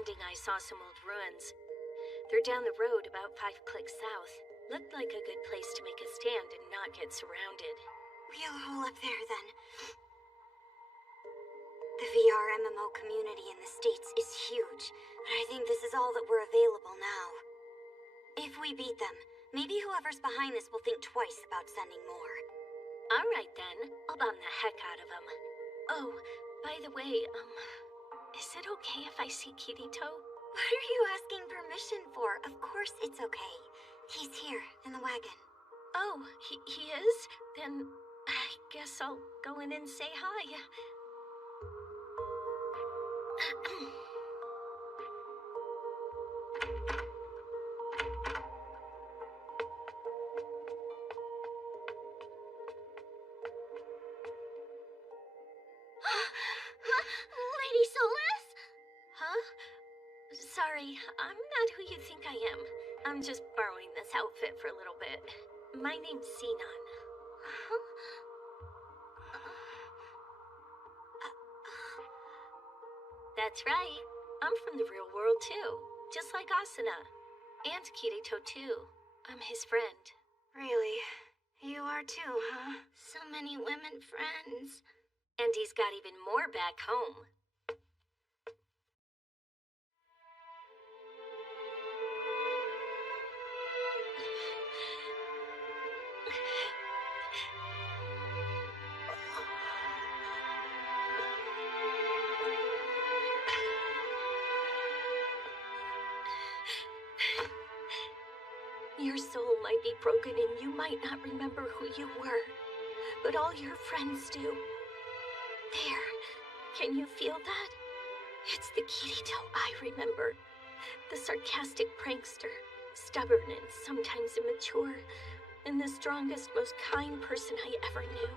landing, I saw some old ruins. They're down the road about 5 clicks south. Looked like a good place to make a stand and not get surrounded. We'll hole up there then. The VR MMO community in the States is huge, but I think this is all that we're available now. If we beat them, maybe whoever's behind this will think twice about sending more. Alright then, I'll bomb the heck out of them. Oh, by the way, is it okay if I see Kirito? What are you asking permission for? Of course it's okay. He's here, in the wagon. Oh, he is? Then I guess I'll go in and say hi. Lady Solas? Huh? Sorry, I'm not who you think I am. I'm just borrowing this outfit for a little bit. My name's Sinon. That's right. I'm from the real world too. Just like Asuna. And Kirito too. I'm his friend. Really? You are too, huh? So many women friends. And he's got even more back home. Your soul might be broken and you might not remember who you were, but all your friends do. There, can you feel that? It's the Kirito I remember. The sarcastic prankster, stubborn and sometimes immature, and the strongest, most kind person I ever knew.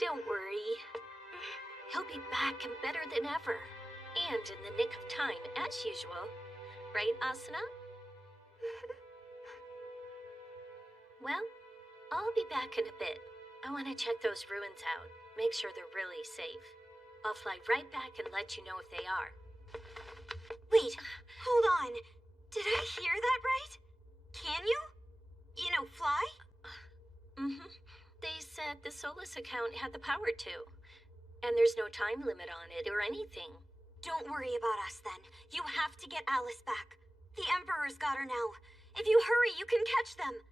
Don't worry. He'll be back and better than ever. And in the nick of time, as usual. Right, Asuna? Well, I'll be back in a bit. I want to check those ruins out. Make sure they're really safe. I'll fly right back and let you know if they are. Wait, hold on. Did I hear that right? Can you? You know, fly? Mm-hmm. They said the Solas account had the power to. And there's no time limit on it or anything. Don't worry about us then. You have to get Alice back. The Emperor's got her now. If you hurry, you can catch them.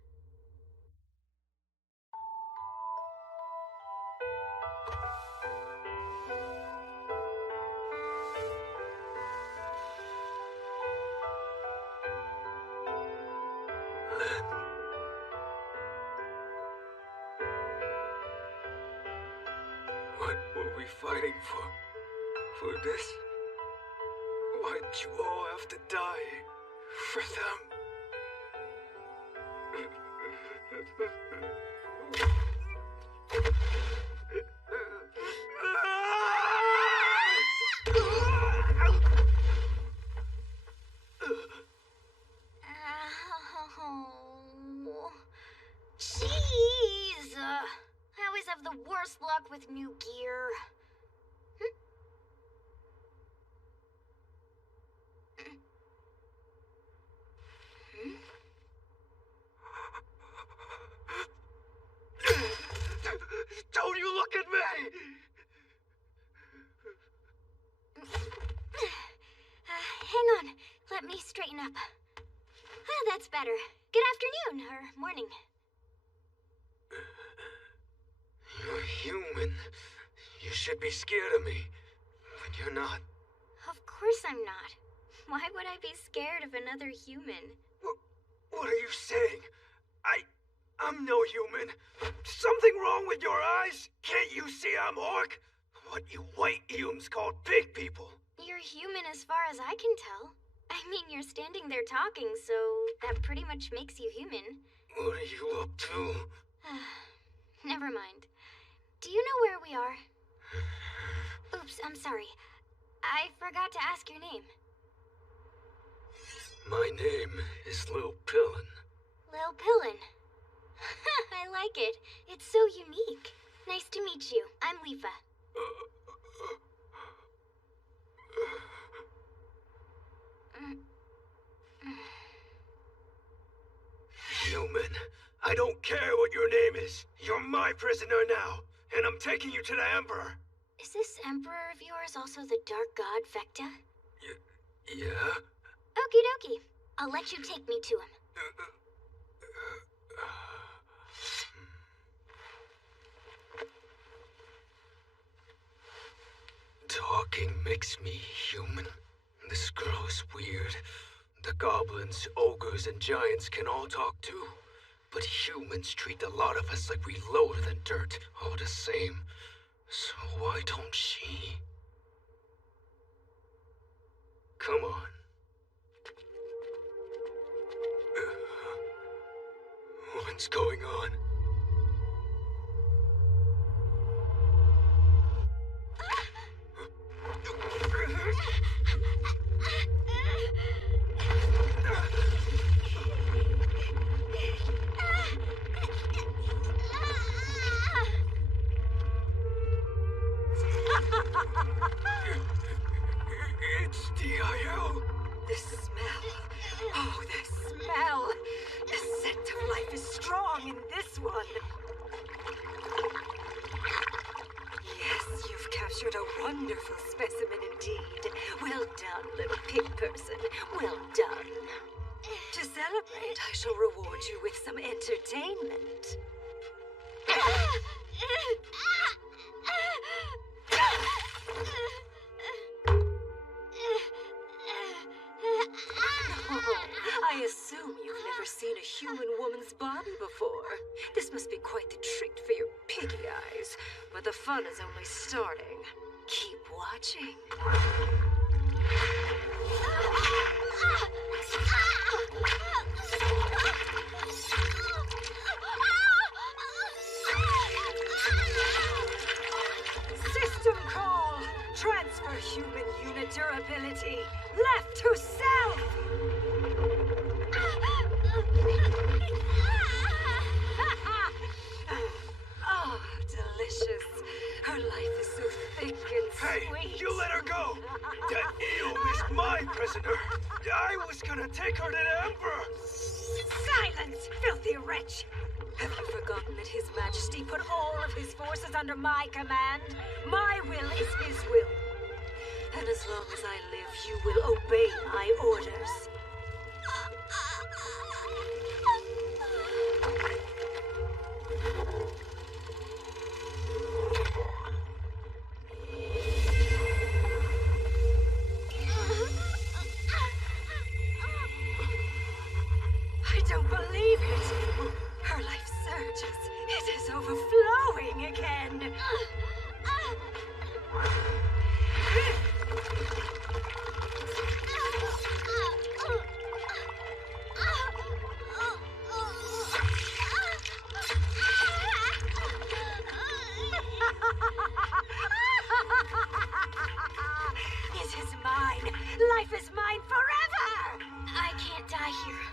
What were we fighting for? For this? Why'd you all have to die? For them? Oh, jeez! I always have the worst luck with new gear. Don't you look at me! Hang on. Let me straighten up. Ah, that's better. Good afternoon, or morning. You're human. You should be scared of me. But you're not. Of course I'm not. Why would I be scared of another human? What are you saying? I'm no human. Something wrong with your eyes? Can't you see I'm orc? What you white humans call big people. You're human as far as I can tell. I mean, you're standing there talking, so that pretty much makes you human. What are you up to? Never mind. Do you know where we are? Oops, I'm sorry. I forgot to ask your name. My name is Lil Pillin. Lil Pillin. like it. It's so unique. Nice to meet you. I'm Leafa. Human, I don't care what your name is. You're my prisoner now, and I'm taking you to the Emperor. Is this Emperor of yours also the Dark God Vecta? Yeah? Okie dokie. I'll let you take me to him. Talking makes me human. This girl is weird. The goblins, ogres, and giants can all talk too. But humans treat a lot of us like we lower than dirt, all the same. So why don't she? Come on. What's going on? It's DIL. The smell. Oh, the smell. The scent of life is strong in this one. Yes, you've captured a wonderful specimen indeed. Well done, little pig person. Well done. To celebrate, I shall reward you with some entertainment. I assume you've never seen a human woman's body before. This must be quite the treat for your piggy eyes. But the fun is only starting. Keep watching. System call! Transfer human unit durability. Left to self! Oh, delicious. Her life is so thick and Hey, sweet. you let her go! That eel is my prisoner! I was gonna take her to the Emperor! Silence, filthy wretch! Have you forgotten that His Majesty put all of his forces under my command? My will is his will. And as long as I live, you will obey my orders. I don't believe it. Her life surges. It is overflowing again. It is mine. Life is mine forever. I can't die here.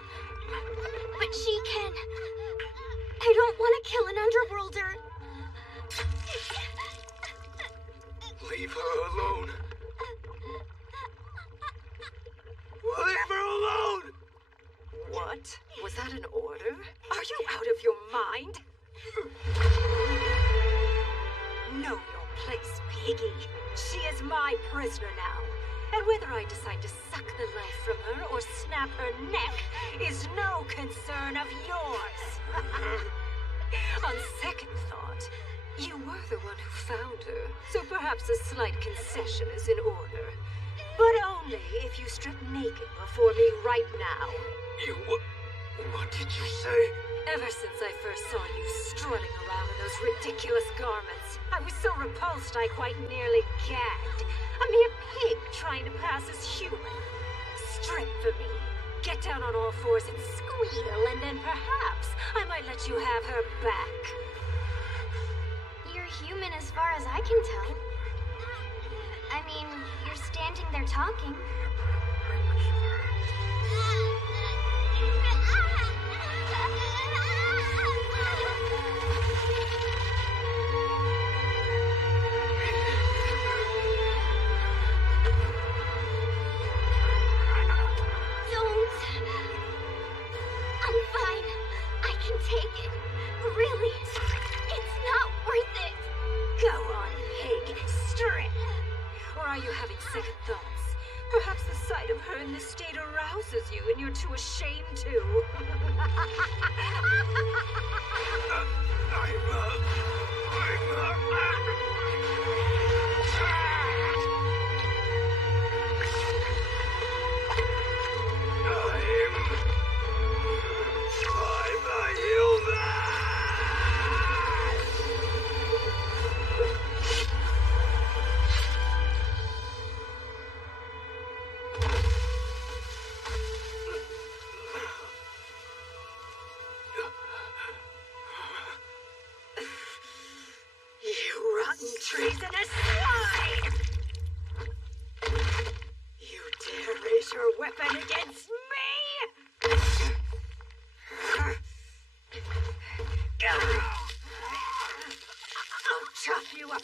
But she can. I don't want to kill an underworlder. Leave her alone. Leave her alone! What? Was that an order? Are you out of your mind? Know your place, piggy. She is my prisoner now. And whether I decide to suck the life from her or snap her neck is no concern of yours. On second thought, you were the one who found her, so perhaps a slight concession is in order. But only if you strip naked before me right now. What did you say? Ever since I first saw you strutting around in those ridiculous garments, I was so repulsed I quite nearly gagged. A mere pig trying to pass as human. Strip for me. Get down on all fours and squeal, and then perhaps I might let you have her back. You're human as far as I can tell. I mean, you're standing there talking.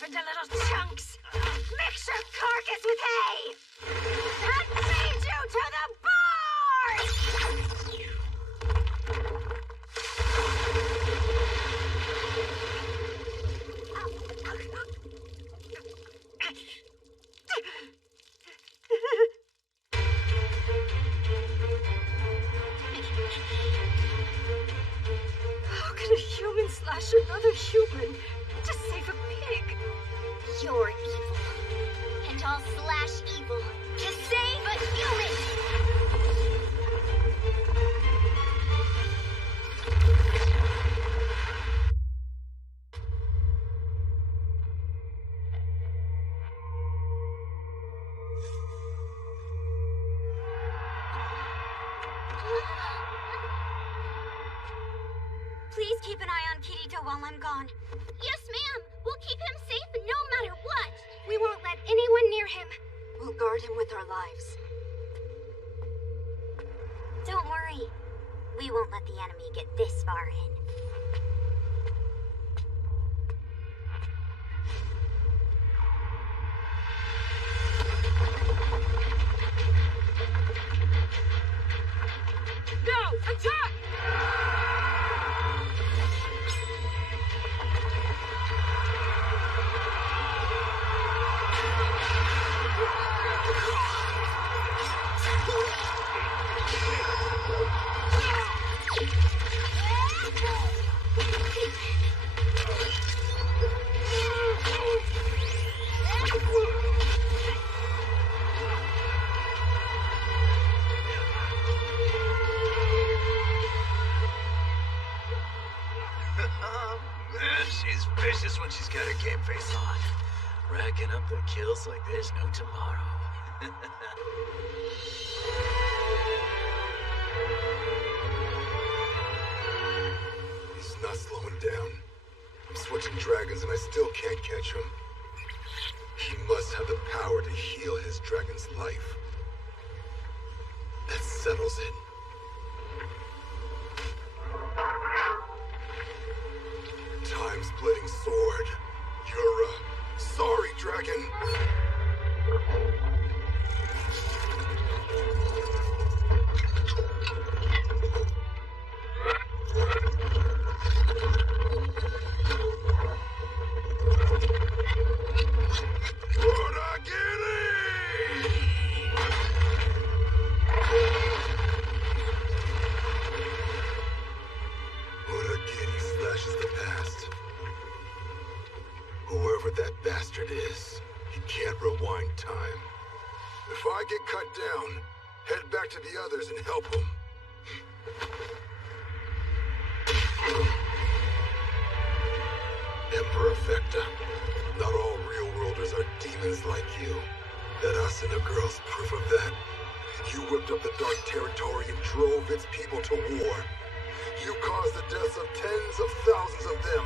up into little chunks. Mix your carcass with hay. That feeds you to the boars! How can a human slash another human to save a pig? You're evil. And I'll slash evil to save a human! Please keep an eye on Kirito while I'm gone. Yes, ma'am. We'll keep him safe no matter what. We won't let anyone near him. We'll guard him with our lives. Don't worry. We won't let the enemy get this far in. No! Attack! She's vicious when she's got her game face on. Racking up the kills like there's no tomorrow. He's not slowing down. I'm switching dragons and I still can't catch him. He must have the power to heal his dragon's life. That settles it. Time-splitting sword. You're, sorry, dragon. Uragiri slashes the past. Whoever that bastard is, he can't rewind time. If I get cut down, head back to the others and help them. Emperor Vecta, not all real-worlders are demons like you. That Asuna girl's proof of that. You whipped up the Dark Territory and drove its people to war. You caused the deaths of tens of thousands of them,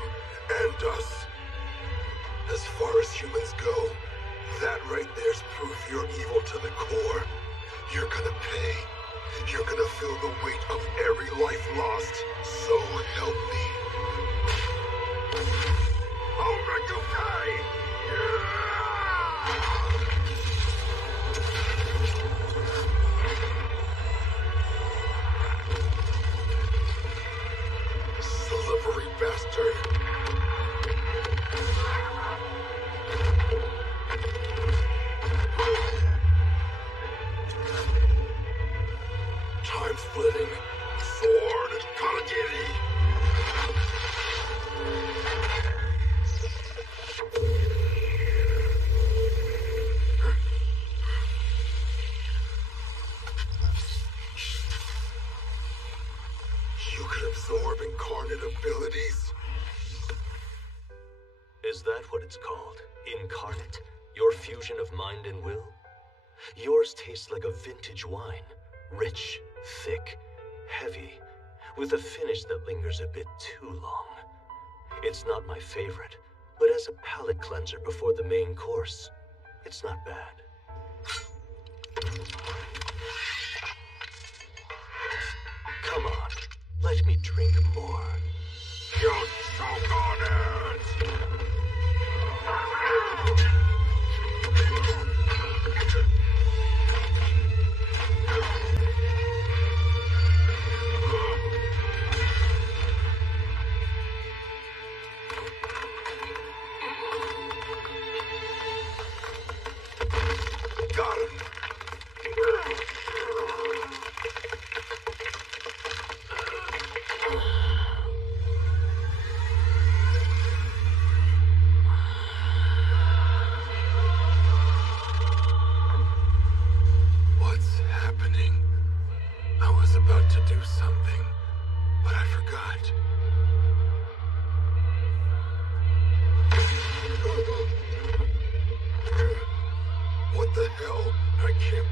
and us. As far as humans go, that right there's proof you're evil to the core. You're gonna pay. You're gonna feel the weight of every life lost. So help me. Omegukai! Slippery bastard. Time-splitting sword Kanagiri. You could absorb incarnate abilities? Is that what it's called? Incarnate? Your fusion of mind and will? Yours tastes like a vintage wine. Rich, thick, heavy, with a finish that lingers a bit too long. It's not my favorite, but as a palate cleanser before the main course, it's not bad. Come on, let me drink more. You choke on it!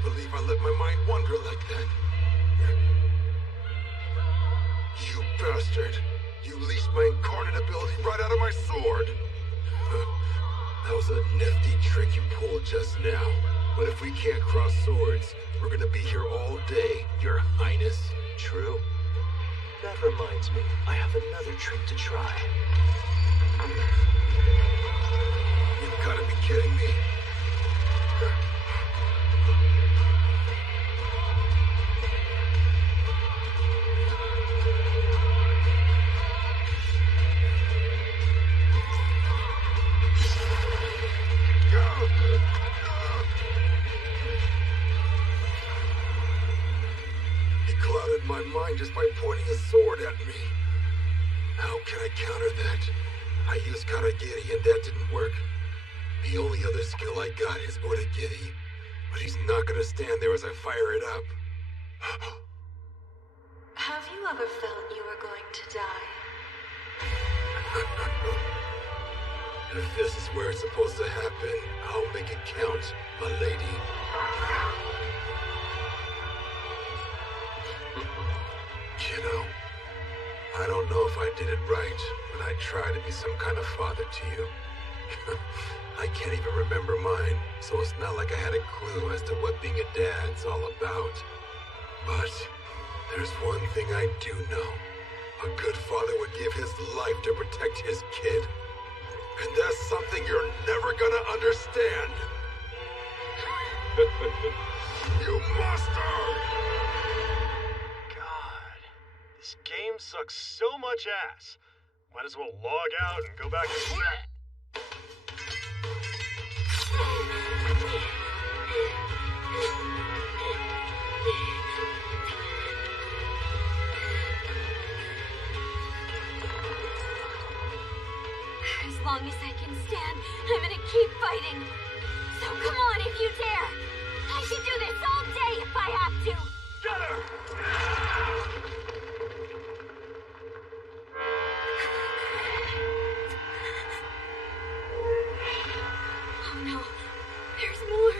believe I let my mind wander like that. You bastard! You leashed my incarnate ability right out of my sword! That was a nifty trick you pulled just now. But if we can't cross swords, we're gonna be here all day, Your Highness. True. That reminds me, I have another trick to try. You've gotta be kidding me. He clouded my mind just by pointing a sword at me. How can I counter that? I used Karagiri and that didn't work. The only other skill I got is Origiri, but he's not gonna stand there as I fire it up. Have you ever felt you were going to die? If this is where it's supposed to happen, I'll make it count, my lady. Kiddo, I don't know if I did it right, but I tried to be some kind of father to you. I can't even remember mine, so it's not like I had a clue as to what being a dad's all about. But there's one thing I do know. A good father would give his life to protect his kid. And that's something you're never gonna understand. You monster! God, this game sucks so much ass. Might as well log out and go back to... As long as I can stand, I'm gonna keep fighting. So come on if you dare. I can do this all day if I have to. Get her! Oh no, there's more.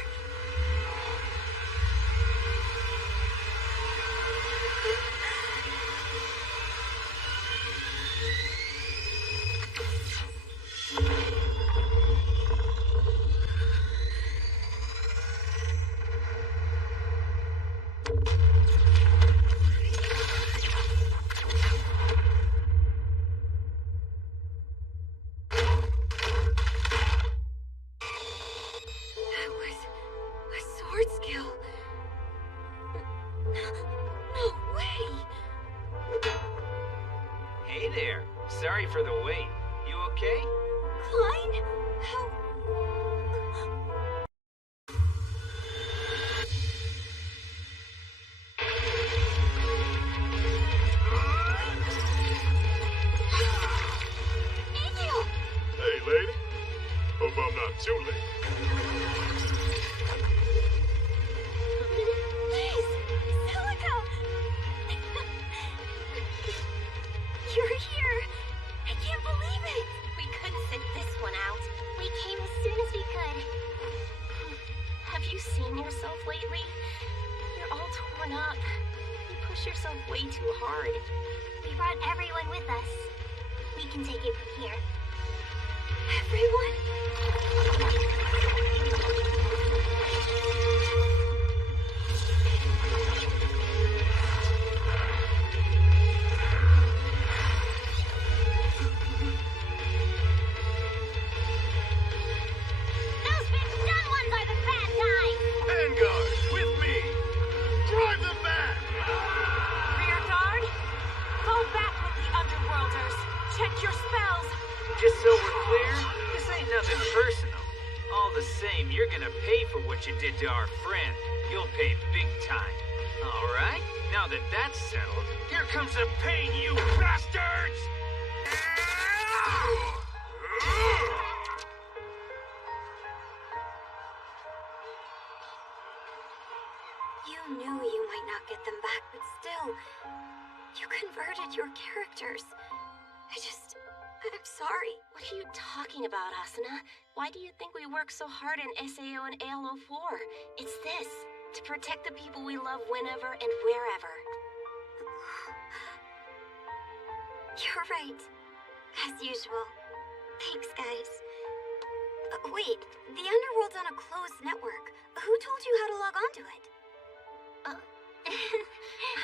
That was a sword skill. No way. Hey there. Sorry for the wait. You okay? Klein? How? Daniel! Hey, lady. Hope I'm not too late. Please, Celica! You're here. I can't believe it. We couldn't sit this one out. We came as soon as we could. Have you seen yourself lately? You're all torn up. You push yourself way too hard. We brought everyone with us. We can take it from here. Everyone? Those big done ones are the bad guys! Vanguard, with me! Drive them back! Rear guard, fall back with the Underworlders. Check your spells. Just so we're clear, this ain't nothing personal. All the same, you're gonna pay for what you did to our friend. You'll pay big time. All right? Now that that's settled, here comes the pain, you bastards! You knew you might not get them back, but still, you converted your characters. I'm sorry. What are you talking about, Asuna? Why do you think we work so hard in SAO and ALO4? It's this. To protect the people we love whenever and wherever. You're right. As usual. Thanks, guys. Wait, the Underworld's on a closed network. Who told you how to log on to it?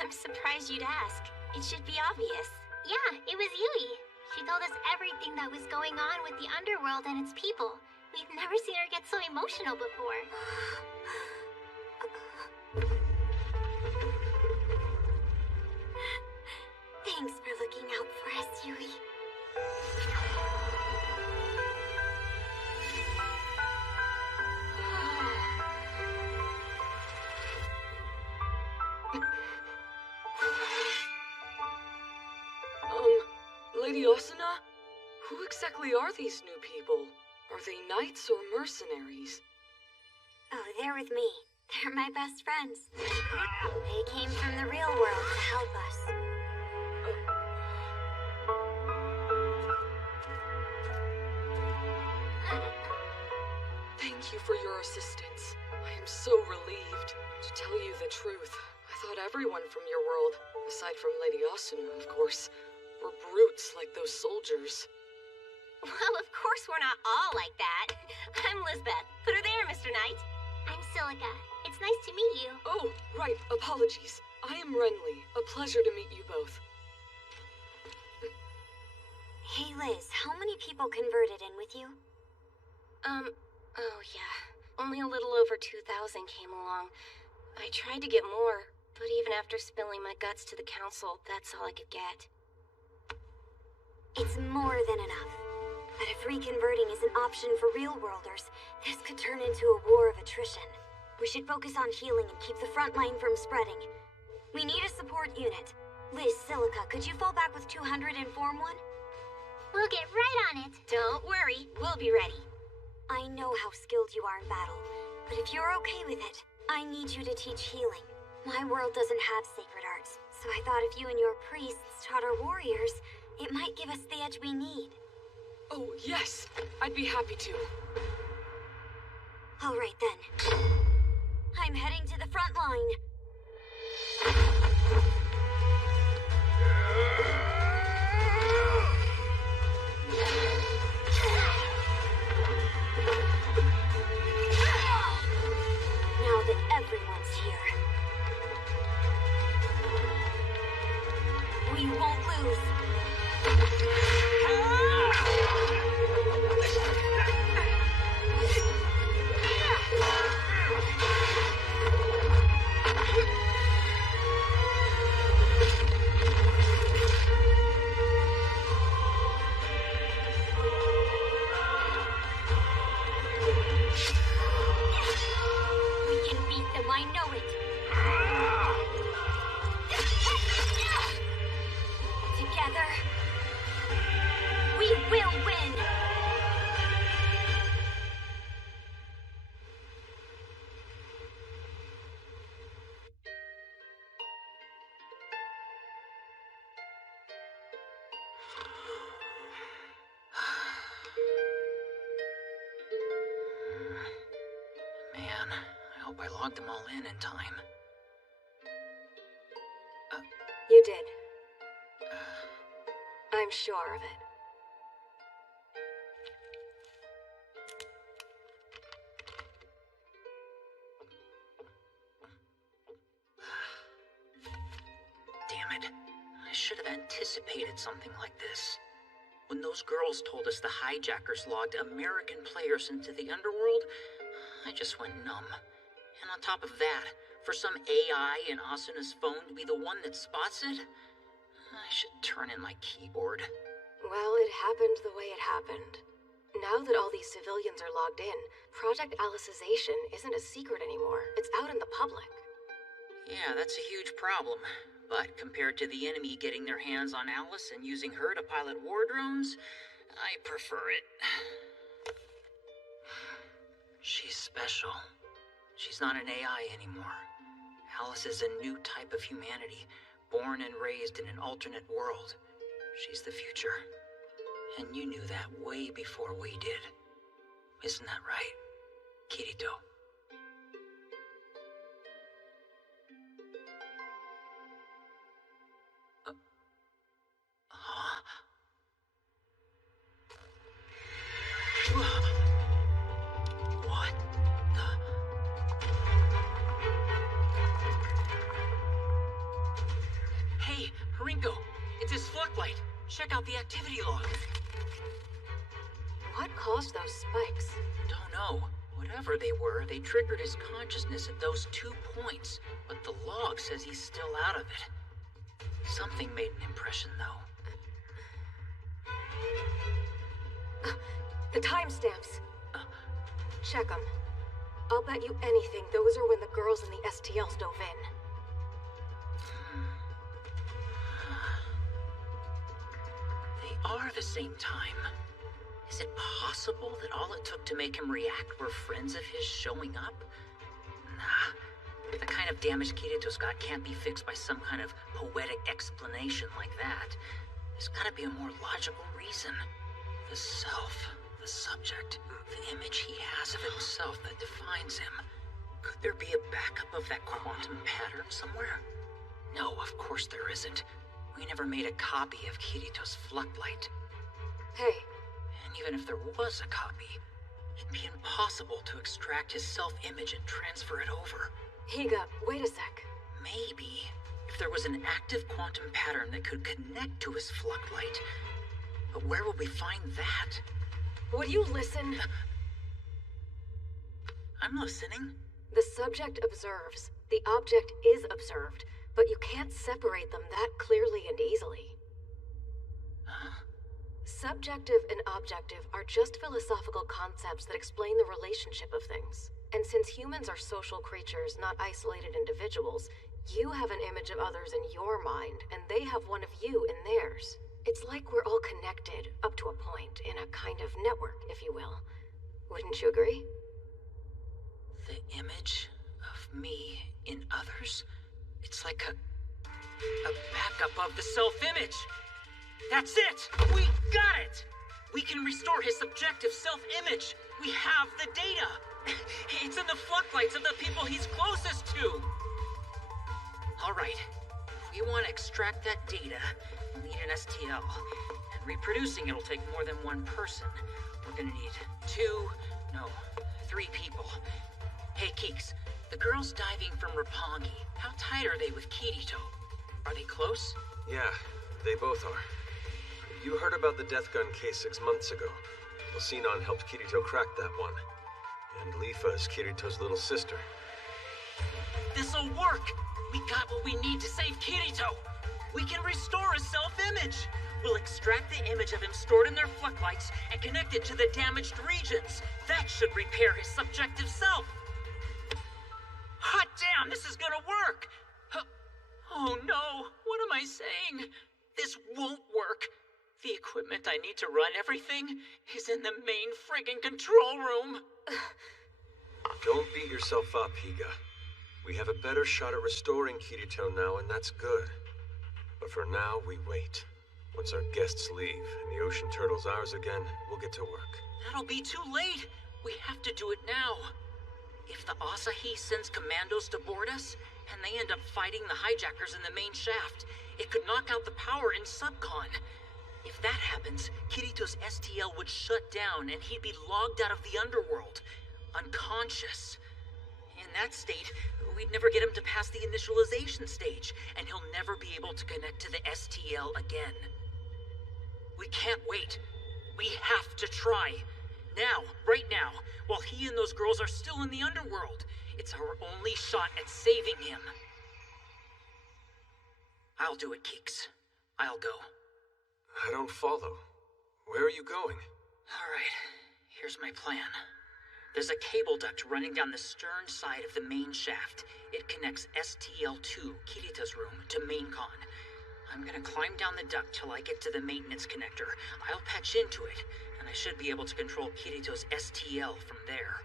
I'm surprised you'd ask. It should be obvious. Yeah, it was Yui. She told us everything that was going on with the Underworld and its people. We've never seen her get so emotional before. Thanks for looking out for us, Yui. Lady Asuna? Who exactly are these new people? Are they knights or mercenaries? Oh, they're with me. They're my best friends. They came from the real world to help us. Thank you for your assistance. I am so relieved. To tell you the truth, I thought everyone from your world, aside from Lady Asuna, of course, were brutes like those soldiers. Well, of course we're not all like that. I'm Lisbeth. Put her there, Mr. Knight. I'm Silica. It's nice to meet you. Oh, right. Apologies. I am Renly. A pleasure to meet you both. Hey, Liz, how many people converted in with you? Oh yeah. Only a little over 2,000 came along. I tried to get more, but even after spilling my guts to the council, that's all I could get. It's more than enough. But if reconverting is an option for real-worlders, this could turn into a war of attrition. We should focus on healing and keep the front line from spreading. We need a support unit. Liz, Silica, could you fall back with 200 and form one? We'll get right on it. Don't worry, we'll be ready. I know how skilled you are in battle, but if you're okay with it, I need you to teach healing. My world doesn't have sacred arts, so I thought if you and your priests taught our warriors, it might give us the edge we need. Oh, yes. I'd be happy to. All right, then. I'm heading to the front line. Now that everyone's here, we won't lose. We can beat them, I know it. Together, we will win! Man, I hope I logged them all in time. You did. I'm sure of it. Damn it. I should have anticipated something like this. When those girls told us the hijackers logged American players into the underworld, I just went numb. And on top of that, for some AI in Asuna's phone to be the one that spots it, I should turn in my keyboard. Well, it happened the way it happened. Now that all these civilians are logged in, Project Alicization isn't a secret anymore. It's out in the public. Yeah, that's a huge problem. But compared to the enemy getting their hands on Alice and using her to pilot war drones, I prefer it. She's special. She's not an AI anymore. Alice is a new type of humanity, born and raised in an alternate world. She's the future. And you knew that way before we did. Isn't that right, Kirito? out the activity log. What caused those spikes? Don't know. Whatever they were, they triggered his consciousness at those 2 points, but the log says he's still out of it. Something made an impression, though. The timestamps. Check them. I'll bet you anything those are when the girls and the STLs dove in. They are the same time. Is it possible that all it took to make him react were friends of his showing up? Nah. The kind of damage Kirito's got can't be fixed by some kind of poetic explanation like that. There's gotta be a more logical reason. The self, the subject, the image he has of himself that defines him. Could there be a backup of that quantum pattern somewhere? No, of course there isn't. We never made a copy of Kirito's Fluctlight. Hey. And even if there was a copy, it'd be impossible to extract his self-image and transfer it over. Higa, wait a sec. Maybe, if there was an active quantum pattern that could connect to his Fluctlight. But where would we find that? Would you listen? I'm listening. The subject observes. The object is observed. But you can't separate them that clearly and easily. Huh? Subjective and objective are just philosophical concepts that explain the relationship of things. And since humans are social creatures, not isolated individuals, you have an image of others in your mind, and they have one of you in theirs. It's like we're all connected, up to a point, in a kind of network, if you will. Wouldn't you agree? The image of me in others? It's like a backup of the self-image. That's it! We got it! We can restore his subjective self-image. We have the data. It's in the Fluctlights of the people he's closest to. All right. If we want to extract that data, we'll need an STL. And reproducing it'll take more than one person. We're gonna need 3 people. Hey, Keeks. The girls diving from Roppongi, how tight are they with Kirito? Are they close? Yeah, they both are. You heard about the Death Gun case 6 months ago. Well, Sinon helped Kirito crack that one. And Leafa is Kirito's little sister. This'll work! We got what we need to save Kirito! We can restore his self-image! We'll extract the image of him stored in their Fluctlights and connect it to the damaged regions. That should repair his subjective self! Hot damn, this is gonna work! Oh no, what am I saying? This won't work. The equipment I need to run everything is in the main friggin' control room. Don't beat yourself up, Higa. We have a better shot at restoring Kirito now, and that's good. But for now, we wait. Once our guests leave and the ocean turtle's ours again, we'll get to work. That'll be too late. We have to do it now. If the Asahi sends commandos to board us, and they end up fighting the hijackers in the main shaft, it could knock out the power in Subcon. If that happens, Kirito's STL would shut down and he'd be logged out of the underworld, unconscious. In that state, we'd never get him to pass the initialization stage, and he'll never be able to connect to the STL again. We can't wait. We have to try. Now, right now, while he and those girls are still in the underworld. It's our only shot at saving him. I'll do it, Keeks. I'll go. I don't follow. Where are you going? All right, here's my plan. There's a cable duct running down the stern side of the main shaft. It connects STL-2, Kirito's room, to MainCon. I'm gonna climb down the duct till I get to the maintenance connector. I'll patch into it, and I should be able to control Kirito's STL from there.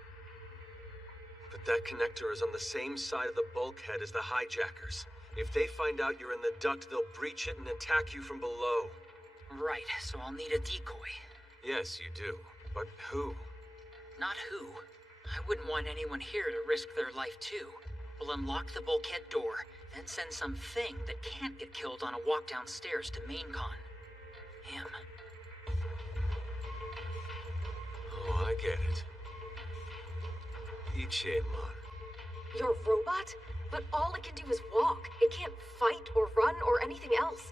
But that connector is on the same side of the bulkhead as the hijackers. If they find out you're in the duct, they'll breach it and attack you from below. Right, so I'll need a decoy. Yes, you do. But who? Not who. I wouldn't want anyone here to risk their life too. We'll unlock the bulkhead door, then send some thing that can't get killed on a walk downstairs to MainCon. Him. Oh, I get it. Ichiemon. Your robot? But all it can do is walk. It can't fight or run or anything else.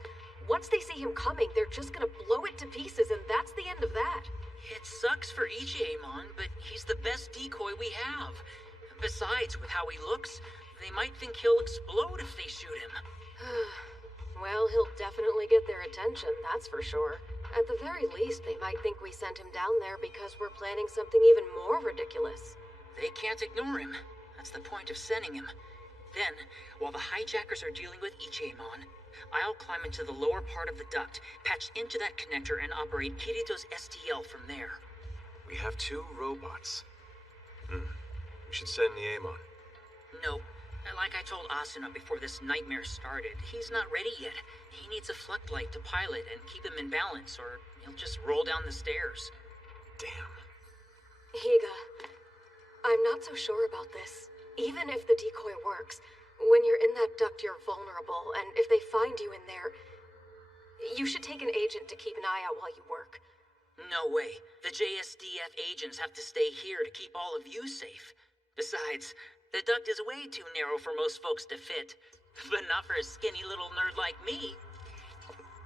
Once they see him coming, they're just gonna blow it to pieces, and that's the end of that. It sucks for Ichiemon, but he's the best decoy we have. Besides, with how he looks, they might think he'll explode if they shoot him. Well, he'll definitely get their attention, that's for sure. At the very least, they might think we sent him down there because we're planning something even more ridiculous. They can't ignore him. That's the point of sending him. Then, while the hijackers are dealing with Ichiemon, I'll climb into the lower part of the duct, patch into that connector, and operate Kirito's STL from there. We have 2 robots. We should send Niemon. No. Like I told Asuna before this nightmare started, he's not ready yet. He needs a floodlight to pilot and keep him in balance, or he'll just roll down the stairs. Damn. Higa, I'm not so sure about this. Even if the decoy works, when you're in that duct you're vulnerable, and if they find you in there, you should take an agent to keep an eye out while you work. No way. The JSDF agents have to stay here to keep all of you safe. Besides, the duct is way too narrow for most folks to fit. But not for a skinny little nerd like me.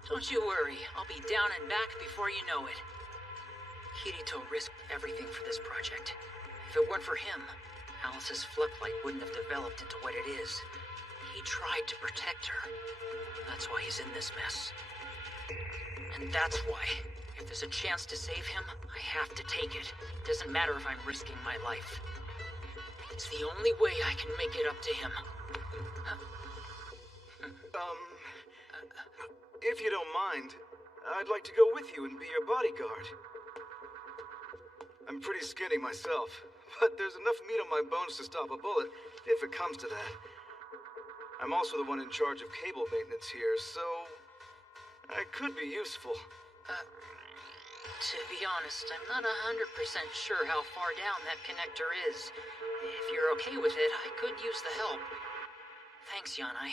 Don't you worry, I'll be down and back before you know it. Kirito risked everything for this project. If it weren't for him, Alice's floodlight wouldn't have developed into what it is. He tried to protect her. That's why he's in this mess. And that's why, if there's a chance to save him, I have to take it. Doesn't matter if I'm risking my life. It's the only way I can make it up to him. If you don't mind, I'd like to go with you and be your bodyguard. I'm pretty skinny myself, but there's enough meat on my bones to stop a bullet, if it comes to that. I'm also the one in charge of cable maintenance here, so I could be useful. To be honest, I'm not 100% sure how far down that connector is. If you're okay with it, I could use the help. Thanks, Yanai.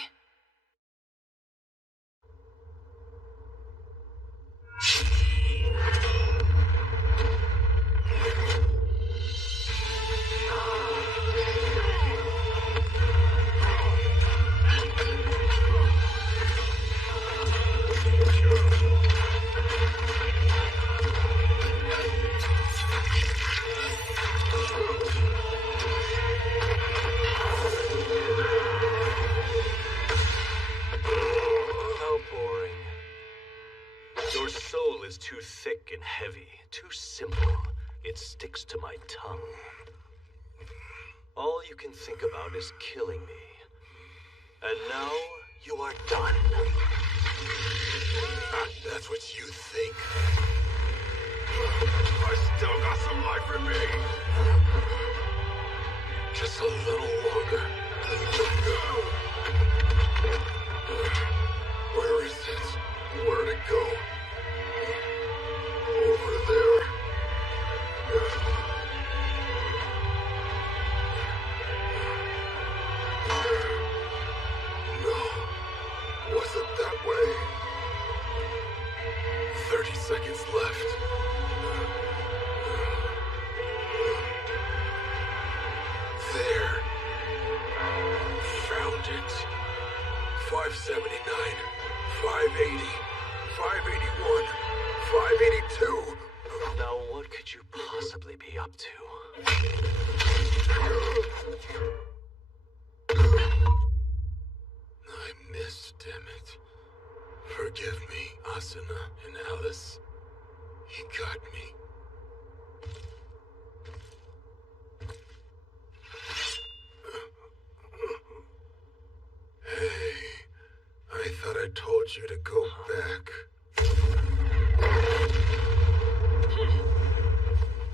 Too thick and heavy, too simple. It sticks to my tongue. All you can think about is killing me. And now you are done. That's what you think. I still got some life in me. Just a little longer. Where is it? Where'd it go? Over there. No. Was it that way? 30 seconds left. There. Found it. 579, 580, 581. 582! Now what could you possibly be up to? I missed, damn it. Forgive me, Asuna and Alice. He got me. Hey, I thought I told you to go back.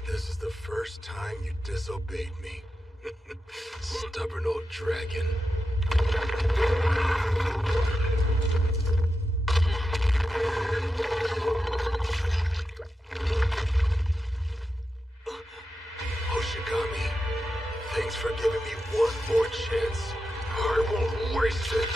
This is the first time you disobeyed me. Stubborn old dragon. Hoshigami, thanks for giving me one more chance. I won't waste it.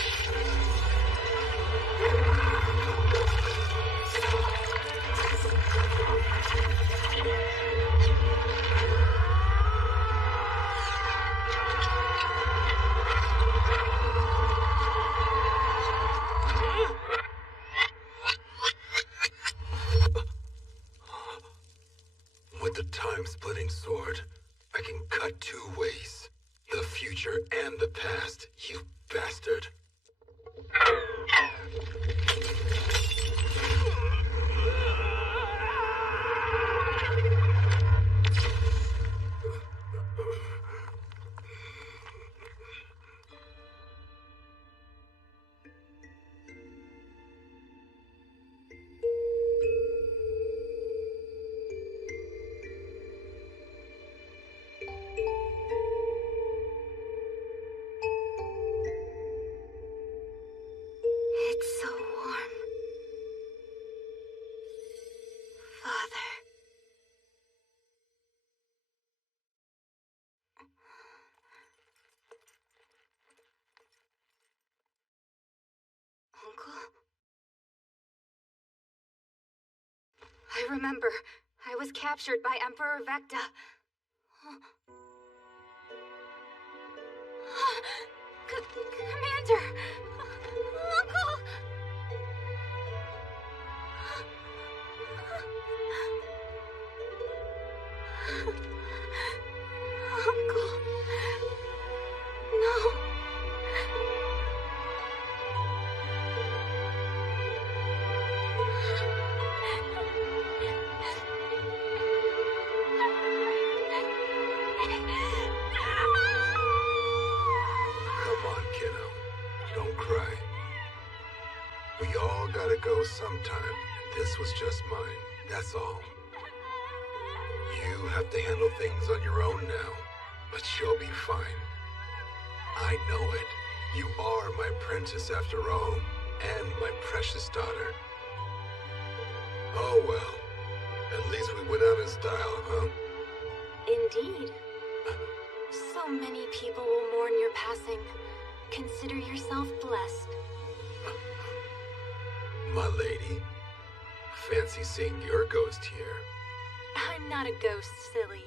With the time-splitting sword, I can cut two ways. The future and the past, you bastard. It's so warm. Father. Uncle? I remember. I was captured by Emperor Vecta. Commander! Uncle! Uncle. No. Come on, kiddo. Don't cry. We all gotta go sometime. This was just mine. That's all. You have to handle things on your own now, but you'll be fine. I know it. You are my princess after all, and my precious daughter. Oh well. At least we went out in style, huh? Indeed. So many people will mourn your passing. Consider yourself blessed. My lady. Fancy seeing your ghost here. I'm not a ghost, silly.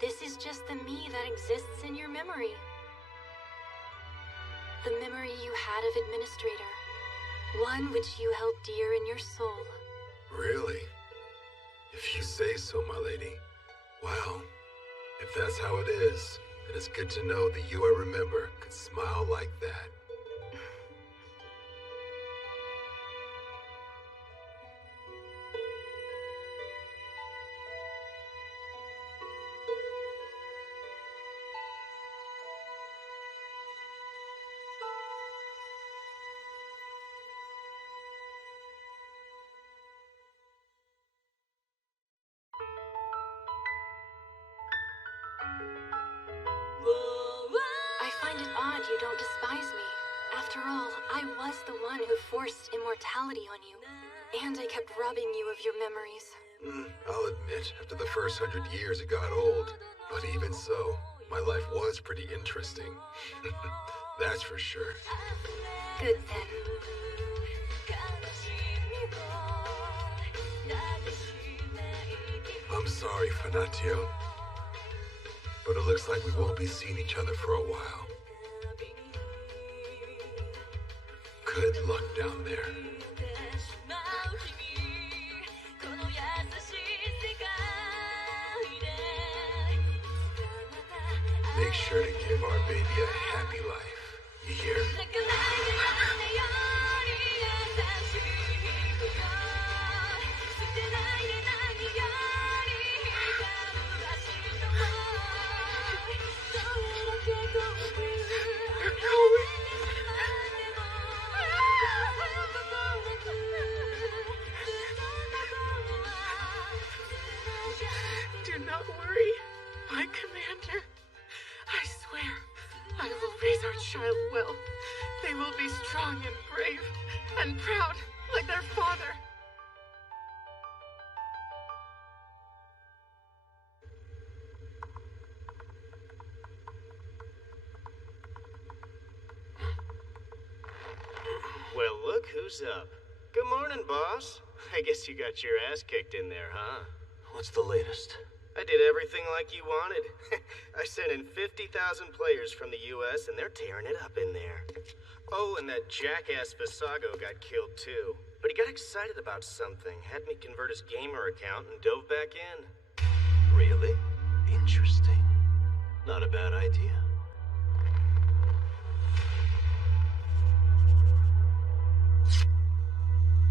This is just the me that exists in your memory. The memory you had of Administrator. One which you held dear in your soul. Really? If you say so, my lady. Well, if that's how it is good to know that you I remember could smile like that. I find it odd you don't despise me. After all, I was the one who forced immortality on you. And I kept robbing you of your memories. I'll admit, after the first 100 years it got old. But even so, my life was pretty interesting. That's for sure. Good then. I'm sorry, Fanatio. But it looks like we won't be seeing each other for a while. Good luck down there. Make sure to give our baby a happy life. You hear? Do not worry, my commander. I swear, I will raise our child well. They will be strong and brave and proud like their father. Well, look who's up. Good morning, boss. I guess you got your ass kicked in there, huh? What's the latest? I did everything like you wanted. I sent in 50,000 players from the US, and they're tearing it up in there. Oh, and that jackass Visago got killed too. But he got excited about something, had me convert his gamer account, and dove back in. Really? Interesting. Not a bad idea.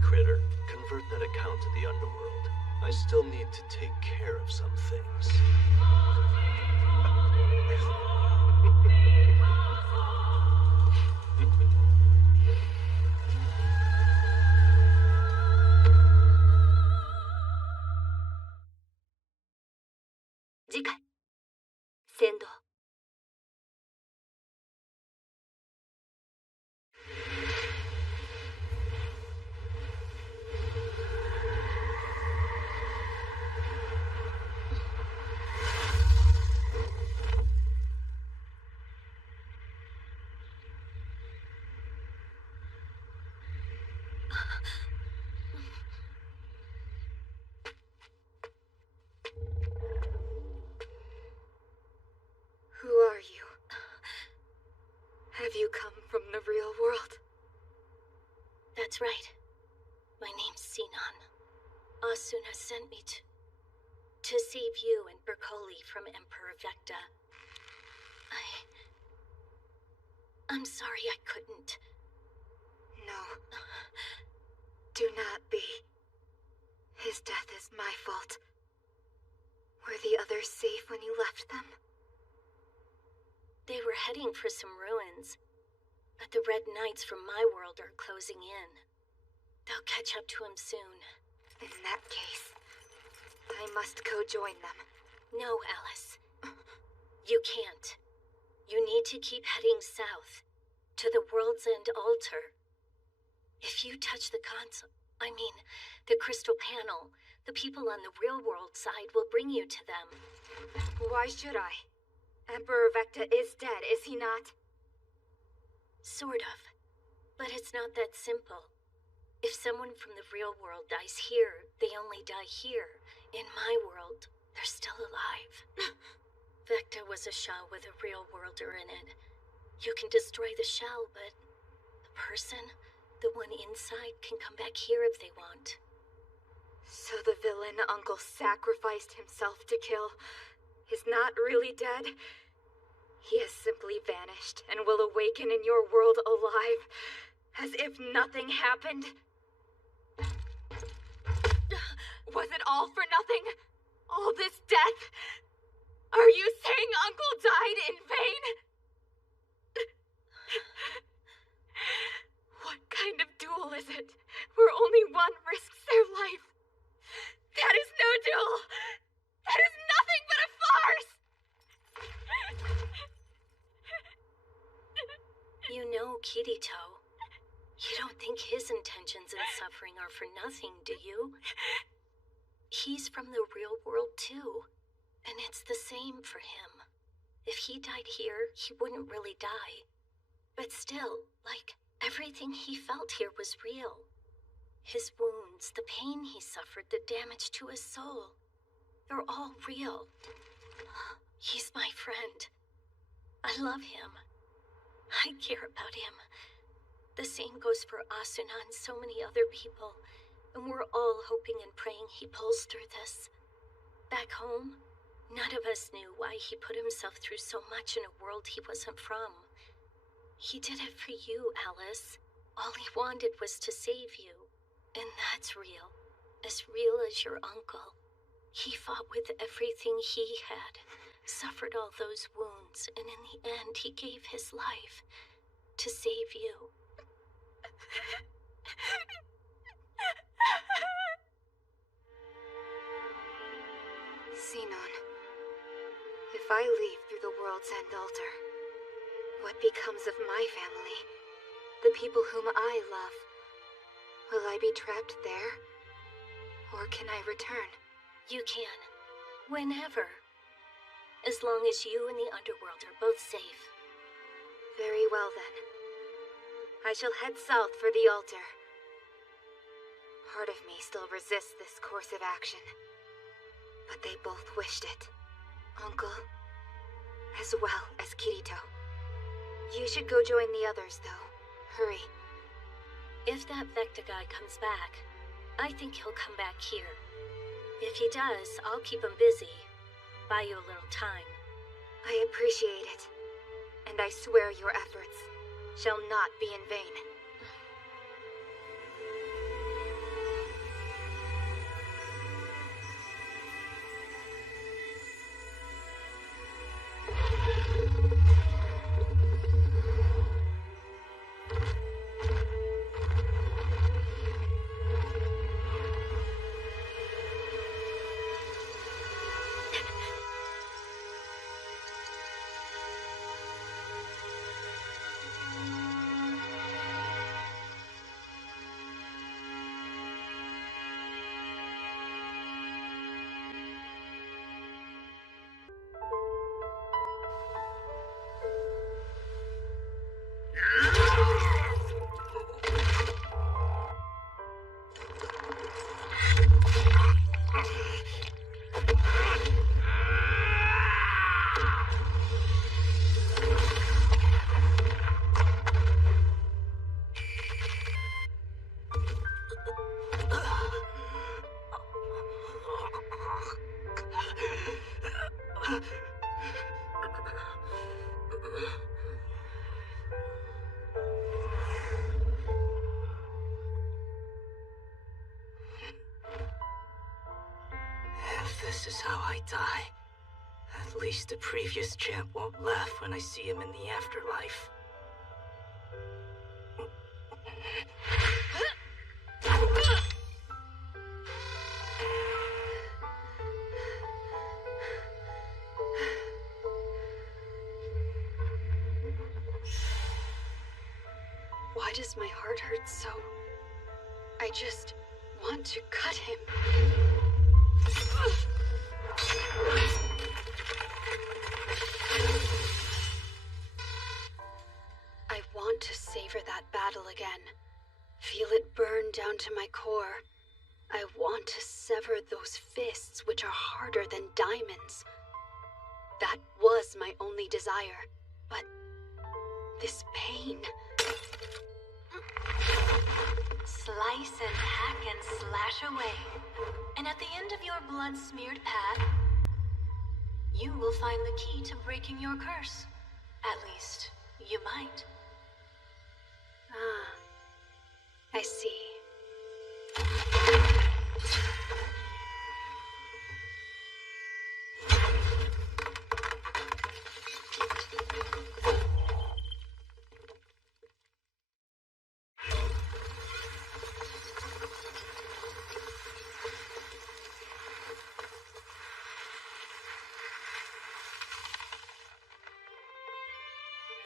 Critter, convert that account to the underworld. I still need to take care of some things. Who are you? Have you come from the real world? That's right. My name's Sinon. Asuna sent me to save you and Berkoli from Emperor Vecta. I'm sorry I couldn't. No. Do not be. His death is my fault. Were the others safe when you left them? They were heading for some ruins, but the Red Knights from my world are closing in. They'll catch up to him soon. In that case, I must go join them. No, Alice. You can't. You need to keep heading south, to the World's End altar. If you touch the the crystal panel, the people on the real world side will bring you to them. Why should I? Emperor Vecta is dead, is he not? Sort of. But it's not that simple. If someone from the real world dies here, they only die here. In my world, they're still alive. Vecta was a shell with a real worlder in it. You can destroy the shell, but the person, the one inside, can come back here if they want. So the villain Uncle sacrificed himself to kill is not really dead? He has simply vanished and will awaken in your world alive, as if nothing happened? Was it all for nothing? All this death? Are you saying Uncle died in vain? What kind of duel is it, where only one risks their life? That is no duel! That is nothing but a farce! You know Kirito. You don't think his intentions in suffering are for nothing, do you? He's from the real world too, and it's the same for him. If he died here, he wouldn't really die. But still, everything he felt here was real. His wounds, the pain he suffered, the damage to his soul. They're all real. He's my friend. I love him. I care about him. The same goes for Asuna and so many other people, and we're all hoping and praying he pulls through this. Back home, none of us knew why he put himself through so much in a world he wasn't from. He did it for you, Alice. All he wanted was to save you. And that's real. As real as your uncle. He fought with everything he had, suffered all those wounds, and in the end he gave his life to save you. Sinon, if I leave through the World's End altar, what becomes of my family? The people whom I love? Will I be trapped there? Or can I return? You can. Whenever. As long as you and the underworld are both safe. Very well then. I shall head south for the altar. Part of me still resists this course of action. But they both wished it. Uncle, as well as Kirito. You should go join the others, though. Hurry. If that Vecta guy comes back, I think he'll come back here. If he does, I'll keep him busy. buy you a little time. I appreciate it. And I swear your efforts shall not be in vain. If this is how I die, at least the previous champ won't laugh when I see him in the afterlife. Why does my heart hurt so? I just want to cut him. I want to savor that battle again. Feel it burn down to my core. I want to sever those fists which are harder than diamonds. That was my only desire. But this pain... Slice and hack and slash away. And at the end of your blood-smeared path, you will find the key to breaking your curse. At least, you might. I see.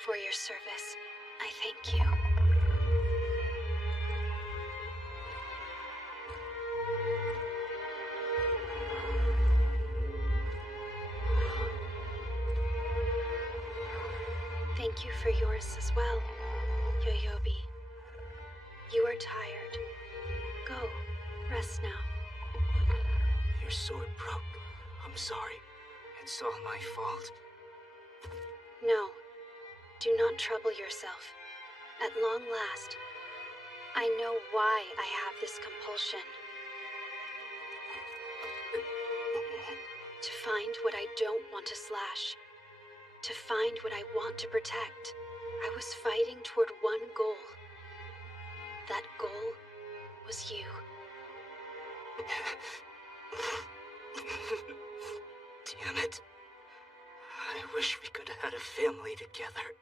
For your service, I thank you. Thank you for yours as well, Yoyobi. You are tired. Go, rest now. Your sword broke. I'm sorry. It's all my fault. No, do not trouble yourself. At long last, I know why I have this compulsion. To find what I don't want to slash. To find what I want to protect. I was fighting toward one goal. That goal was you. Damn it. I wish we could have had a family together.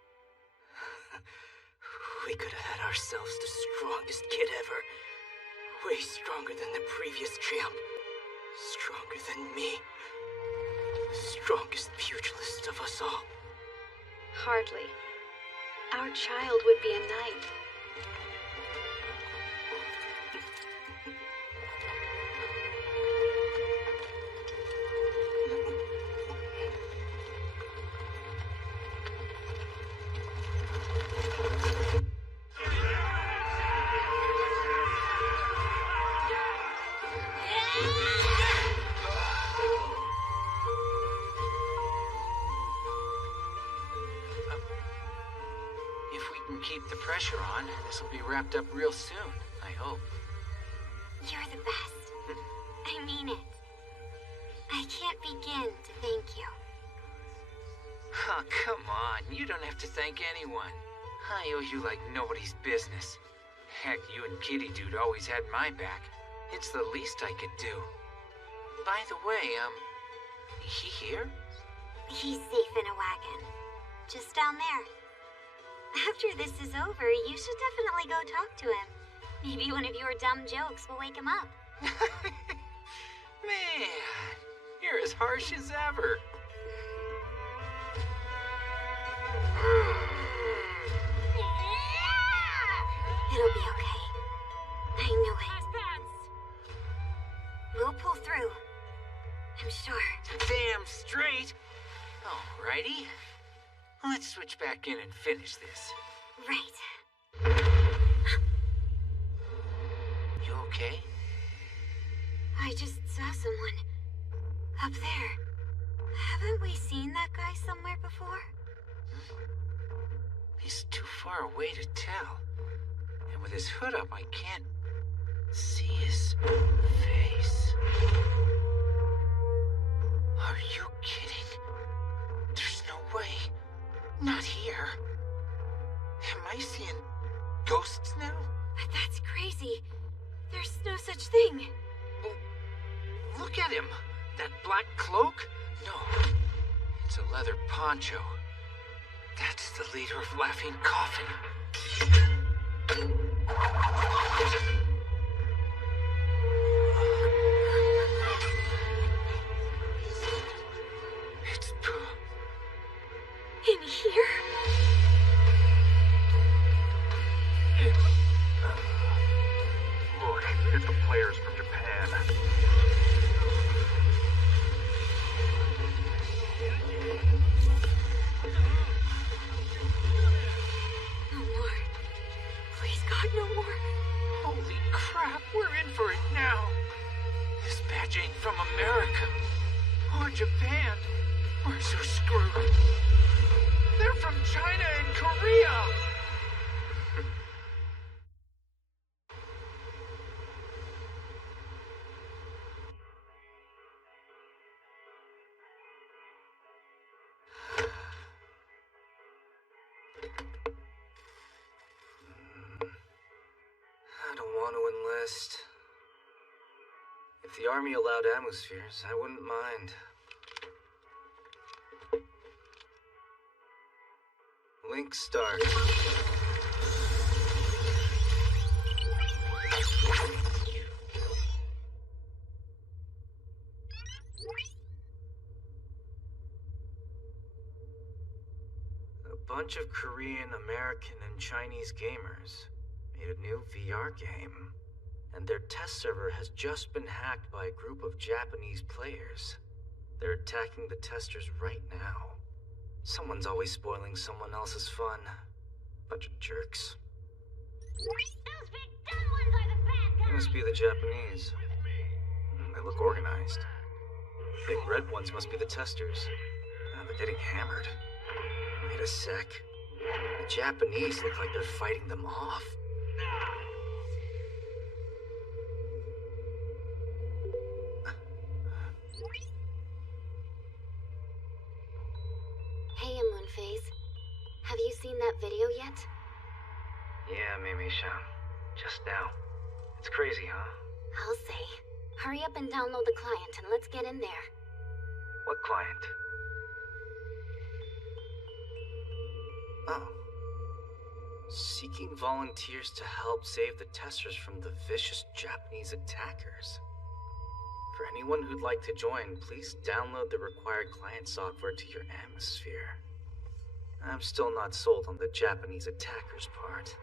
We could have had ourselves the strongest kid ever. Way stronger than the previous champ. Stronger than me. The strongest pugilist of us all. Hardly. Our child would be a knight. Keep the pressure on. This will be wrapped up real soon, I hope. You're the best. I mean it. I can't begin to thank you. Oh, come on. You don't have to thank anyone. I owe you like nobody's business. Heck, you and Kitty Dude always had my back. It's the least I could do. By the way, he here? He's safe in a wagon. Just down there. After this is over, you should definitely go talk to him. Maybe one of your dumb jokes will wake him up. Man, you're as harsh as ever. It'll be okay. I knew it. We'll pull through. I'm sure. Damn straight. Alrighty. Let's switch back in and finish this. Right. You okay? I just saw someone. Up there. Haven't we seen that guy somewhere before? He's too far away to tell. And with his hood up, I can't see his face. Are you kidding? There's no way. Not here. Am I seeing ghosts now? But that's crazy. There's no such thing. Well, look at him. That black cloak? No. It's a leather poncho. That's the leader of Laughing Coffin. It's Pooh. In here? Look, it's the players from Japan. No more. Please, God, no more. Holy crap, we're in for it now. This batch ain't from America. Or Japan. We're so screwed. They're from China and Korea. I don't want to enlist. If the army allowed atmospheres, I wouldn't mind. Link start. A bunch of Korean, American, and Chinese gamers made a new VR game, and their test server has just been hacked by a group of Japanese players. They're attacking the testers right now. Someone's always spoiling someone else's fun. Bunch of jerks. Those big dumb ones are the bad They guys. must be the Japanese. They look organized. Big red ones must be the testers. They're getting hammered. Wait a sec. The Japanese look like they're fighting them off. Hey, Moonphase. Have you seen that video yet? Yeah, Mimi-chan. Just now. It's crazy, huh? I'll say. Hurry up and download the client and let's get in there. What client? Oh. Seeking volunteers to help save the testers from the vicious Japanese attackers. For anyone who'd like to join, please download the required client software to your atmosphere. I'm still not sold on the Japanese attackers part.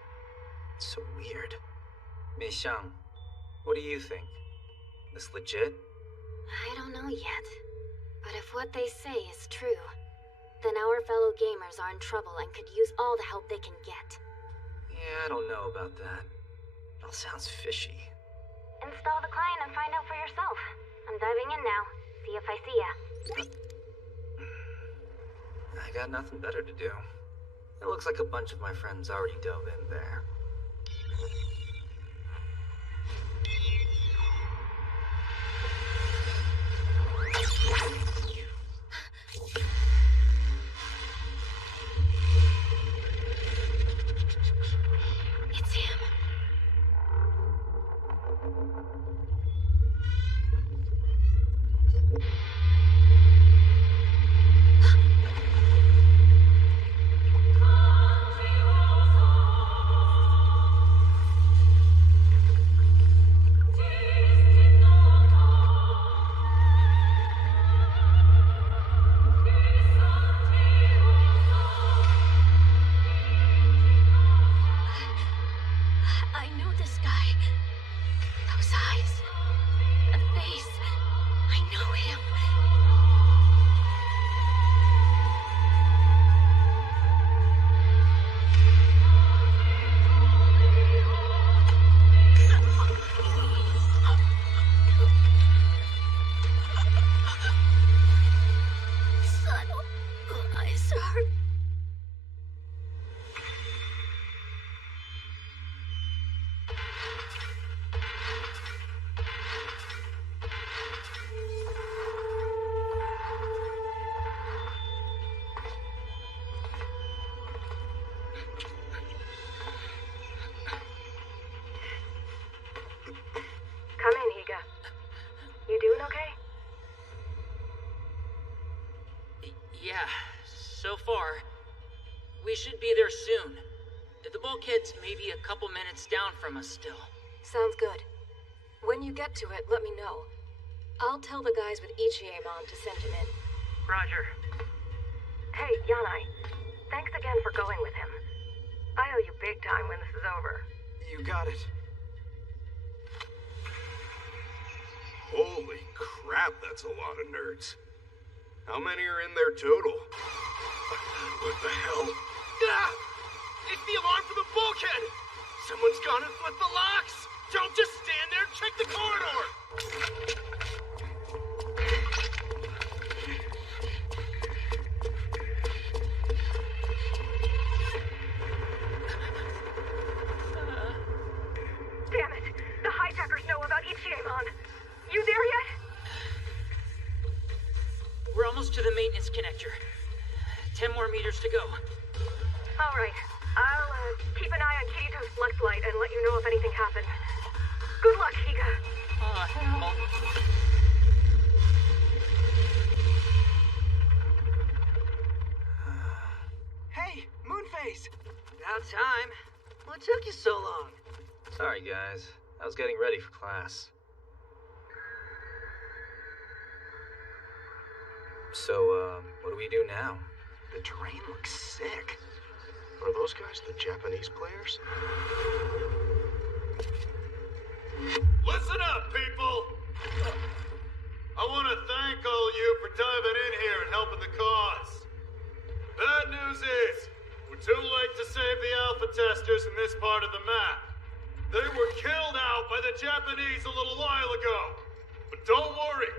It's so weird. Mei-chan, what do you think? This legit? I don't know yet. But if what they say is true, then our fellow gamers are in trouble and could use all the help they can get. Yeah, I don't know about that. It all sounds fishy. Install the client and find out for yourself. I'm diving in now. See if I see ya. I got nothing better to do. It looks like a bunch of my friends already dove in there. Yeah, so far. We should be there soon. The bulkhead's maybe a couple minutes down from us still. Sounds good. When you get to it, let me know. I'll tell the guys with Ichiemon to send him in. Roger. Hey, Yanai. Thanks again for going with him. I owe you big time when this is over. You got it. Holy crap, that's a lot of nerds. How many are in there total? What the hell? Ah! It's the alarm for the bulkhead! Someone's gone and flipped the locks! Don't just stand there, check the corridor! Damn it! The hijackers know about Ichiemon! You there yet? We're almost to the maintenance connector. 10 more meters to go. All right. I'll keep an eye on Kirito's flux light and let you know if anything happens. Good luck, Higa. Hell. Hey, Moonface! About time. What took you so long? Sorry, guys. I was getting ready for class. So, what do we do now? The terrain looks sick. Are those guys the Japanese players? Listen up, people! I want to thank all you for diving in here and helping the cause. Bad news is, we're too late to save the alpha testers in this part of the map. They were killed out by the Japanese a little while ago. But don't worry.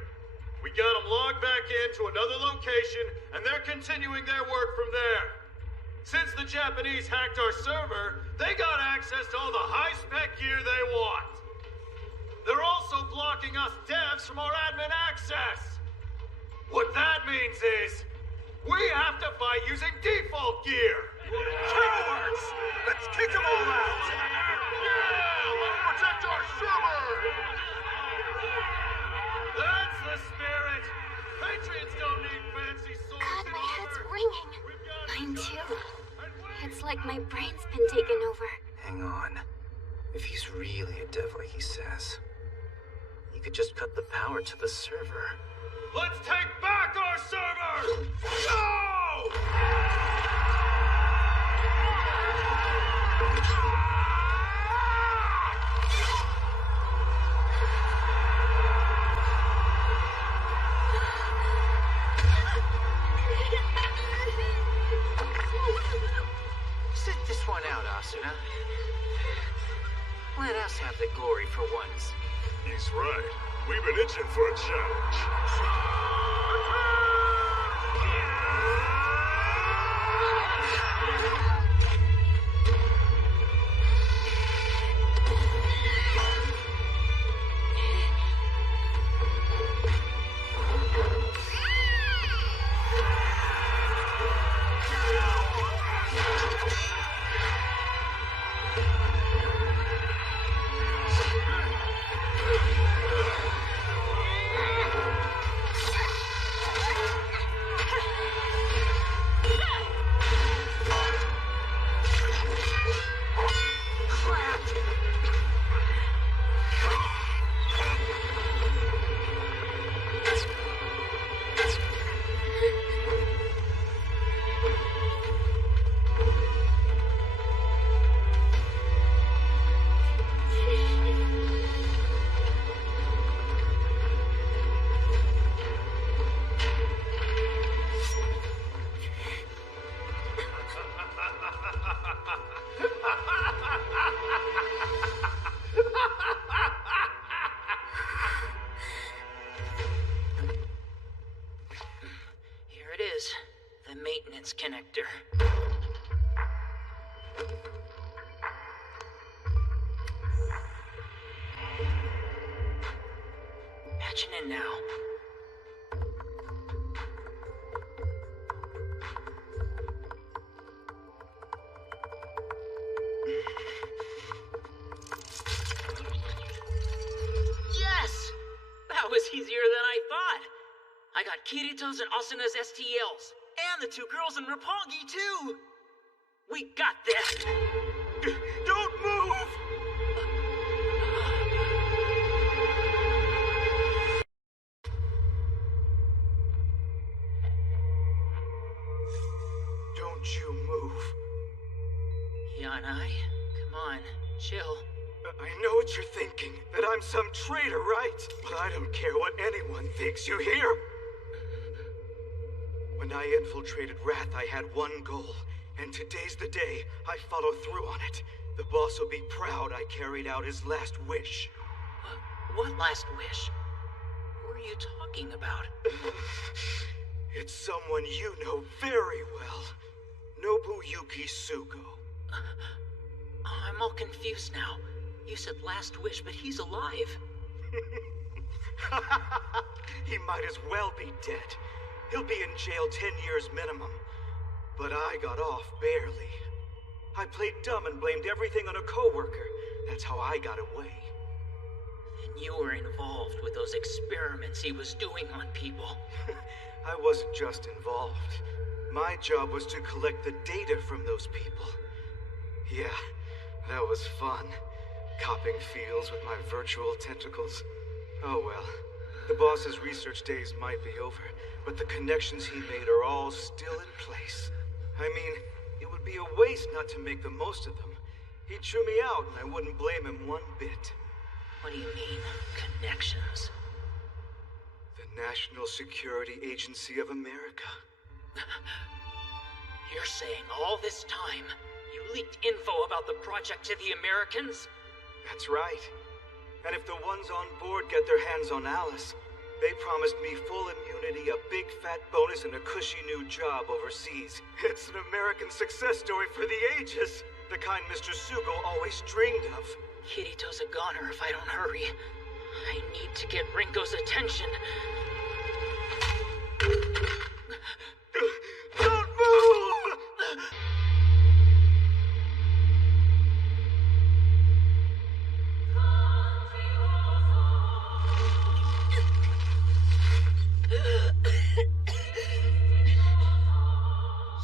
We got them logged back into another location, and they're continuing their work from there. Since the Japanese hacked our server, they got access to all the high-spec gear they want. They're also blocking us devs from our admin access. What that means is, we have to fight using default gear. Cowards! Let's kick them all out! Yeah! Let's protect our server! That's the spirit! Patriots don't need fancy swords. God, my head's ringing. Mine too. It's like my brain's been taken over. Hang on. If he's really a dev like he says, you could just cut the power to the server. Let's take back our server! Go! Sit this one out, Asuna. Let us have the glory for once. He's right. We've been itching for a challenge. Here it is, the maintenance connector. Patching in now. Yes! That was easier than I thought. I got Kirito's and Asuna's STLs. And the 2 girls in Roppongi, too! We got this! Don't move! Don't you move. Yanai, come on, chill. I know what you're thinking, that I'm some traitor, right? But I don't care what anyone thinks, you hear? When I infiltrated Wrath, I had one goal, and today's the day I follow through on it. The boss will be proud I carried out his last wish. What last wish? Who are you talking about? It's someone you know very well. Nobuyuki Sugo. I'm all confused now. You said last wish, but he's alive. He might as well be dead. He'll be in jail 10 years minimum. But I got off barely. I played dumb and blamed everything on a coworker. That's how I got away. Then you were involved with those experiments he was doing on people. I wasn't just involved. My job was to collect the data from those people. Yeah, that was fun. Copping fields with my virtual tentacles. Oh well. The boss's research days might be over, but the connections he made are all still in place. I mean, it would be a waste not to make the most of them. He'd chew me out and I wouldn't blame him one bit. What do you mean, connections? The National Security Agency of America. You're saying all this time you leaked info about the project to the Americans? That's right. And if the ones on board get their hands on Alice, they promised me full immunity, a big fat bonus, and a cushy new job overseas. It's an American success story for the ages. The kind Mr. Sugo always dreamed of. Kirito's a goner if I don't hurry. I need to get Rinko's attention. Don't move!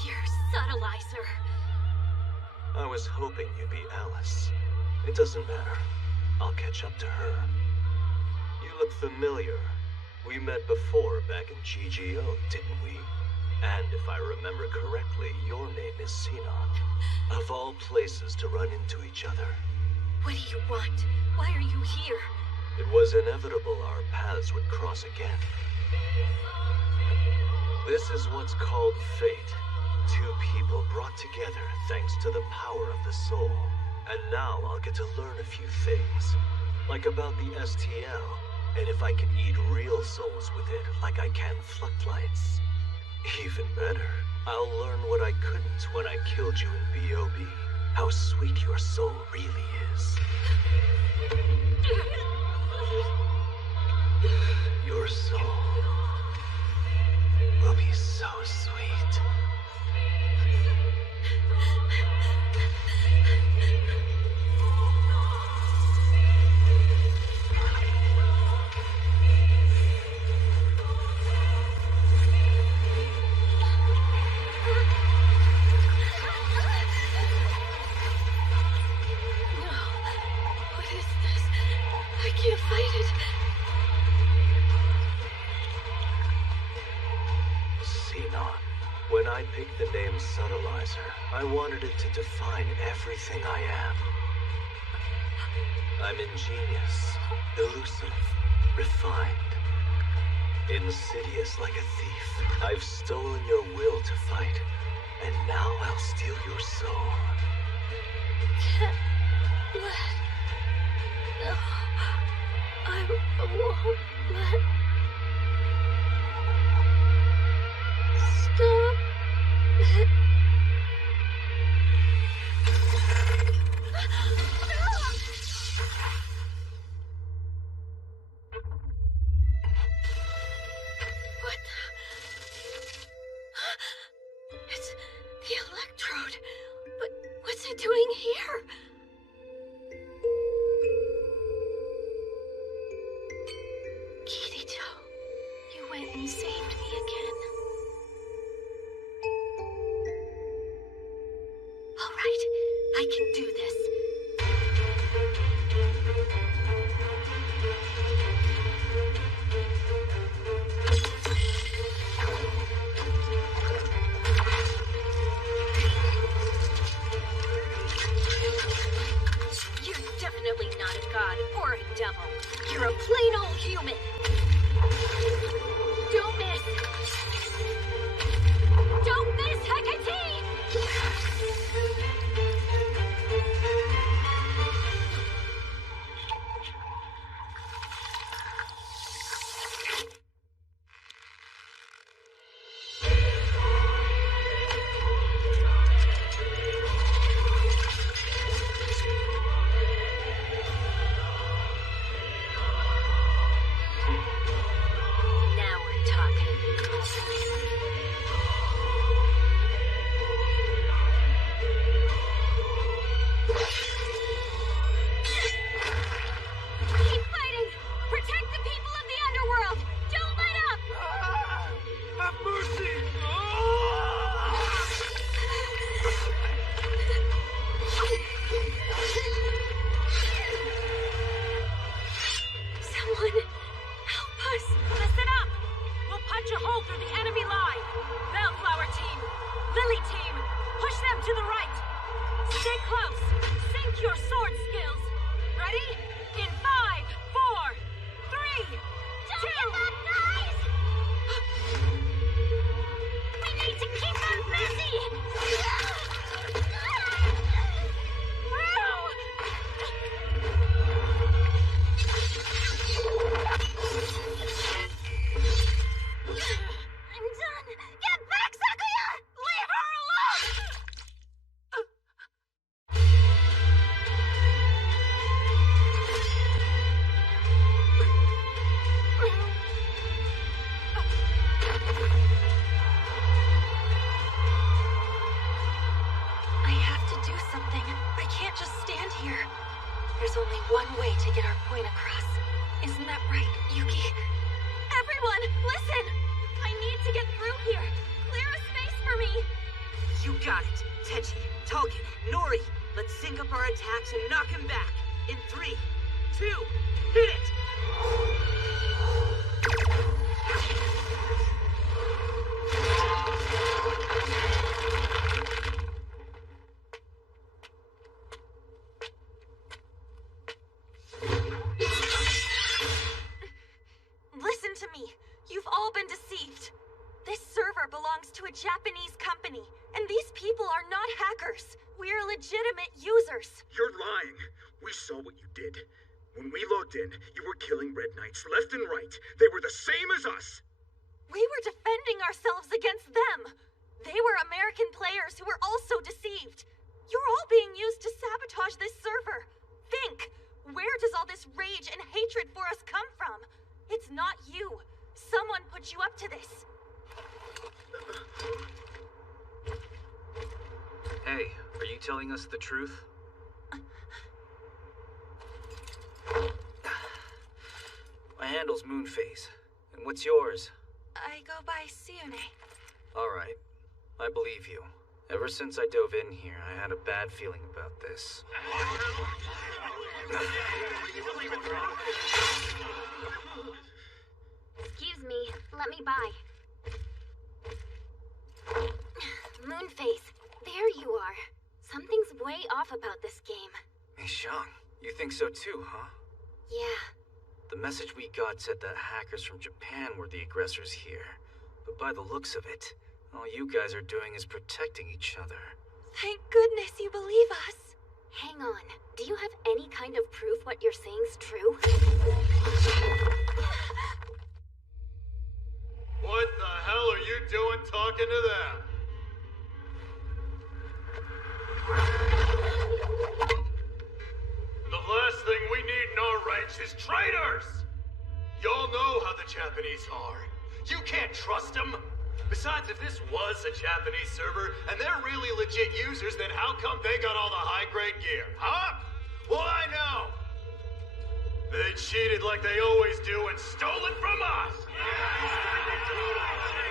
Your subtilizer. I was hoping you'd be Alice. It doesn't matter. I'll catch up to her. You look familiar. We met before back in GGO, didn't we? And if I remember correctly, your name is Sinon. Of all places to run into each other. What do you want? Why are you here? It was inevitable our paths would cross again. This is what's called fate. 2 people brought together thanks to the power of the soul. And now I'll get to learn a few things. Like about the STL, and if I can eat real souls with it like I can Fluctlights. Even better, I'll learn what I couldn't when I killed you in B.O.B. How sweet your soul really is. Your soul will be so sweet. When I picked the name Subtilizer, I wanted it to define everything I am. I'm ingenious, elusive, refined, insidious like a thief. I've stolen your will to fight, and now I'll steal your soul. Can't let... No. I won't let... Stop it. What the... It's the electrode. But what's it doing here? Kirito. I can do this. You're definitely not a god or a devil. You're a plain old human. Don't miss. Don't miss, Hecate! Now we're talking. Keep fighting! Protect the people of the underworld! Don't let up! Have mercy! Someone, help us! Listen up! We'll punch a hole through the enemy line! Bellflower team! Lily team! Push them to the right! Stay close! Sync your sword skills! Ready? In 5, 4, 3, 2... Don't give up, guys! We need to keep them busy! I'm done! Get back, Sakuya! Leave her alone! I have to do something. I can't just stand here. There's only one way to get our point across. Isn't that right, Yuki? Everyone, listen! I need to get through here. Clear a space for me. You got it. Tenchi, Tolkien, Nori. Let's sync up our attacks and knock him back. In 3, 2, hit it! Listen to me. You've all been deceived. This server belongs to a Japanese company, and these people are not hackers. We're legitimate users. You're lying. We saw what you did. When we logged in, you were killing Red Knights left and right. They were the same as us. We were defending ourselves against them. They were American players who were also deceived. You're all being used to sabotage this server. Think, where does all this rage and hatred for us come from? It's not you. Someone put you up to this. Hey, are you telling us the truth? My handle's Moonface. And what's yours? I go by Sione. Alright. I believe you. Ever since I dove in here, I had a bad feeling about this. Excuse me, let me by. Moonface, there you are. Something's way off about this game. Hey, Xiang, you think so too, huh? Yeah. The message we got said that hackers from Japan were the aggressors here. But by the looks of it, all you guys are doing is protecting each other. Thank goodness you believe us. Hang on. Do you have any kind of proof what you're saying's true? What the hell are you doing talking to them? The last thing we need in our ranks is traitors! Y'all know how the Japanese are. You can't trust them. Besides, if this was a Japanese server, and they're really legit users, then how come they got all the high-grade gear, huh? Well, I know. They cheated like they always do and stole it from us!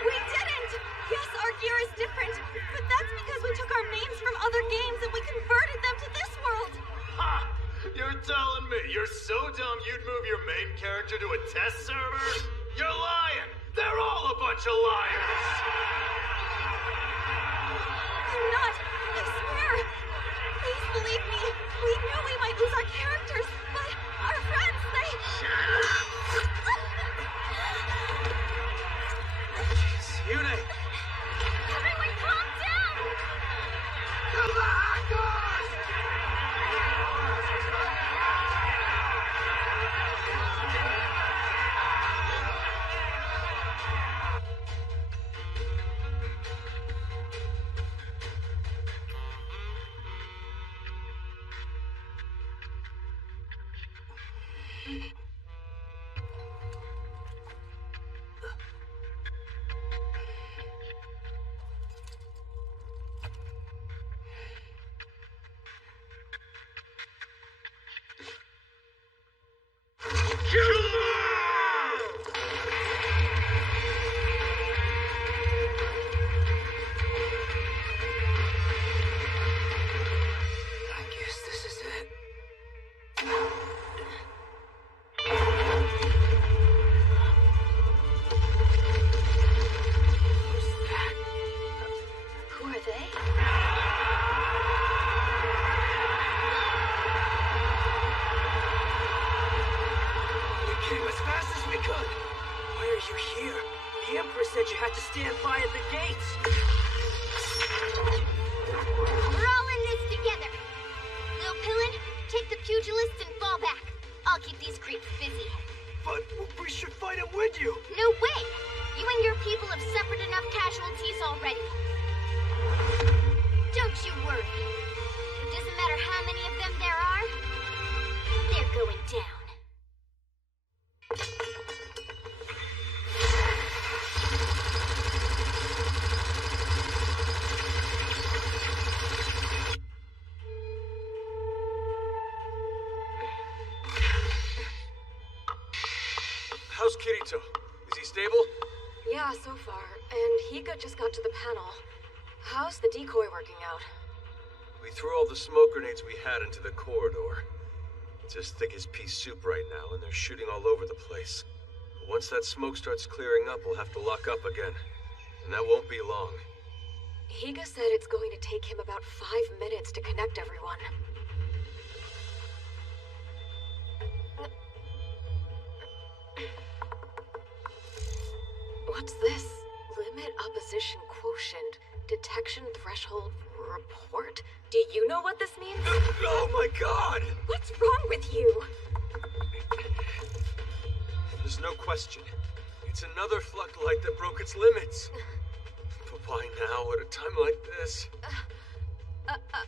We didn't! Yes, our gear is different, but that's because we took our names from other games and we converted them to test server? You're lying! They're all a bunch of liars! I'm not! I swear! Please believe me! We knew we might lose our characters, but our friends, they... Yune! Everyone calm down! To the hackers! I guess this is it. Who's that? Who are they? We came as fast as we could. Why are you here? The Emperor said you had to stand by at the gates. We're all in this together. Lil Pillin, take the pugilist and fall back. I'll keep these creeps busy. But we should fight him with you. No way! You and your people have suffered enough casualties already. Don't you worry. It doesn't matter how many of them there are, they're going down. How's Kirito? Is he stable? Yeah, so far. And Higa just got to the panel. How's the decoy working out? We threw all the smoke grenades we had into the corridor. It's as thick as pea soup right now, and they're shooting all over the place. But once that smoke starts clearing up, we'll have to lock up again. And that won't be long. Higa said it's going to take him about 5 minutes to connect everyone. What's this? Limit opposition quotient. Detection threshold report. Do you know what this means? Oh my god! What's wrong with you? There's no question. It's another floodlight that broke its limits. But why now, at a time like this?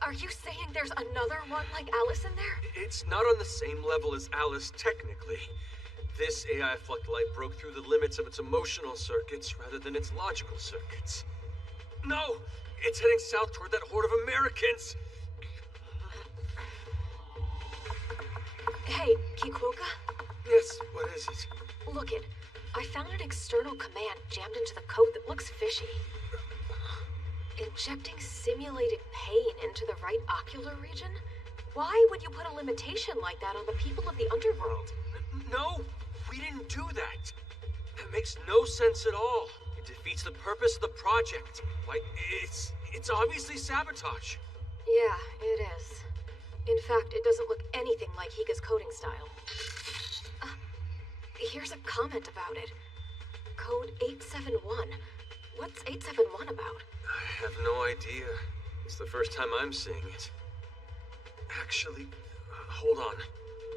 Are you saying there's another one like Alice in there? It's not on the same level as Alice, technically. This AI floodlight broke through the limits of its emotional circuits rather than its logical circuits. No! It's heading south toward that horde of Americans! Hey, Kikuoka? Yes, what is it? Look it. I found an external command jammed into the code that looks fishy. Injecting simulated pain into the right ocular region? Why would you put a limitation like that on the people of the underworld? No! We didn't do that! That makes no sense at all. It defeats the purpose of the project. Like, it's obviously sabotage. Yeah, it is. In fact, it doesn't look anything like Higa's coding style. Here's a comment about it. Code 871. What's 871 about? I have no idea. It's the first time I'm seeing it. Actually, hold on.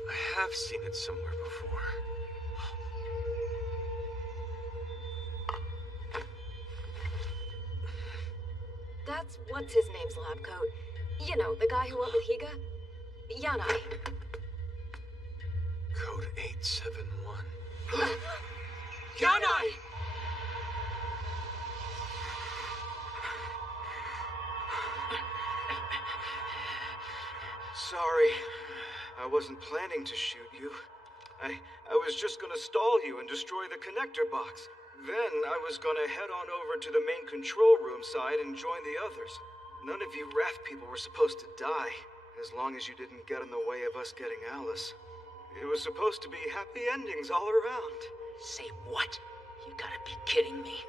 I have seen it somewhere before. That's what's his name's lab coat. You know, the guy who went with Higa? Yanai. Code 871. Yanai! Sorry. I wasn't planning to shoot you. I was just gonna stall you and destroy the connector box. Then I was gonna head on over to the main control room side and join the others. None of you Wrath people were supposed to die, as long as you didn't get in the way of us getting Alice. It was supposed to be happy endings all around. Say what? You gotta be kidding me.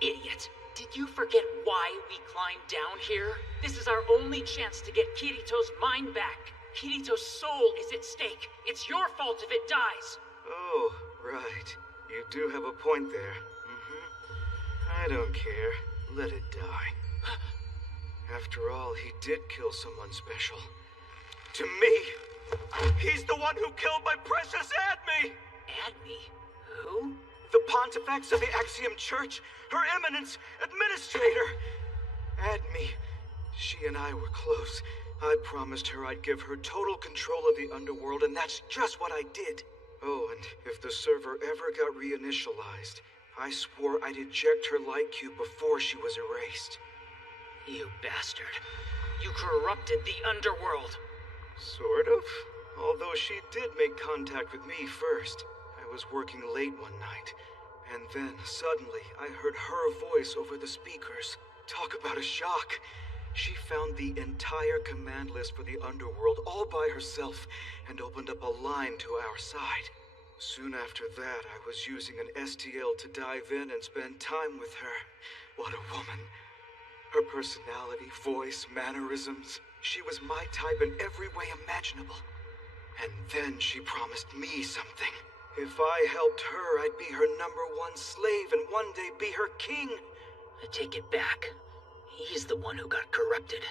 Idiot. Did you forget why we climbed down here? This is our only chance to get Kirito's mind back. Kirito's soul is at stake. It's your fault if it dies. Oh, right. You do have a point there. I don't care. Let it die. After all, he did kill someone special. To me, he's the one who killed my precious Adme! Adme? Who? The Pontifex of the Axiom Church, Her Eminence, Administrator. Adme, she and I were close. I promised her I'd give her total control of the underworld, and that's just what I did. Oh, and if the server ever got reinitialized, I swore I'd eject her light cube before she was erased. You bastard. You corrupted the underworld. Sort of. Although she did make contact with me first. I was working late one night, and then suddenly I heard her voice over the speakers. Talk about a shock. She found the entire command list for the underworld all by herself and opened up a line to our side. Soon after that, I was using an STL to dive in and spend time with her. What a woman. Her personality, voice, mannerisms. She was my type in every way imaginable. And then she promised me something. If I helped her, I'd be her #1 slave and one day be her king. I take it back. He's the one who got corrupted.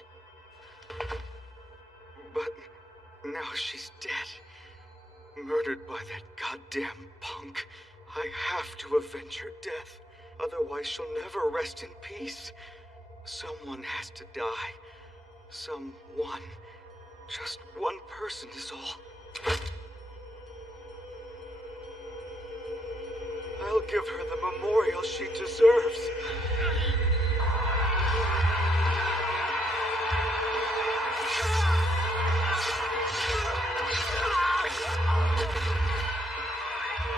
But now she's dead. Murdered by that goddamn punk. I have to avenge her death. Otherwise she'll never rest in peace. Someone has to die. Someone. Just one person is all. I'll give her the memorial she deserves.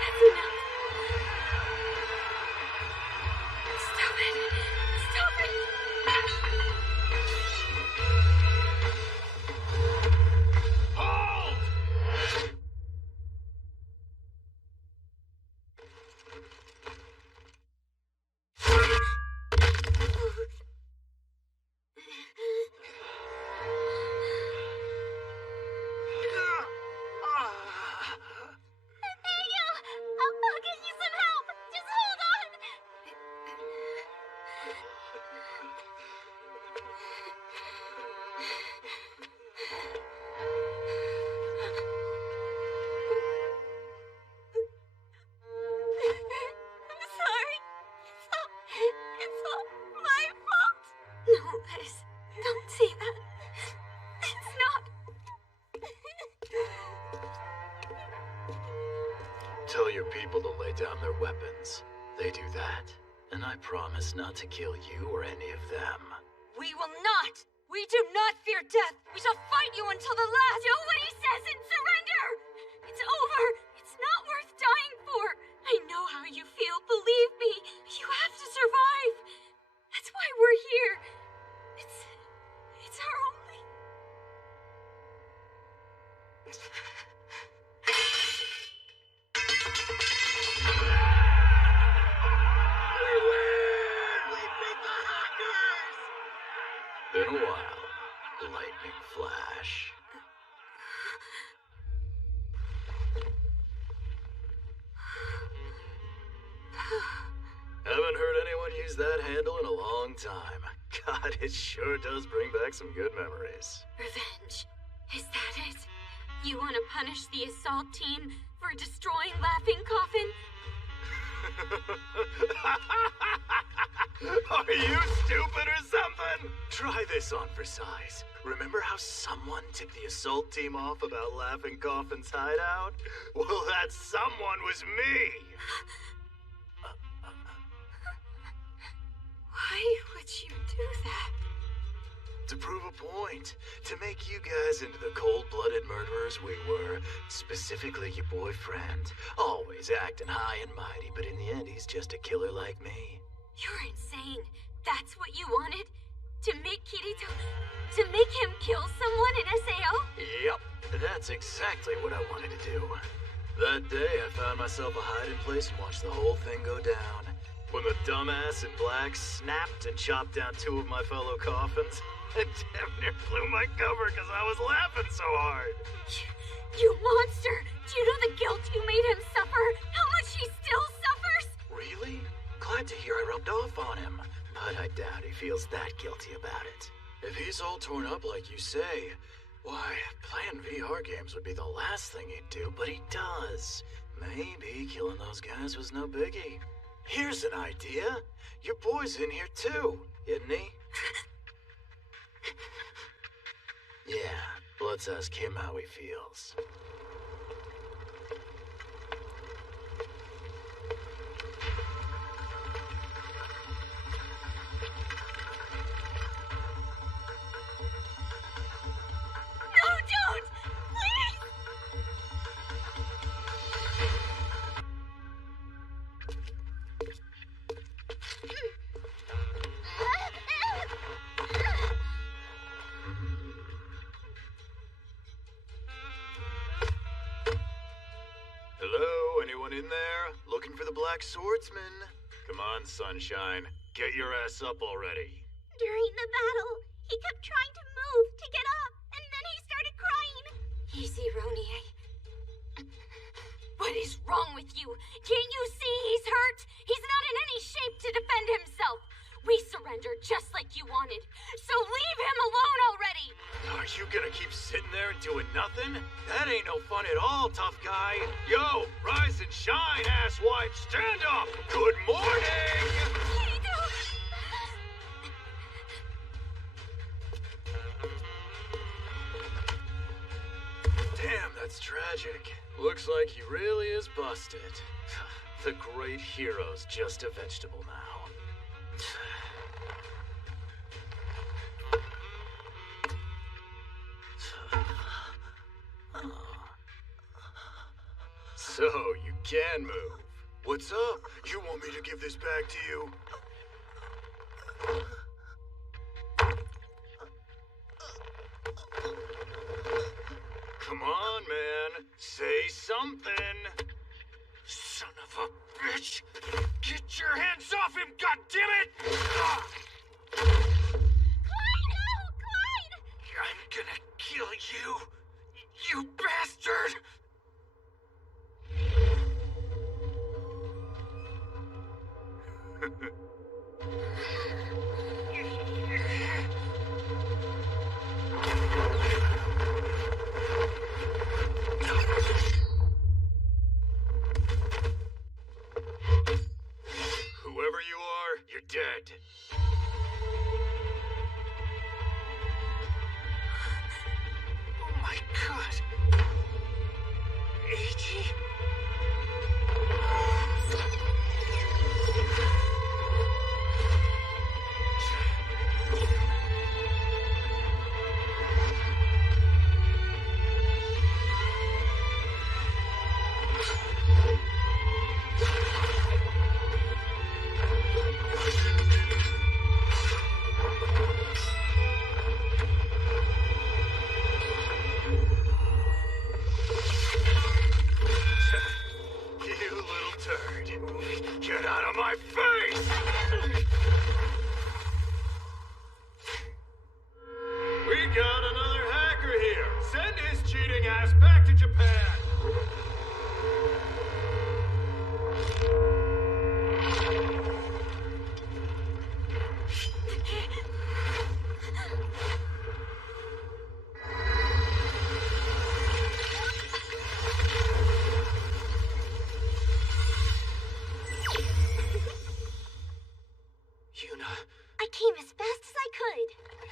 That's enough. Stop it. Stop it. Halt! I'll get you some help. Just hold on. I'm sorry. It's all my fault. No, Liz. Don't say that. It's not. Tell your people to lay down their weapons. They do that, and I promise not to kill you or any of them. We will not! We do not fear death! We shall fight you until the last! Do what he says and surrender! It's over! It's not worth dying for! I know how you feel, believe me! You have to survive! That's why we're here! It's our only... Been a while. Lightning flash. Haven't heard anyone use that handle in a long time. God, it sure does bring back some good memories. Revenge. Is that it? You want to punish the assault team for destroying Laughing Coffin? Are you stupid or something? Try this on for size. Remember how someone tipped the assault team off about Laughing Coffin's hideout? Well, that someone was me! Why would you do that? To prove a point. To make you guys into the cold-blooded murderers we were. Specifically your boyfriend. Always acting high and mighty, but in the end he's just a killer like me. You're insane. That's what you wanted? To make Kirito... to make him kill someone in SAO? Yep. That's exactly what I wanted to do. That day, I found myself a hiding place and watched the whole thing go down. When the dumbass in black snapped and chopped down 2 of my fellow coffins, it damn near blew my cover because I was laughing so hard. You monster! Do you know the guilt you made him suffer? How much he still suffers? Really? Glad to hear I rubbed off on him. But I doubt he feels that guilty about it. If he's all torn up like you say, why, playing VR games would be the last thing he'd do, but he does. Maybe killing those guys was no biggie. Here's an idea. Your boy's in here too, isn't he? Yeah, let's ask him how he feels. No, don't! Please! Hello, anyone in there? Looking for the Black Swordsman? Come on, Sunshine. Get your ass up already. During the battle, he kept trying to move, to get up, and then he started crying. Easy, Ronier. What is wrong with you? Can't you see he's hurt? He's not in any shape to defend himself. We surrendered just like you wanted, so leave him alone already! Are you gonna keep sitting there and doing nothing? That ain't no fun at all, tough guy. Yo, rise and shine, asswipe. Stand up. Good morning. Damn, that's tragic. Looks like he really is busted. The great hero's just a vegetable now. So, you can move. What's up? You want me to give this back to you? Come on, man. Say something. Son of a bitch! Get your hands off him, goddammit! Clyde, no! Clyde! I'm gonna kill you, you bastard! Whoever you are, you're dead. Oh my god. AG? Get out of my face! We got another hacker here. Send his cheating ass back to Japan. I came as fast as I could.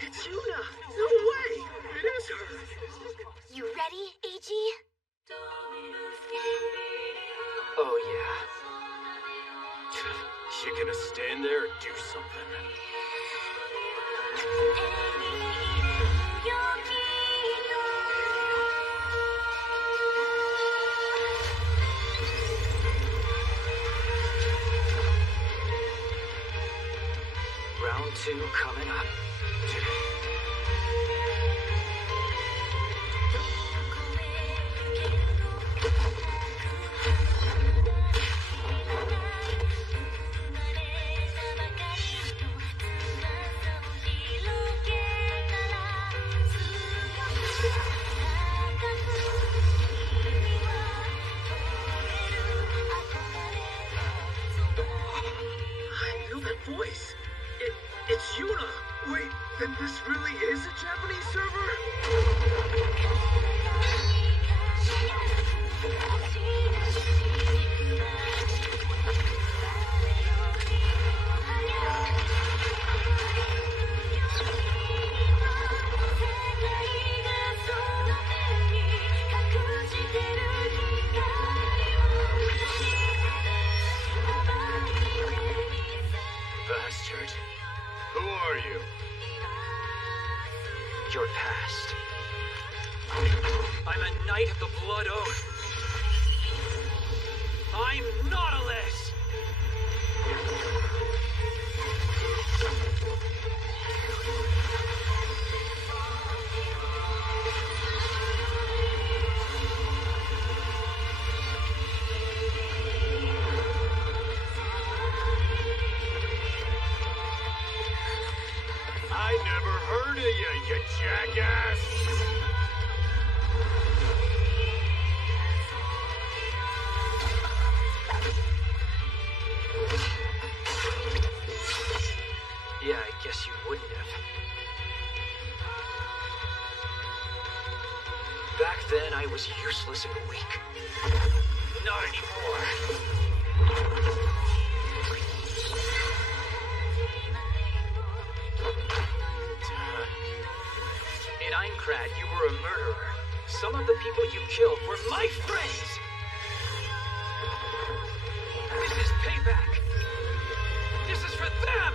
It's Yuna! No way! It is her! You ready, AG? Oh, yeah. You gonna stand there or do something? Round 2 coming up. Yuna! Wait, then this really is a Japanese server? Bastard. Who are you? Your past. I'm a Knight of the Blood Oath. I'm Nautilus! I never heard of you jackass! Yeah, I guess you wouldn't have. Back then, I was useless and weak. Not anymore. In Aincrad, you were a murderer. Some of the people you killed were my friends! This is payback! This is for them!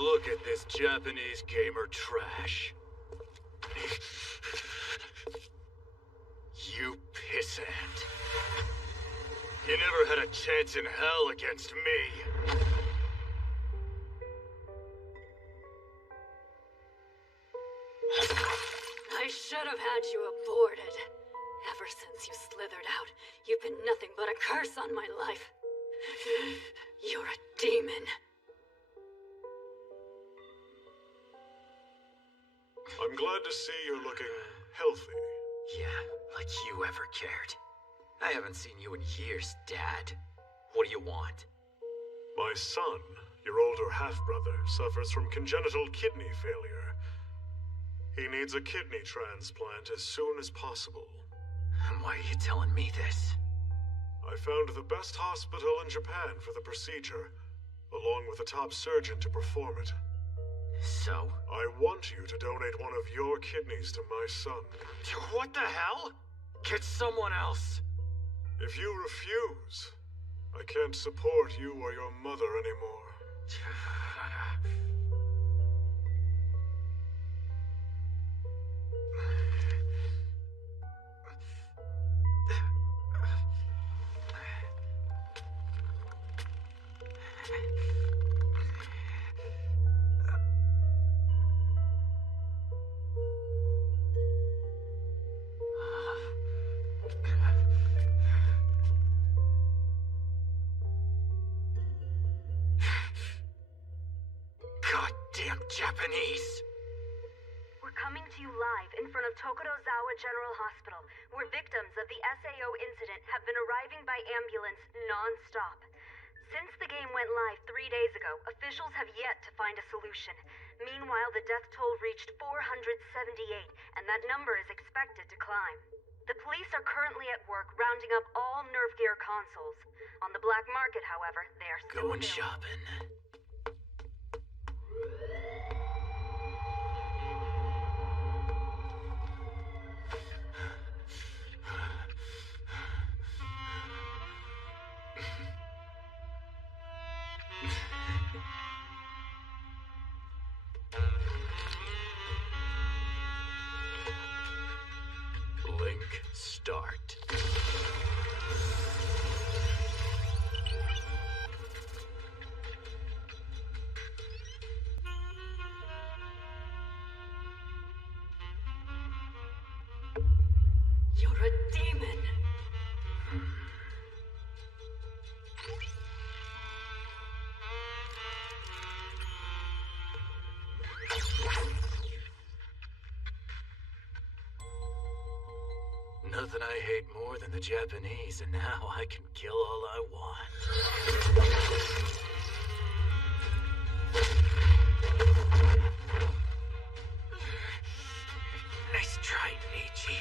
Look at this Japanese gamer trash. You pissant. You never had a chance in hell against me. I should have had you aborted. Ever since you slithered out, you've been nothing but a curse on my life. You're a demon. I'm glad to see you're looking healthy. Yeah, like you ever cared. I haven't seen you in years, Dad. What do you want? My son, your older half-brother, suffers from congenital kidney failure. He needs a kidney transplant as soon as possible. And why are you telling me this? I found the best hospital in Japan for the procedure, along with a top surgeon to perform it. So? I want you to donate one of your kidneys to my son. What the hell? Get someone else. If you refuse, I can't support you or your mother anymore. Goddamn Japanese! We're coming to you live in front of Tokudozawa General Hospital, where victims of the SAO incident have been arriving by ambulance non-stop. Since the game went live 3 days ago, officials have yet to find a solution. Meanwhile, the death toll reached 478, and that number is expected to climb. The police are currently at work rounding up all Nerve Gear consoles. On the black market, however, they are still Going available. shopping. Link start. You're a demon. Nothing I hate more than the Japanese, and now I can kill all I want. Nice try, Ichi.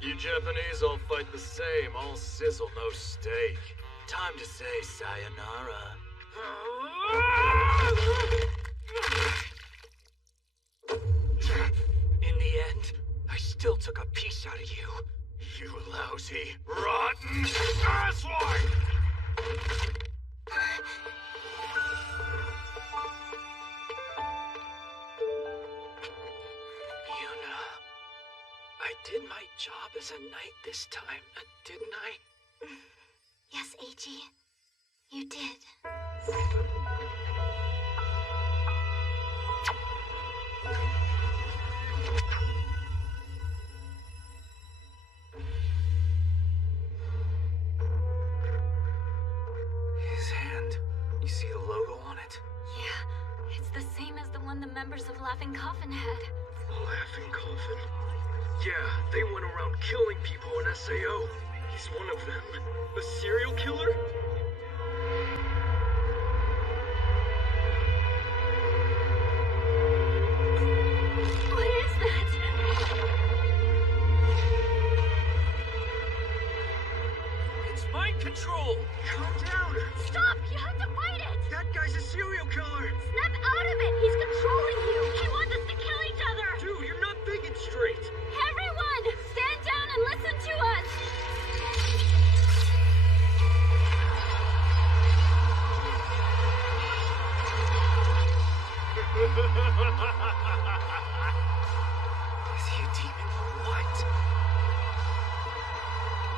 You Japanese all fight the same, all sizzle, no steak. Time to say sayonara. In the end, I still took a piece out of you. You lousy, rotten asswipe! Yuna, I did my job as a knight this time, didn't I? Yes, Eiji. You did. His hand. You see the logo on it? Yeah, it's the same as the one the members of Laughing Coffin had. Laughing Coffin? Yeah, they went around killing people in SAO. He's one of them. A serial killer? What is that? It's mind control! Calm down! Stop! You have to fight it! That guy's a serial killer! Snap out of it! He's controlling you! He wants us to kill each other! Dude, you're not thinking straight! Everyone! Stand down and listen to us! Is he a demon or what?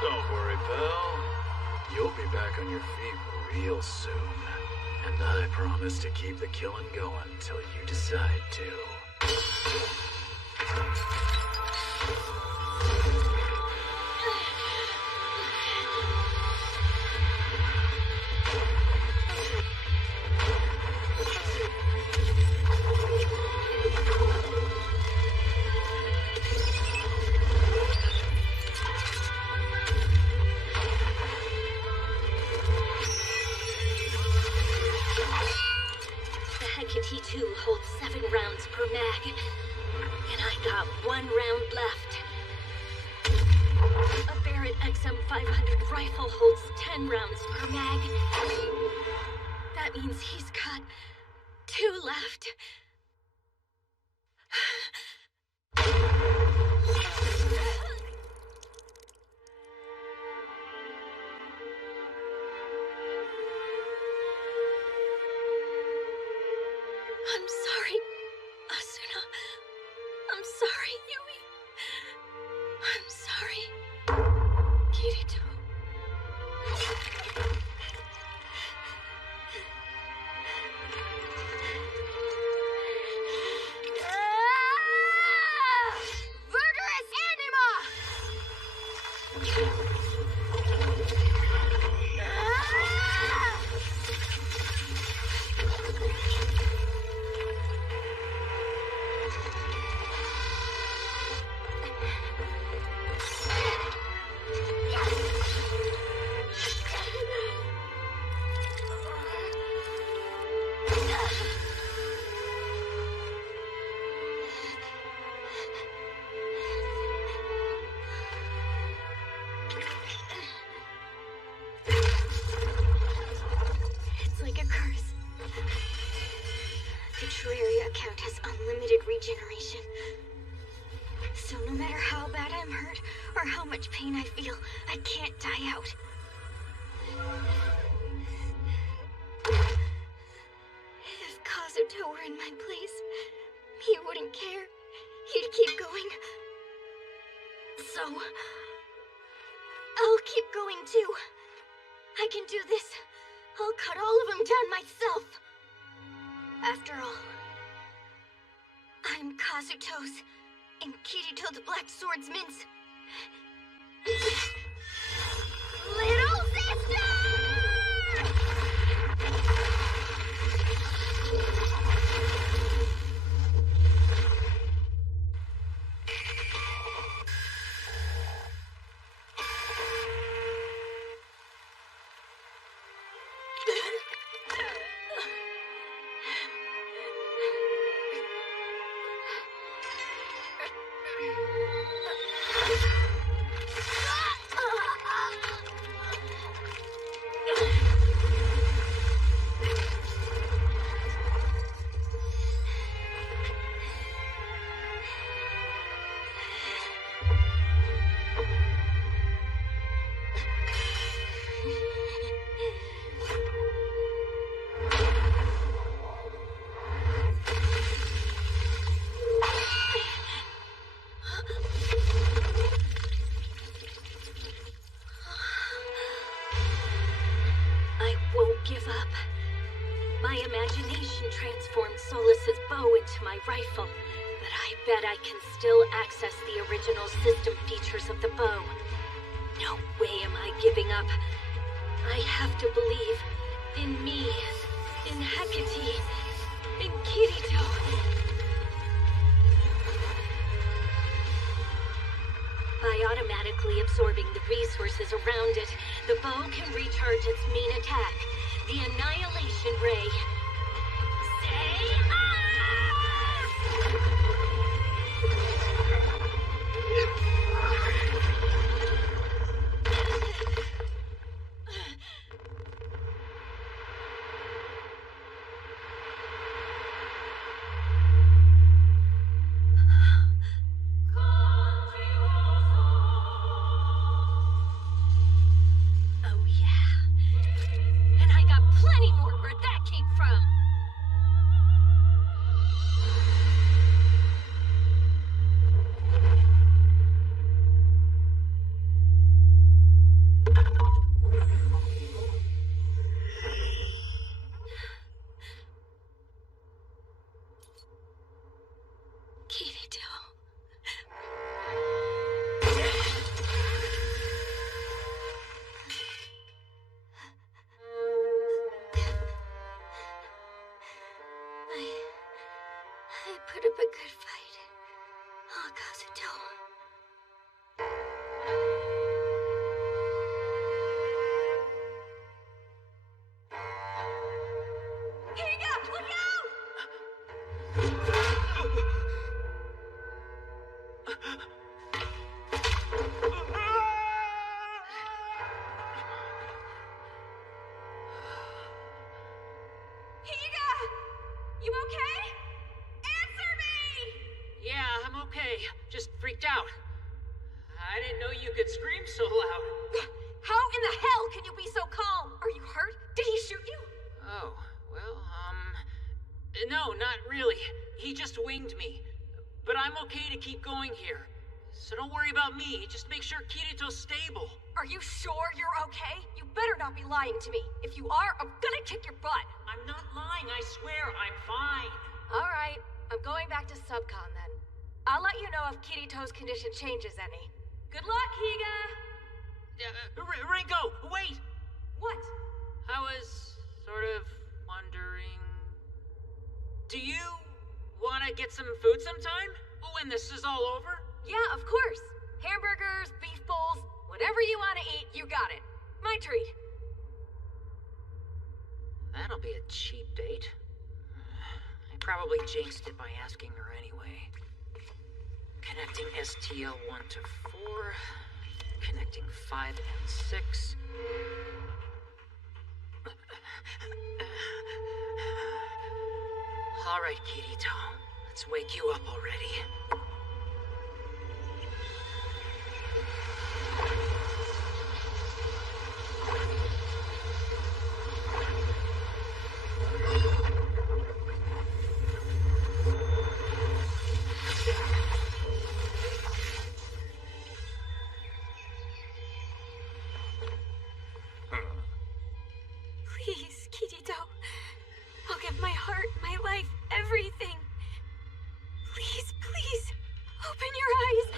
Don't worry, pal. You'll be back on your feet real soon. And I promise to keep the killing going until you decide to. The Hecate-2 holds 7 rounds per mag, and I got 1 round left. A Barrett XM500 rifle holds 10 rounds per mag. That means he's got 2 left. I'm sorry, Asuna. I'm sorry, Yui. I'm sorry, Kirito. Verdurous anima! account has unlimited regeneration. So no matter how bad I'm hurt, or how much pain I feel, I can't die out. If Kazuto were in my place, he wouldn't care. He'd keep going. So, I'll keep going too. I can do this. I'll cut all of them down myself. After all, I'm Kazuto's and Kirito the Black Swordsman's little sister! Transformed Solus's bow into my rifle, but I bet I can still access the original system features of the bow. No way am I giving up. I have to believe in me, in Hecate, in Kirito. By automatically absorbing the resources around it, the bow can recharge its main attack, the Annihilation Ray. Oh yeah. And I got plenty more where that came from. I put up a good fight. Oh, Kazuto. Higa, look out! Higa! You okay? Answer me! Yeah, I'm okay. Just freaked out. I didn't know you could scream so loud. How in the hell can you be so calm? Are you hurt? Did he shoot you? Oh, well, no, not really. He just winged me. But I'm okay to keep going here. So don't worry about me. Just make sure Kirito's stable. Are you sure you're okay? You better not be lying to me. If you are, I'm gonna kick your butt. I'm not lying, I swear. I'm fine. All right, I'm going back to Subcon then. I'll let you know if Kirito's condition changes any. Good luck, Higa! Rinko, wait! What? I was sort of wondering... Do you want to get some food sometime? When this is all over? Yeah, of course. Hamburgers, beef bowls, whatever you want to eat, you got it. My treat. That'll be a cheap date. I probably jinxed it by asking her anyway. Connecting STL1 to 4. Connecting 5 and 6. All right, Kirito. Let's wake you up already. Please, Kirito. I'll give my heart, my life, everything. Please, please, open your eyes.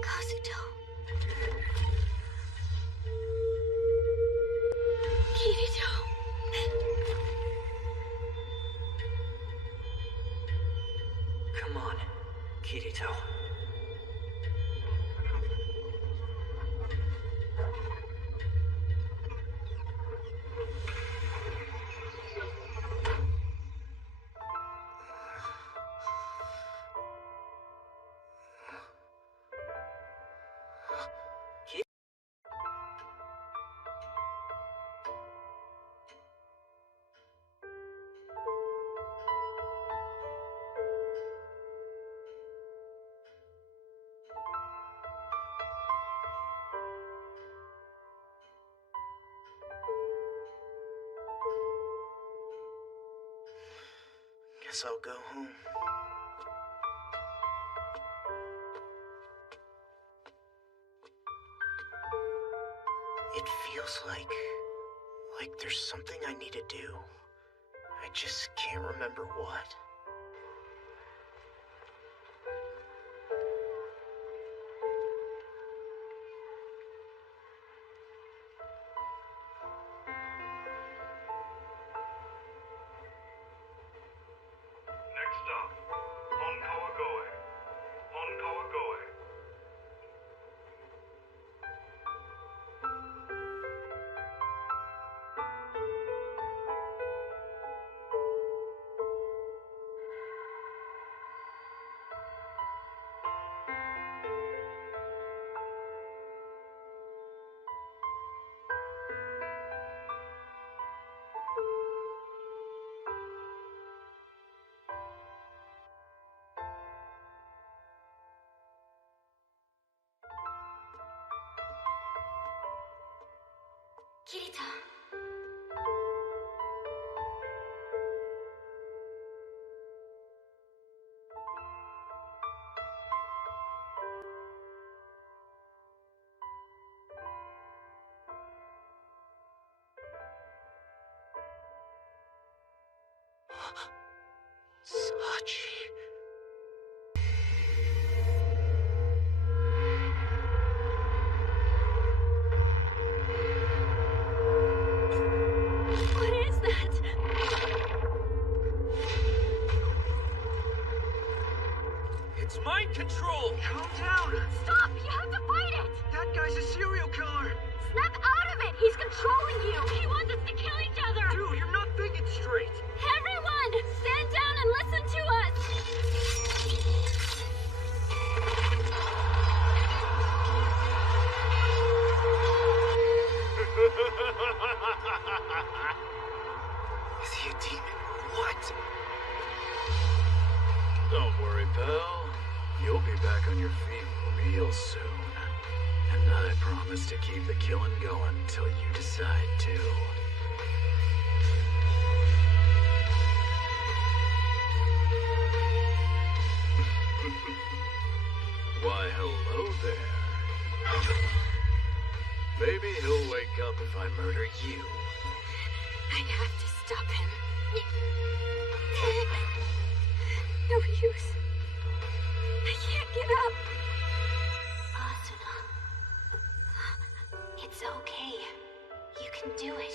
Kazuto. Kirito. Come on, Kirito. Guess I'll go home. It feels like there's something I need to do. I just can't remember what. Next stop, Honkawagoe. Honkawagoe. Kirito. Sachi. What is that? It's mind control! Calm down! Stop! You have to fight it! That guy's a serial killer! Snap out of it! He's controlling you! He wants us to kill each other! Dude, you're not thinking straight! Everyone! Stand down and listen to us! Is he a demon or what? Don't worry, pal. You'll be back on your feet real soon. And I promise to keep the killing going until you decide to. Why, hello there. Maybe he'll wake up if I murder you. I have to stop him. No use. I can't get up. Asuna. It's okay. You can do it.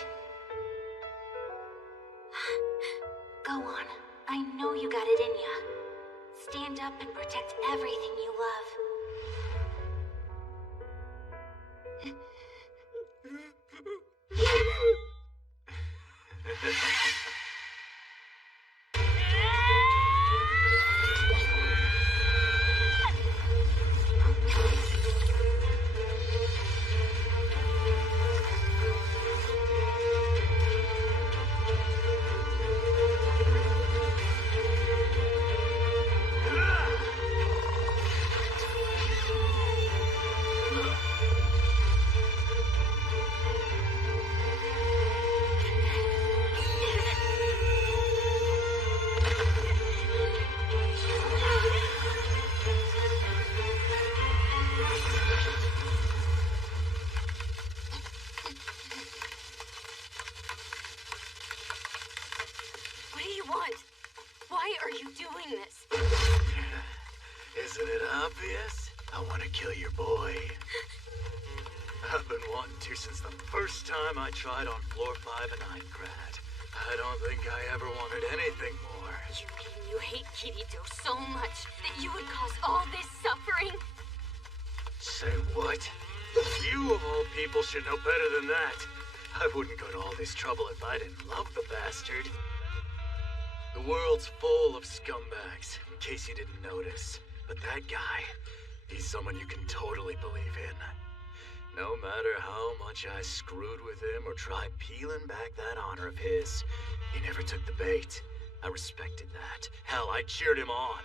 Go on. I know you got it in ya. Stand up and protect everything you love. want? Why are you doing this? Isn't it obvious? I want to kill your boy. I've been wanting to since the first time I tried on floor 5 in Aincrad. I don't think I ever wanted anything more. You mean you hate Kirito so much that you would cause all this suffering? Say what? You of all people should know better than that. I wouldn't go to all this trouble if I didn't love the bastard. The world's full of scumbags, in case you didn't notice. But that guy, he's someone you can totally believe in. No matter how much I screwed with him or tried peeling back that honor of his, he never took the bait. I respected that. Hell, I cheered him on.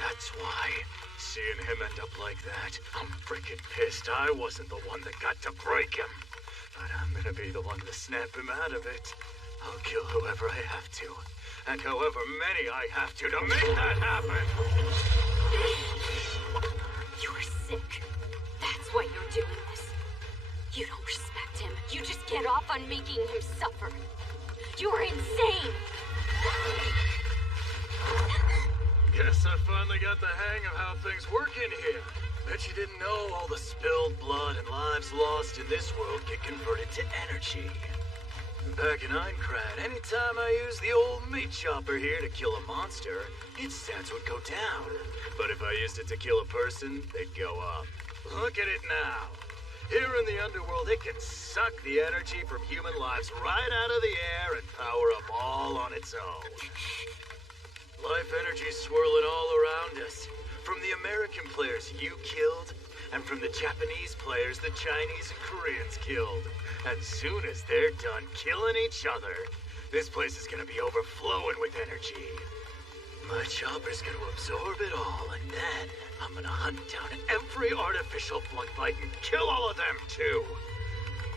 That's why, seeing him end up like that, I'm freaking pissed I wasn't the one that got to break him. But I'm gonna be the one to snap him out of it. I'll kill whoever I have to, and however many I have to make that happen. You're sick. That's why you're doing this. You don't respect him. You just get off on making him suffer. You're insane! Guess I finally got the hang of how things work in here. Bet you didn't know all the spilled blood and lives lost in this world get converted to energy. Back in Aincrad, anytime I used the old meat chopper here to kill a monster, its stats would go down. But if I used it to kill a person, they'd go up. Look at it now. Here in the underworld, it can suck the energy from human lives right out of the air and power up all on its own. Life energy swirling all around us. From the American players you killed, and from the Japanese players the Chinese and Koreans killed. As soon as they're done killing each other, this place is gonna be overflowing with energy. My chopper's gonna absorb it all, and then I'm gonna hunt down every artificial blood fight and kill all of them, too.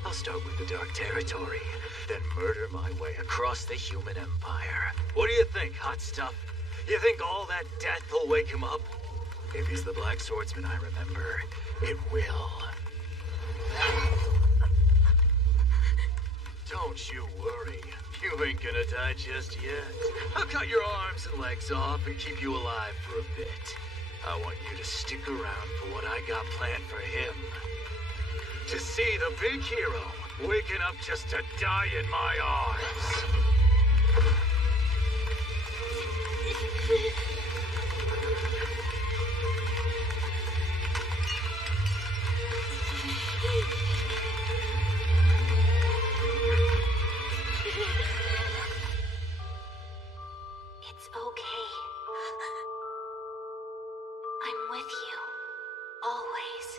I'll start with the Dark Territory, then murder my way across the human empire. What do you think, hot stuff? You think all that death will wake him up? If he's the Black Swordsman I remember, it will. Don't you worry. You ain't gonna die just yet. I'll cut your arms and legs off and keep you alive for a bit. I want you to stick around for what I got planned for him. To see the big hero waking up just to die in my arms. It's okay. I'm with you. Always.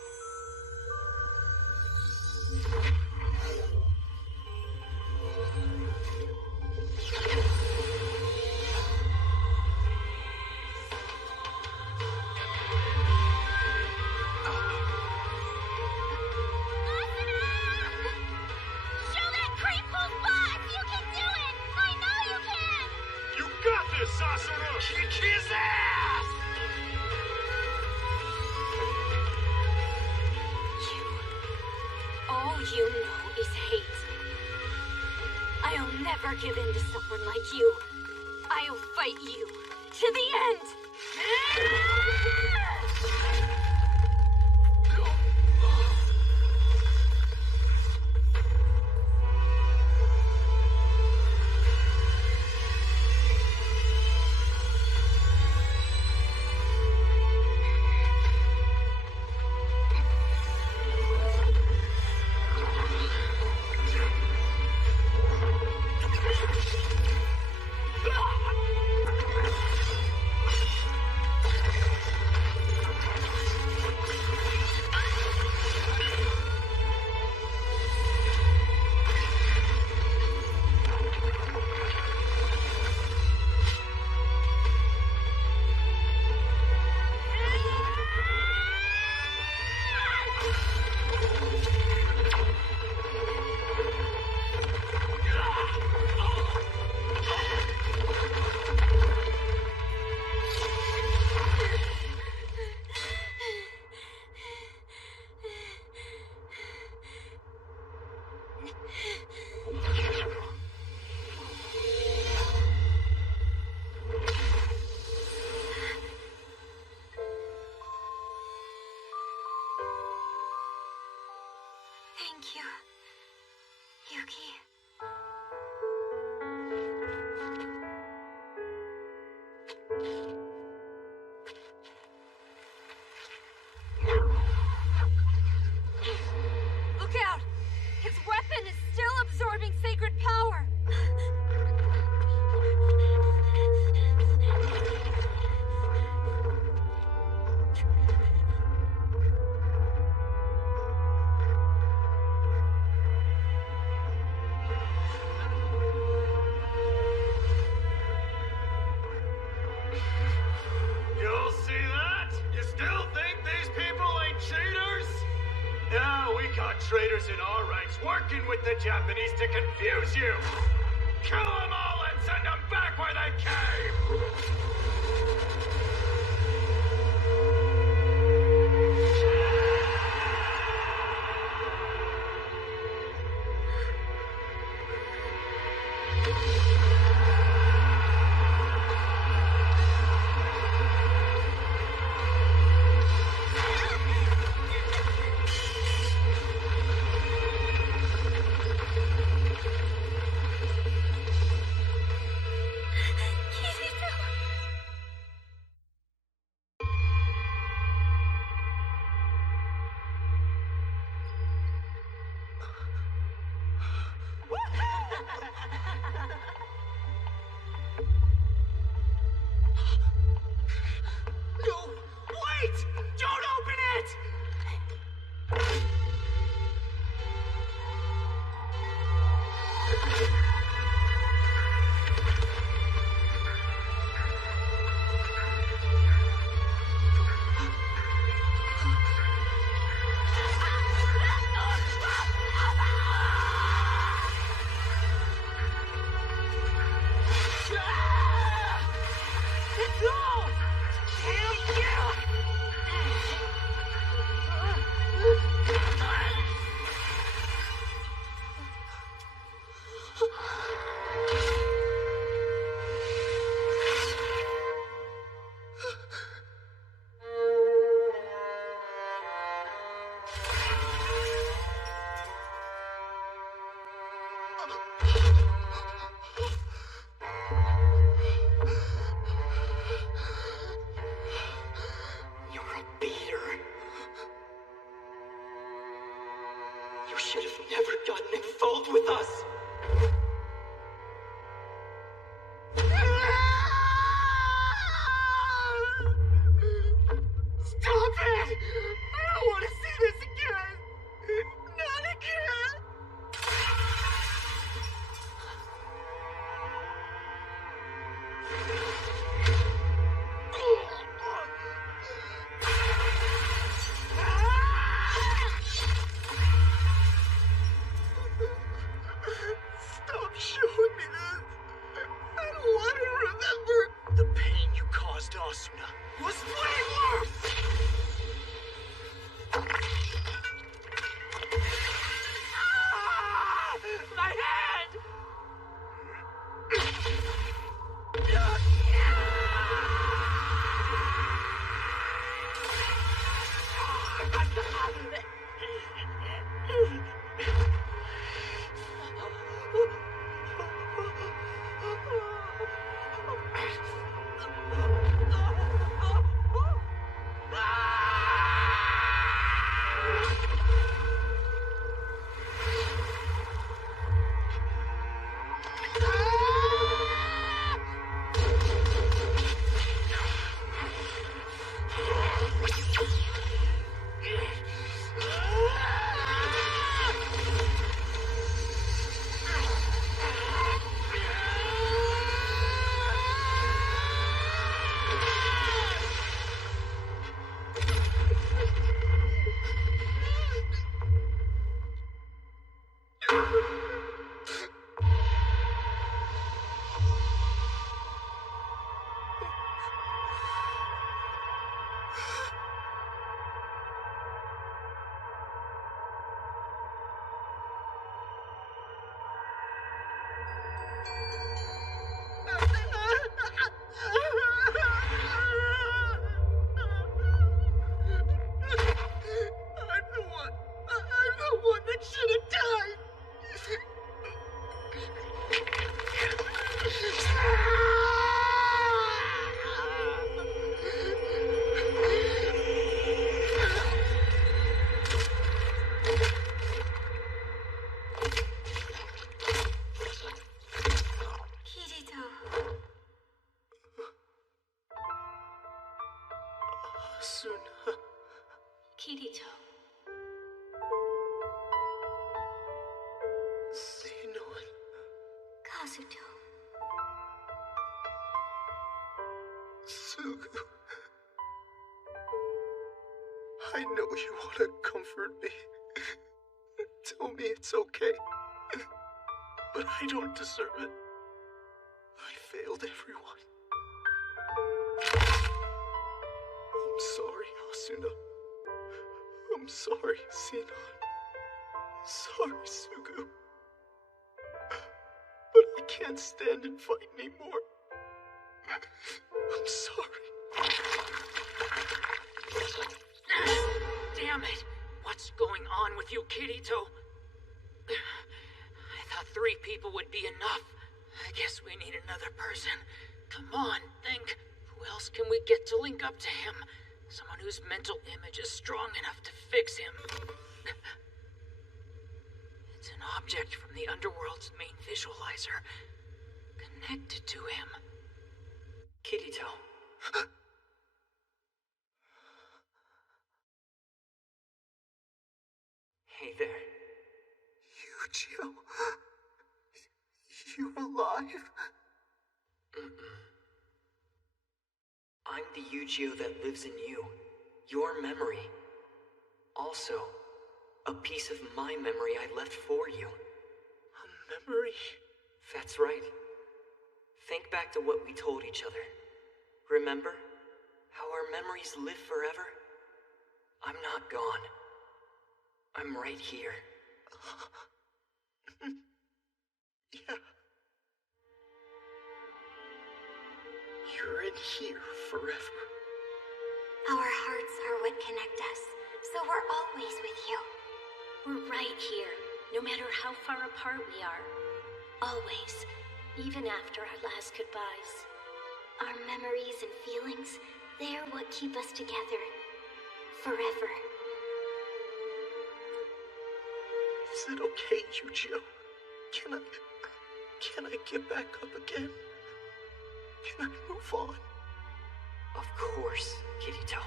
Kick his ass! All you know is hate. I'll never give in to someone like you. I'll fight you to the end! you, Yuki. Look out! His weapon is still absorbing sacred power! You'll see that? You still think these people ain't cheaters? Now we got traitors in our ranks working with the Japanese to confuse you! Kill them all and send them back where they came! No! Wait! Don't open it! No! Damn you! Kirito. Xenon. Kazuto. Sugu. I know you want to comfort me. Tell me it's okay. But I don't deserve it. I failed everyone. I'm sorry, Asuna. I'm sorry, Xenon. Sorry, Sugu. But I can't stand and fight anymore. I'm sorry. Damn it! What's going on with you, Kirito? I thought 3 people would be enough. I guess we need another person. Come on, think. Who else can we get to link up to him? Someone whose mental image is strong enough to fix him. It's an object from the Underworld's main visualizer. Connected to him. Kirito. Hey there. Eugeo. You alive? I'm the Eugeo that lives in you. Your memory. Also, a piece of my memory I left for you. A memory? That's right. Think back to what we told each other. Remember? How our memories live forever? I'm not gone. I'm right here. Yeah. You're in here forever. Our hearts are what connect us, so we're always with you. We're right here, no matter how far apart we are. Always, even after our last goodbyes. Our memories and feelings, they're what keep us together. Forever. Is it okay, Eugeo? Can I get back up again? Can I move on? Of course, Kirito.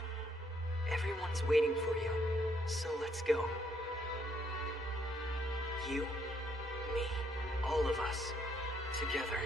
Everyone's waiting for you, so let's go. You, me, all of us, together.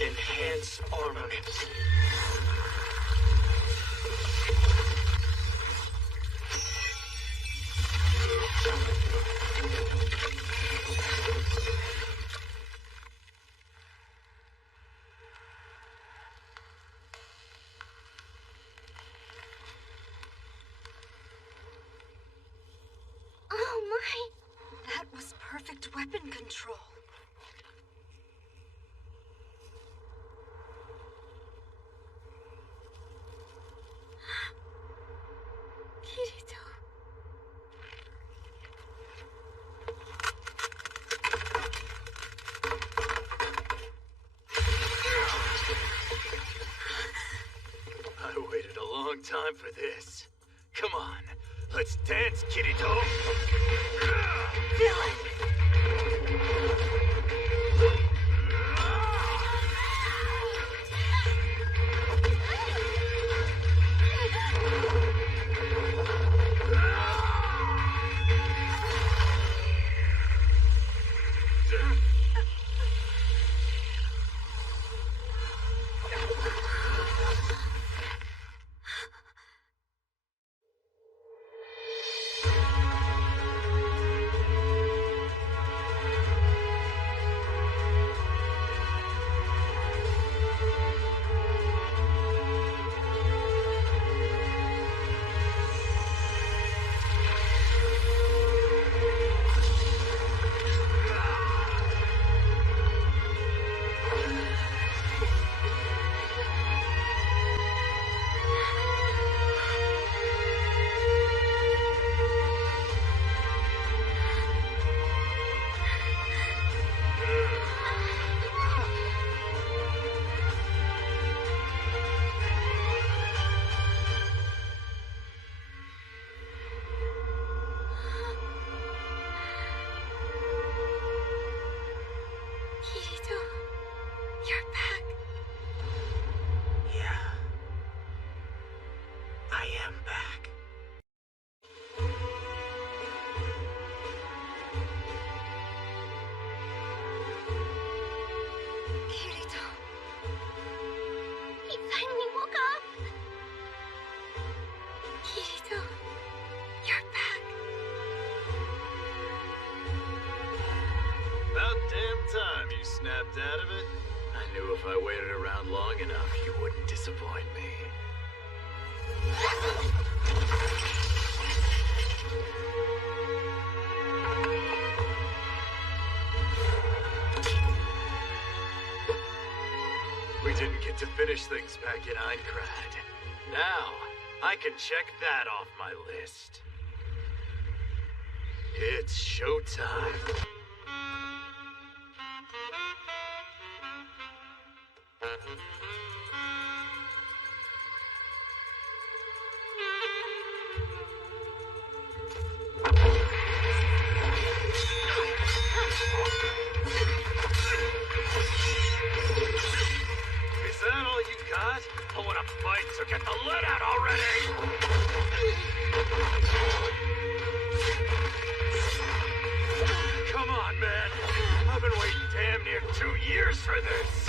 Enhance armament. Oh my! That was perfect weapon control. Kirito. I waited a long time for this. Come on, let's dance, Kirito. Villain! I am back. Kirito. He finally woke up. Kirito, you're back. About damn time you snapped out of it. I knew if I waited around long enough, you wouldn't disappoint me. We didn't get to finish things back in Aincrad. Now, I can check that off my list. It's showtime. Is that all you got? I want to fight, so get the lead out already! Come on, man. I've been waiting damn near 2 years for this.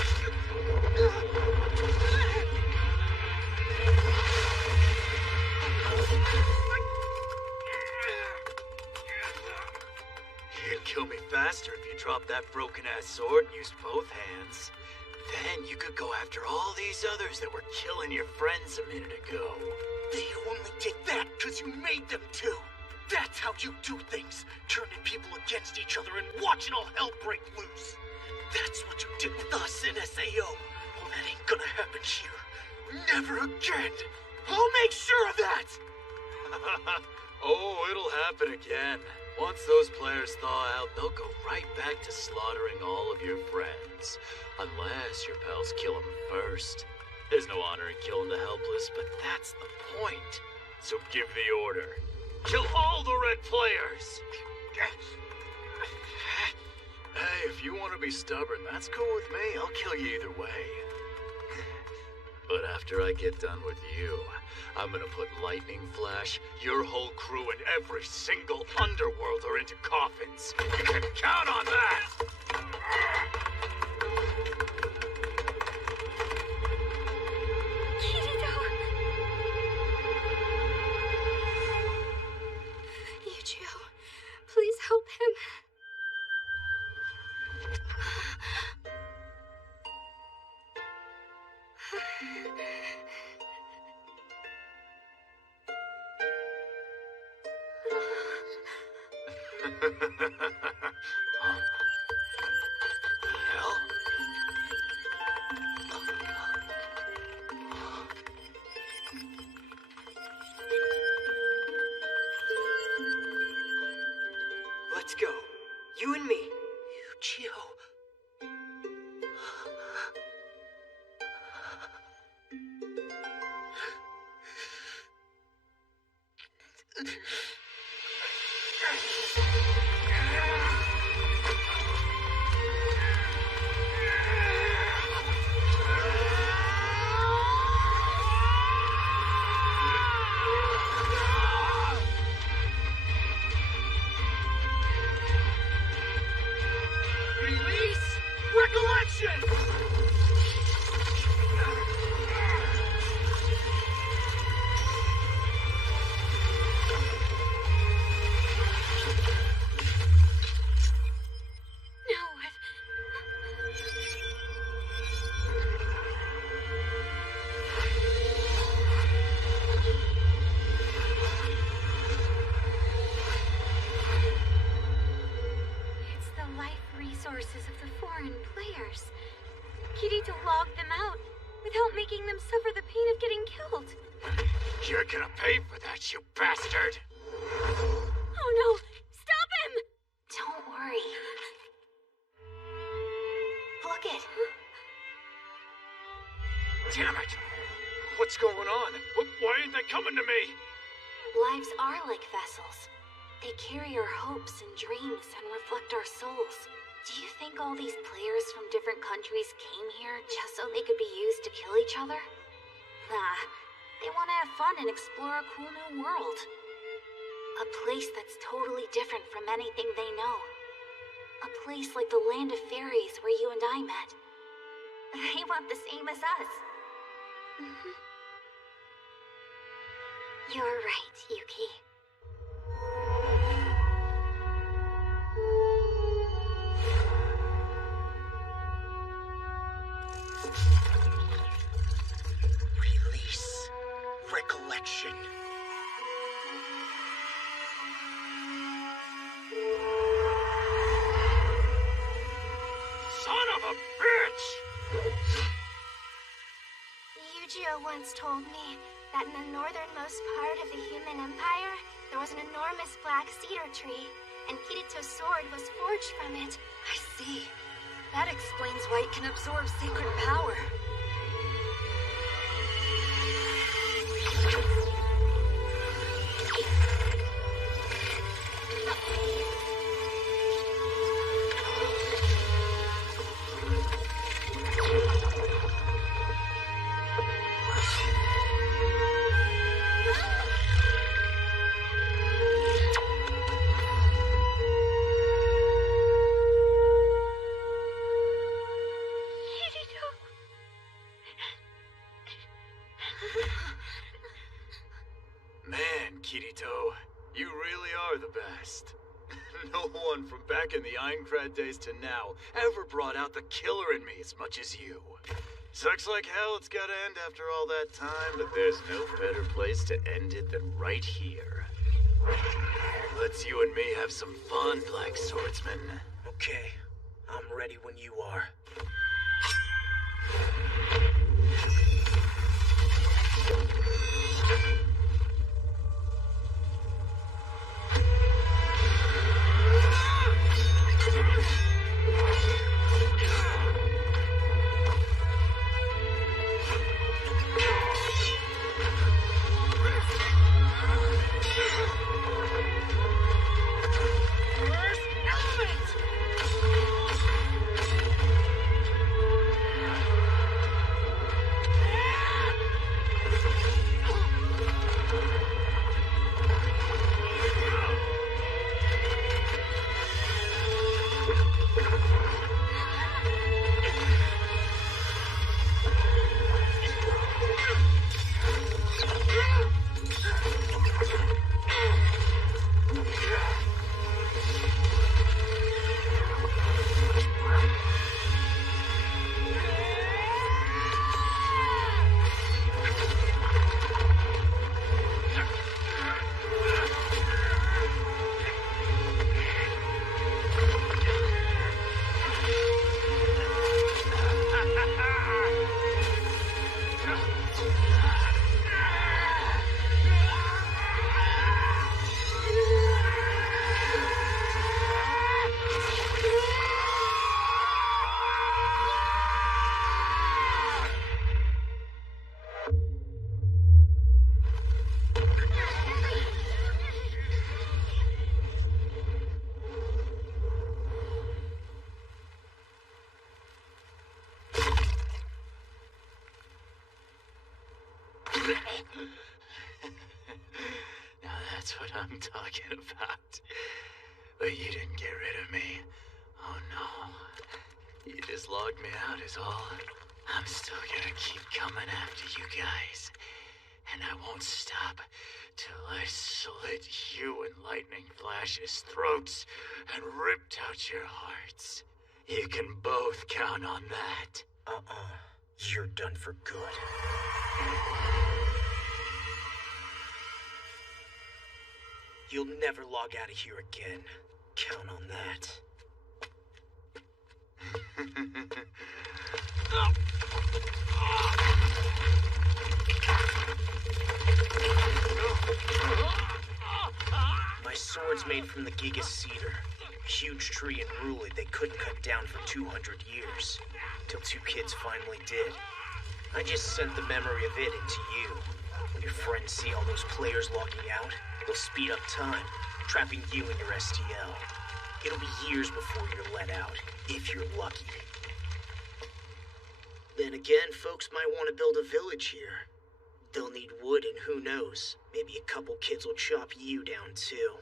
You'd kill me faster if you dropped that broken-ass sword and used both hands. Then you could go after all these others that were killing your friends a minute ago. They only did that because you made them to. That's how you do things, turning people against each other and watching all hell break loose. That's what you did with us in SAO. Well, that ain't gonna happen here. Never again. I'll make sure of that. Oh, it'll happen again. Once those players thaw out, they'll go right back to slaughtering all of your friends. Unless your pals kill them first. There's no honor in killing the helpless, but that's the point. So give the order. Kill all the red players! Hey, if you want to be stubborn, that's cool with me. I'll kill you either way. But after I get done with you, I'm gonna put Lightning Flash, your whole crew, and every single Underworlder into coffins. You can count on that! Kirito! Yuchio, please help him. Hell? Let's go. You and me. Yuchio. Release recollection! Now what? It's the life resources of the foreign players. Kirito logged them out without making them suffer the pain of getting killed. You're gonna pay for that, you bastard! Oh no! Stop him! Don't worry. Look it. Damn it! What's going on? Why ain't they coming to me? Lives are like vessels. They carry our hopes and dreams and reflect our souls. Do you think all these players from different countries came here just so they could be used to kill each other? Nah, they want to have fun and explore a cool new world. A place that's totally different from anything they know. A place like the Land of Fairies where you and I met. They want the same as us. You're right, Yuki. Release. Recollection. Son of a bitch! Yujiro once told me that in the northernmost part of the human empire, there was an enormous black cedar tree, and Kirito's sword was forged from it. I see. That explains why it can absorb sacred power. Man, Kirito, you really are the best. No one from back in the Aincrad days to now ever brought out the killer in me as much as you. Sucks like hell it's gotta end after all that time, but there's no better place to end it than right here. Let's you and me have some fun, Black Swordsman. Okay, I'm ready when you are. Now that's what I'm talking about. But you didn't get rid of me. Oh no. You just logged me out is all. I'm still gonna keep coming after you guys. And I won't stop till I slit you and Lightning Flash's throats and ripped out your hearts. You can both count on that. You're done for good. You'll never log out of here again. Count on that. My sword's made from the Giga Cedar. Huge tree in Ruli they couldn't cut down for 200 years. Till two kids finally did. I just sent the memory of it into you. When your friends see all those players logging out, they'll speed up time, trapping you in your STL. It'll be years before you're let out, if you're lucky. Then again, folks might want to build a village here. They'll need wood, and who knows, maybe a couple kids will chop you down too.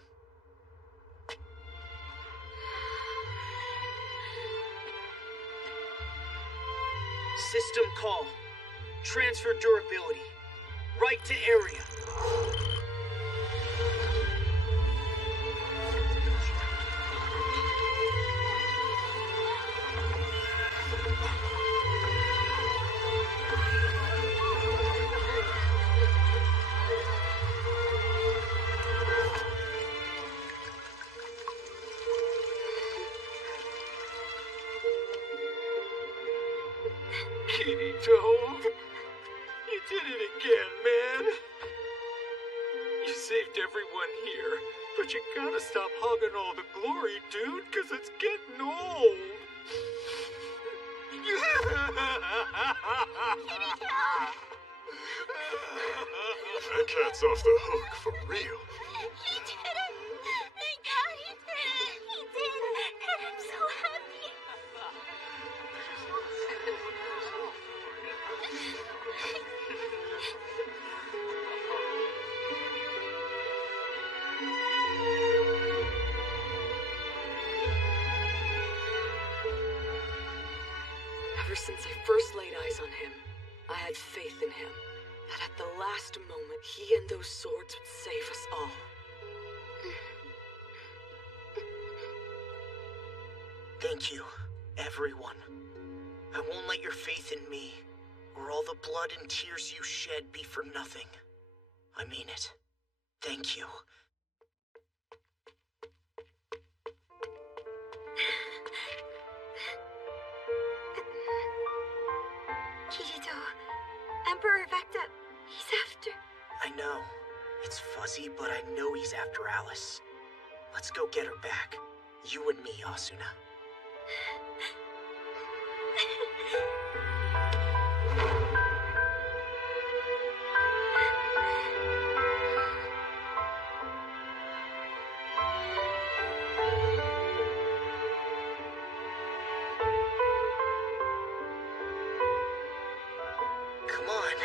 System call. Transfer durability. Right to area. Kirito, you did it again, man. You saved everyone here, but you gotta stop hogging all the glory, dude, because it's getting old. That cat's off the hook, for real. He did it! Thank God he did it! He did! And I'm so happy! Ever since I first laid eyes on him, I had faith in him. That at the last moment, he and those swords would save us all. Thank you, everyone. I won't let your faith in me, or all the blood and tears you shed be for nothing. I mean it. Thank you. Kirito, Emperor Vecta, he's after... I know. It's fuzzy, but I know he's after Alice. Let's go get her back. You and me, Asuna. Come on.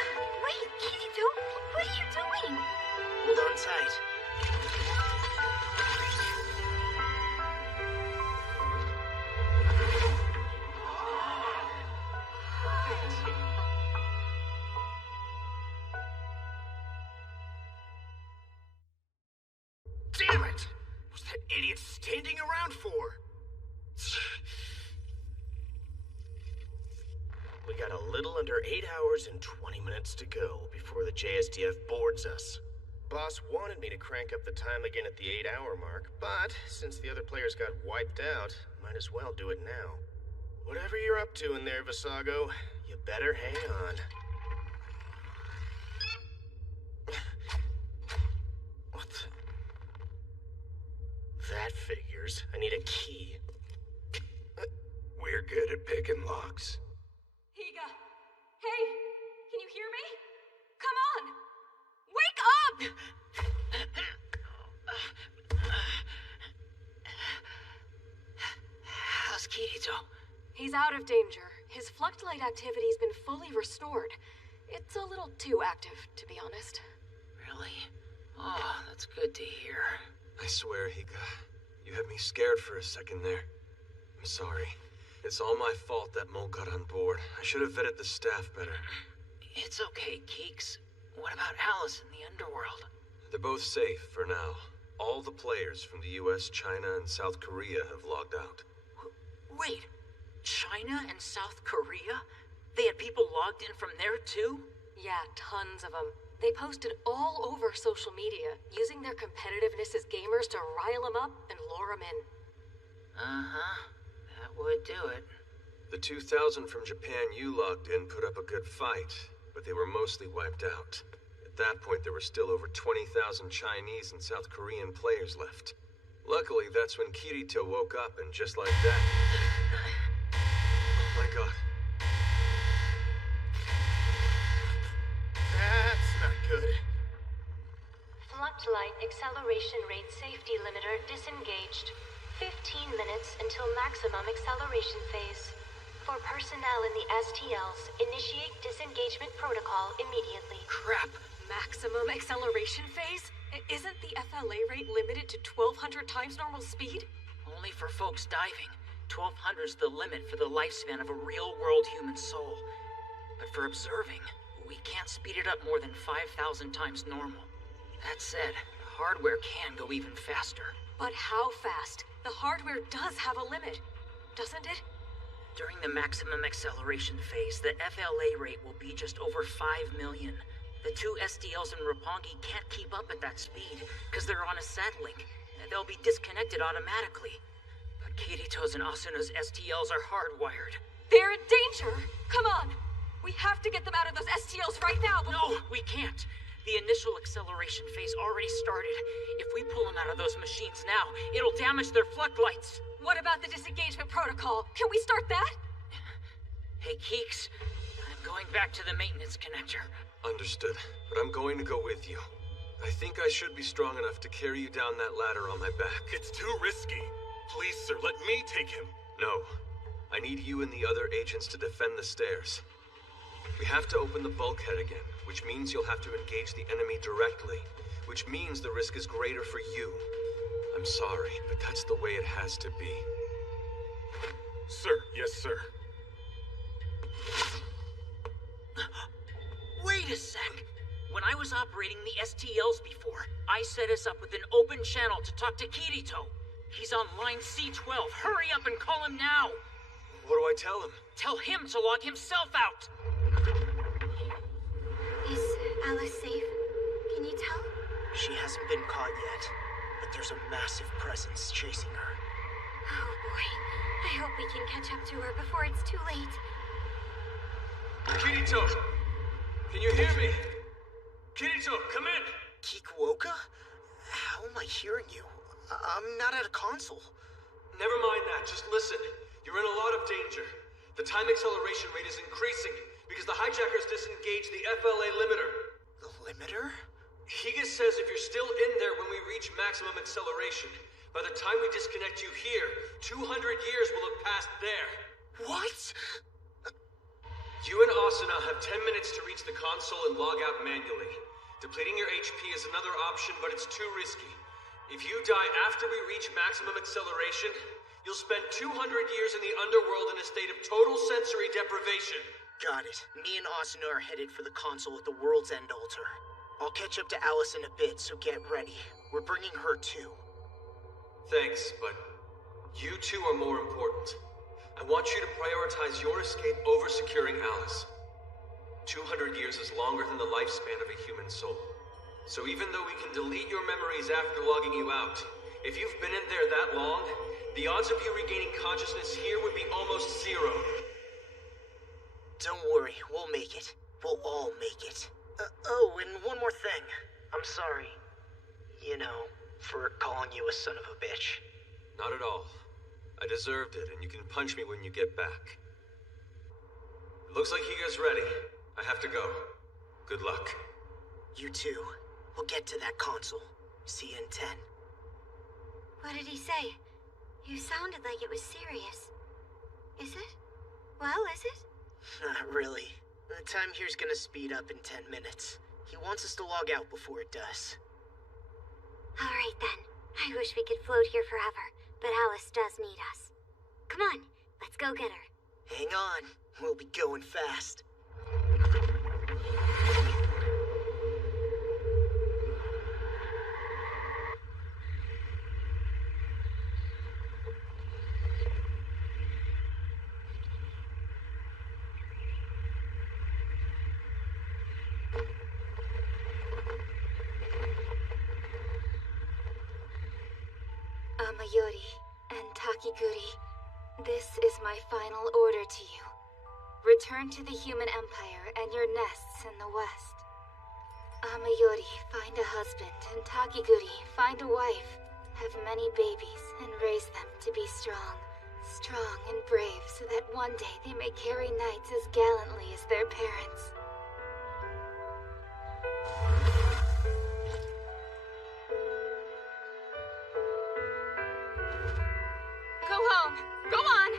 Wait, Kirito, what are you doing? Hold on tight. Damn it! What's that idiot standing around for? We got a little under 8 hours and 20 minutes to go before the JSDF boards us. Boss wanted me to crank up the time again at the 8-hour mark, but since the other players got wiped out, might as well do it now. Whatever you're up to in there, Visago, you better hang on. What the... That figures. I need a key. We're good at picking locks. Higa! Hey! Can you hear me? Come on! Wake up! How's Kirito? He's out of danger. His Fluctolite activity's been fully restored. It's a little too active, to be honest. Really? Oh, that's good to hear. I swear, Higa, you had me scared for a second there. I'm sorry. It's all my fault that Mole got on board. I should have vetted the staff better. It's okay, Keeks. What about Alice in the underworld? They're both safe for now. All the players from the US, China, and South Korea have logged out. Wait, China and South Korea? They had people logged in from there too? Yeah, tons of them. They posted all over social media, using their competitiveness as gamers to rile them up and lure them in. Uh-huh. That would do it. The 2,000 from Japan you logged in put up a good fight, but they were mostly wiped out. At that point, there were still over 20,000 Chinese and South Korean players left. Luckily, that's when Kirito woke up, and just like that... Oh my god. That's not good. Fluctolite acceleration rate safety limiter disengaged. 15 minutes until maximum acceleration phase. For personnel in the STLs, initiate disengagement protocol immediately. Crap. Maximum acceleration phase? Isn't the FLA rate limited to 1,200 times normal speed? Only for folks diving. 1,200's the limit for the lifespan of a real-world human soul. But for observing, we can't speed it up more than 5,000 times normal. That said, hardware can go even faster. But how fast? The hardware does have a limit, doesn't it? During the maximum acceleration phase, the FLA rate will be just over 5 million. The two STLs in Roppongi can't keep up at that speed, because they're on a sat link. They'll be disconnected automatically. But Kirito's and Asuna's STLs are hardwired. They're in danger! Come on! We have to get them out of those STLs right now before— No, we can't. The initial acceleration phase already started. If we pull them out of those machines now, it'll damage their floodlights. What about the disengagement protocol? Can we start that? Hey, Keeks. I'm going back to the maintenance connector. Understood, but I'm going to go with you. I think I should be strong enough to carry you down that ladder on my back. It's too risky. Please, sir, let me take him. No. I need you and the other agents to defend the stairs. We have to open the bulkhead again, which means you'll have to engage the enemy directly, which means the risk is greater for you. I'm sorry, but that's the way it has to be. Sir, yes, sir. Wait a sec! When I was operating the STLs before, I set us up with an open channel to talk to Kirito. He's on line C12. Hurry up and call him now! What do I tell him? Tell him to log himself out! Is Alice safe? Can you tell? She hasn't been caught yet, but there's a massive presence chasing her. Oh boy. I hope we can catch up to her before it's too late. Kirito! Can you hear me? Kirito, come in! Kikuoka? How am I hearing you? I'm not at a console. Never mind that, just listen. You're in a lot of danger. The time acceleration rate is increasing because the hijackers disengaged the FLA limiter. The limiter? Higa says if you're still in there when we reach maximum acceleration, by the time we disconnect you here, 200 years will have passed there. What? You and Asuna have 10 minutes to reach the console and log out manually. Depleting your HP is another option, but it's too risky. If you die after we reach maximum acceleration, you'll spend 200 years in the underworld in a state of total sensory deprivation. Got it. Me and Asuna are headed for the console at the World's End altar. I'll catch up to Alice in a bit, so get ready. We're bringing her too. Thanks, but you two are more important. I want you to prioritize your escape over securing Alice. 200 years is longer than the lifespan of a human soul. So even though we can delete your memories after logging you out, if you've been in there that long, the odds of you regaining consciousness here would be almost zero. Don't worry, we'll make it. We'll all make it. Oh, and one more thing. I'm sorry. You know, for calling you a son of a bitch. Not at all. I deserved it, and you can punch me when you get back. It looks like Higa's ready. I have to go. Good luck. You too. We'll get to that console. See you in 10. What did he say? You sounded like it was serious. Is it? Well, is it? Not really. The time here's gonna speed up in 10 minutes. He wants us to log out before it does. Alright then. I wish we could float here forever, but Alice does need us. Come on, let's go get her. Hang on. We'll be going fast. Amayori and Takiguri, this is my final order to you. Return to the human empire and your nests in the west. Amayori, find a husband, and Takiguri, find a wife. Have many babies and raise them to be strong. Strong and brave so that one day they may carry knights as gallantly as their parents. Go home! Go on!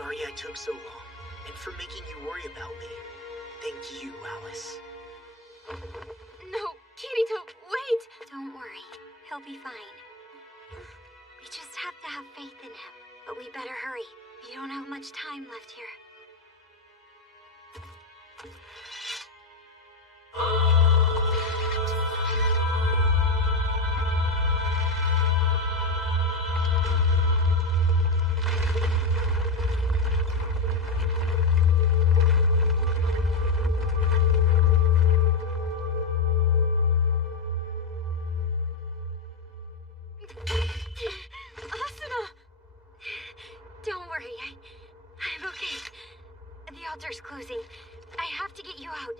sorry I took so long, and for making you worry about me. Thank you, Alice. No, Kirito, wait! Don't worry. He'll be fine. We just have to have faith in him. But we better hurry. We don't have much time left here. Don't worry, I'm okay. The altar's closing. I have to get you out.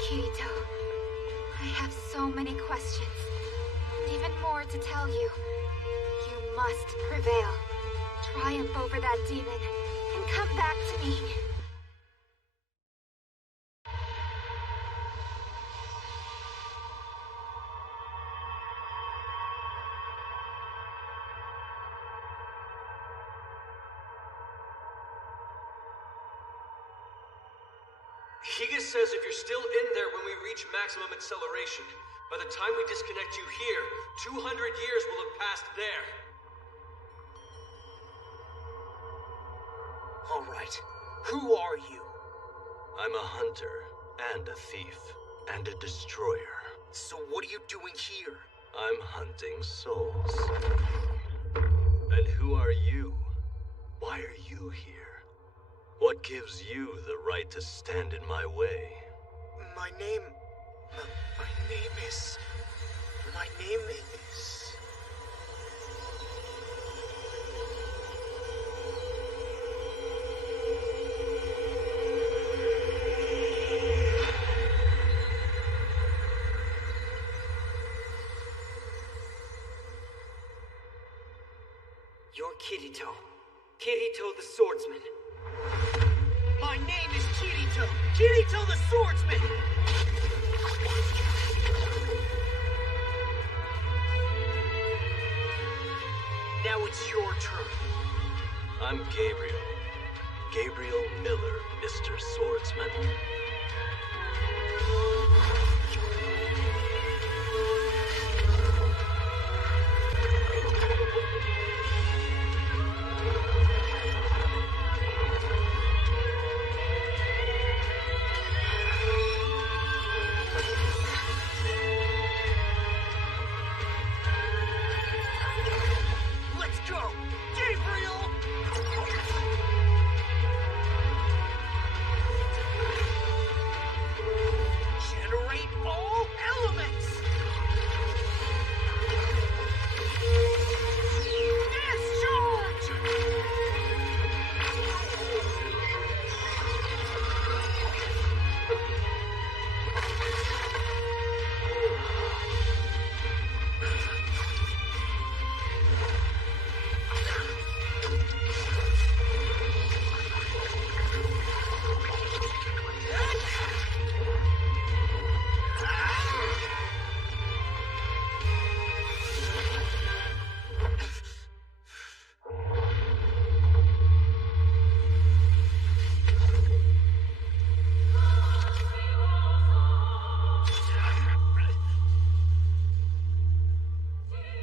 Kirito, I have so many questions, and even more to tell you. You must prevail. Triumph over that demon, and come back to me. Higa says if you're still in there when we reach maximum acceleration, by the time we disconnect you here, 200 years will have passed there. All right. Who are you? I'm a hunter, and a thief, and a destroyer. So what are you doing here? I'm hunting souls. And who are you? Why are you here? What gives you the right to stand in my way? My name is... You're Kirito. Kirito the Swordsman. My name is Kirito. Kirito the Swordsman! Now it's your turn. I'm Gabriel. Gabriel Miller, Mr. Swordsman. Let's go! Gabriel! Generate all elements! Discharge!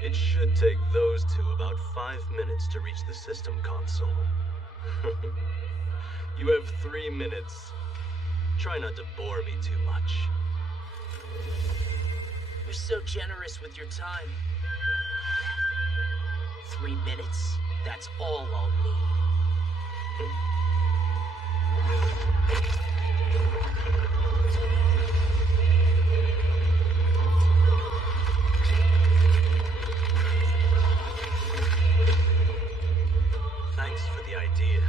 It should take those two about 5 minutes to reach the system console. You have 3 minutes. Try not to bore me too much. You're so generous with your time. 3 minutes? That's all I'll need. Thanks for the idea.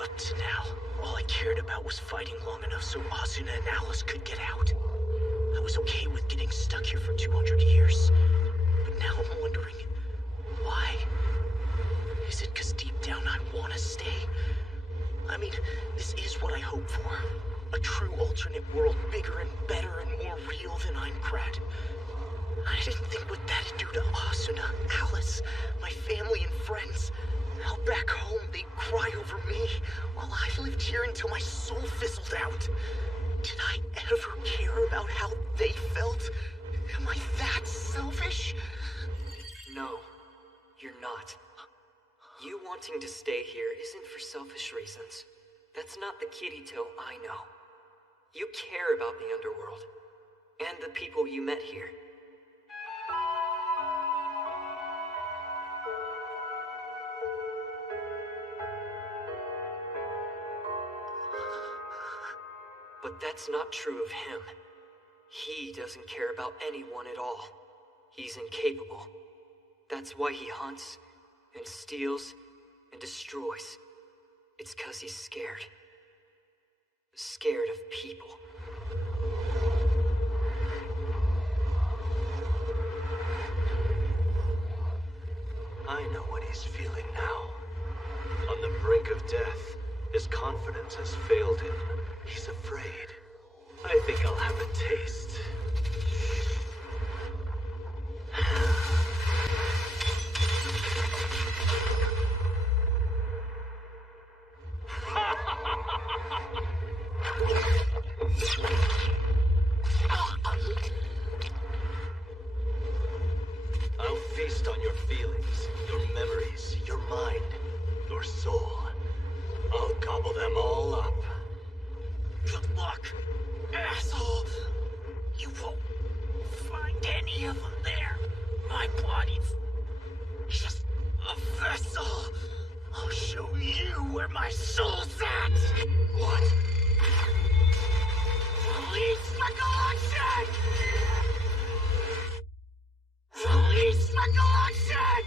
Up to now, all I cared about was fighting long enough so Asuna and Alice could get out. I was okay with getting stuck here for 200 years. But now I'm wondering, why? Is it because deep down I want to stay? I mean, this is what I hope for. A true alternate world, bigger and better and more real than Aincrad. I didn't think what that'd do to Asuna, Alice, my family and friends. How back home they'd cry over me while I lived here until my soul fizzled out. Did I ever care about how they felt? Am I that selfish? No, you're not. You wanting to stay here isn't for selfish reasons. That's not the Kirito I know. You care about the underworld, and the people you met here. But that's not true of him. He doesn't care about anyone at all. He's incapable. That's why he hunts, and steals, and destroys. It's 'cause he's scared. Scared of people. I know what he's feeling now. On the brink of death, his confidence has failed him. He's afraid. I think I'll have a taste. I'll feast on your feelings, your memories, your mind, your soul. I'll gobble them all up. Good luck, asshole. You won't find any of them there. My body's just a vessel. I'll show you where my soul's at. What? Release my collection! Release my collection!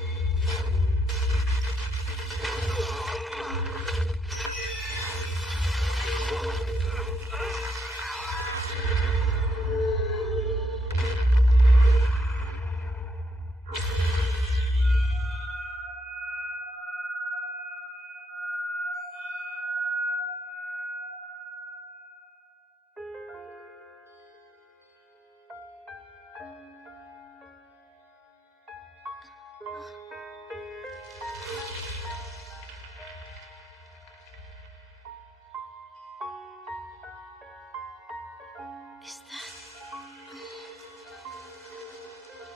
Is that...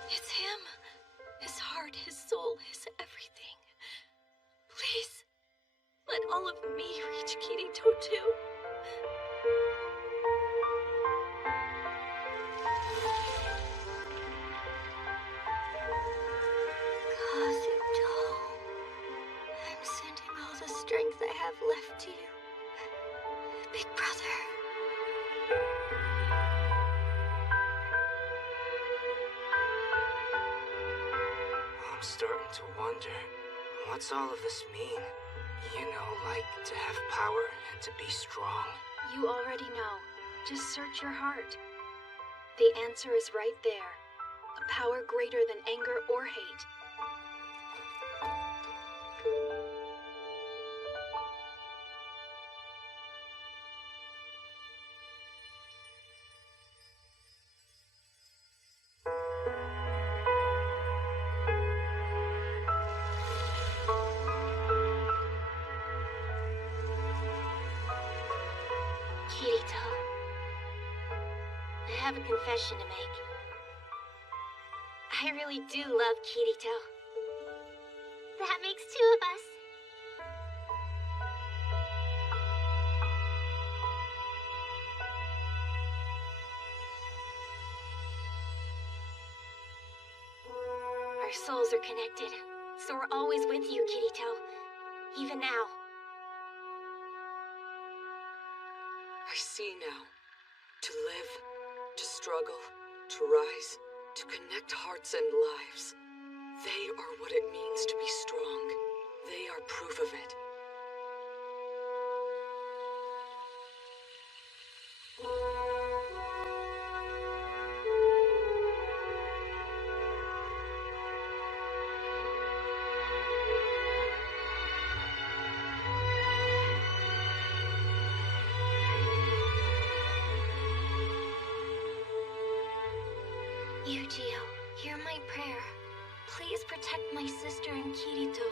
It's him. His heart, his soul, his everything. Please, let all of me reach Kirito too. Kazuto, I'm sending all the strength I have left to you. Big brother. I'm starting to wonder, what's all of this mean? You know, like to have power and to be strong. You already know. Just search your heart. The answer is right there. A power greater than anger or hate. Kirito, I have a confession to make. I really do love Kirito. That makes two of us. Our souls are connected, so we're always with you, Kirito. Even now. I see now. To live, to struggle, to rise, to connect hearts and lives. They are what it means to be strong. They are proof of it. Eugeo, hear my prayer. Please protect my sister and Kirito.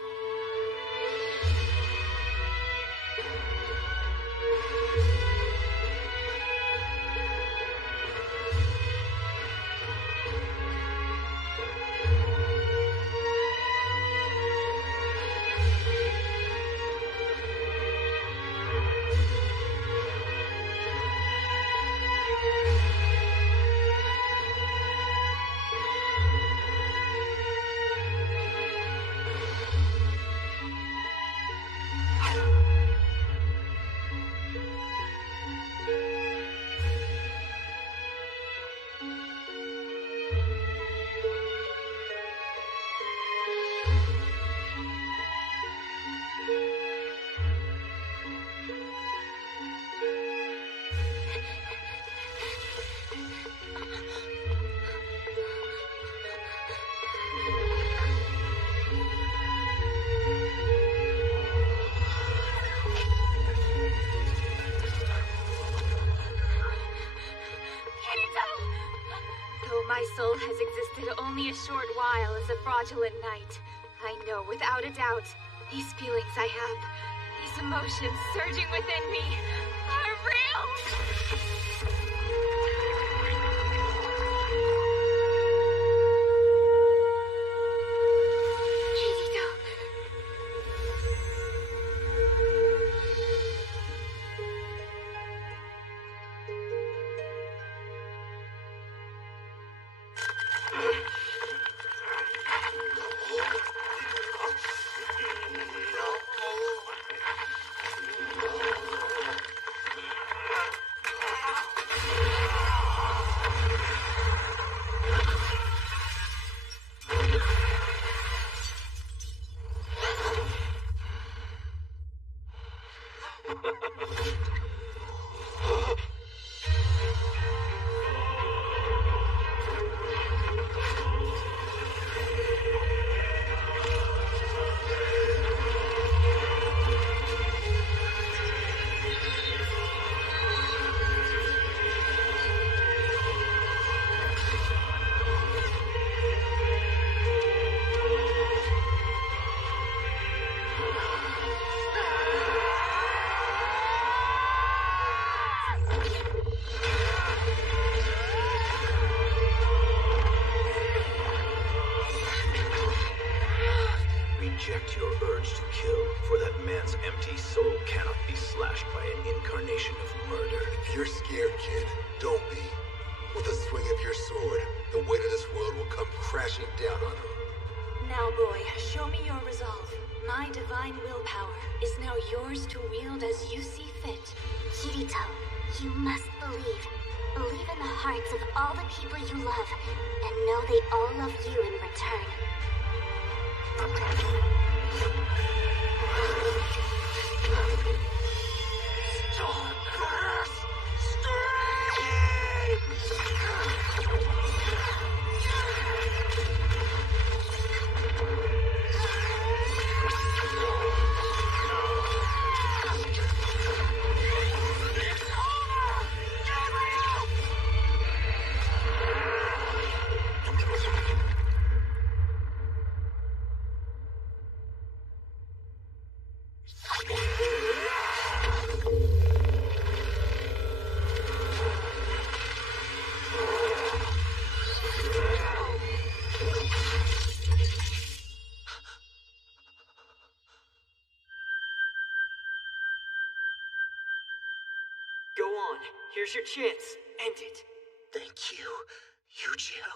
My soul has existed only a short while as a fraudulent knight. I know without a doubt, these feelings I have, these emotions surging within me, are real! Reject your urge to kill, for that man's empty soul cannot be slashed by an incarnation of murder. If you're scared, kid, don't be. With a swing of your sword, the weight of this world will come crashing down on him. Now, boy, show me your resolve. My divine willpower is now yours to wield as you see fit. Kirito, you must believe. Believe in the hearts of all the people you love, and know they all love you in return. Here's your chance. End it. Thank you, Eugeo.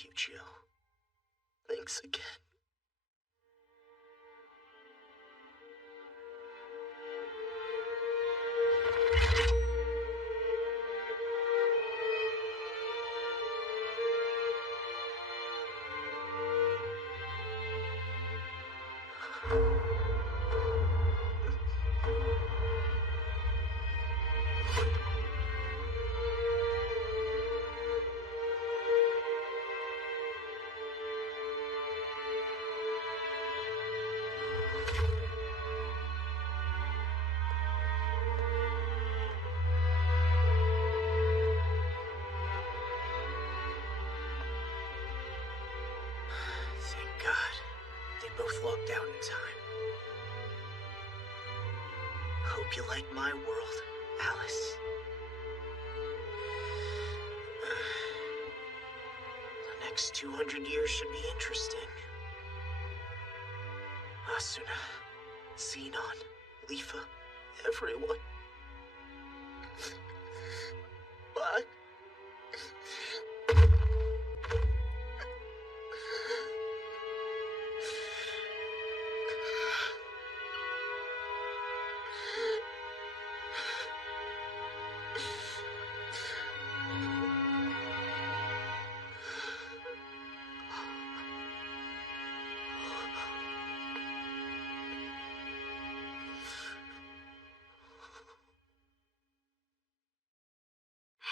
Thank you, Jill. Thanks again. Thank God. They both locked out in time. Hope you like my world, Alice. The next 200 years should be interesting. Asuna, Xenon, Leafa, everyone. Bye.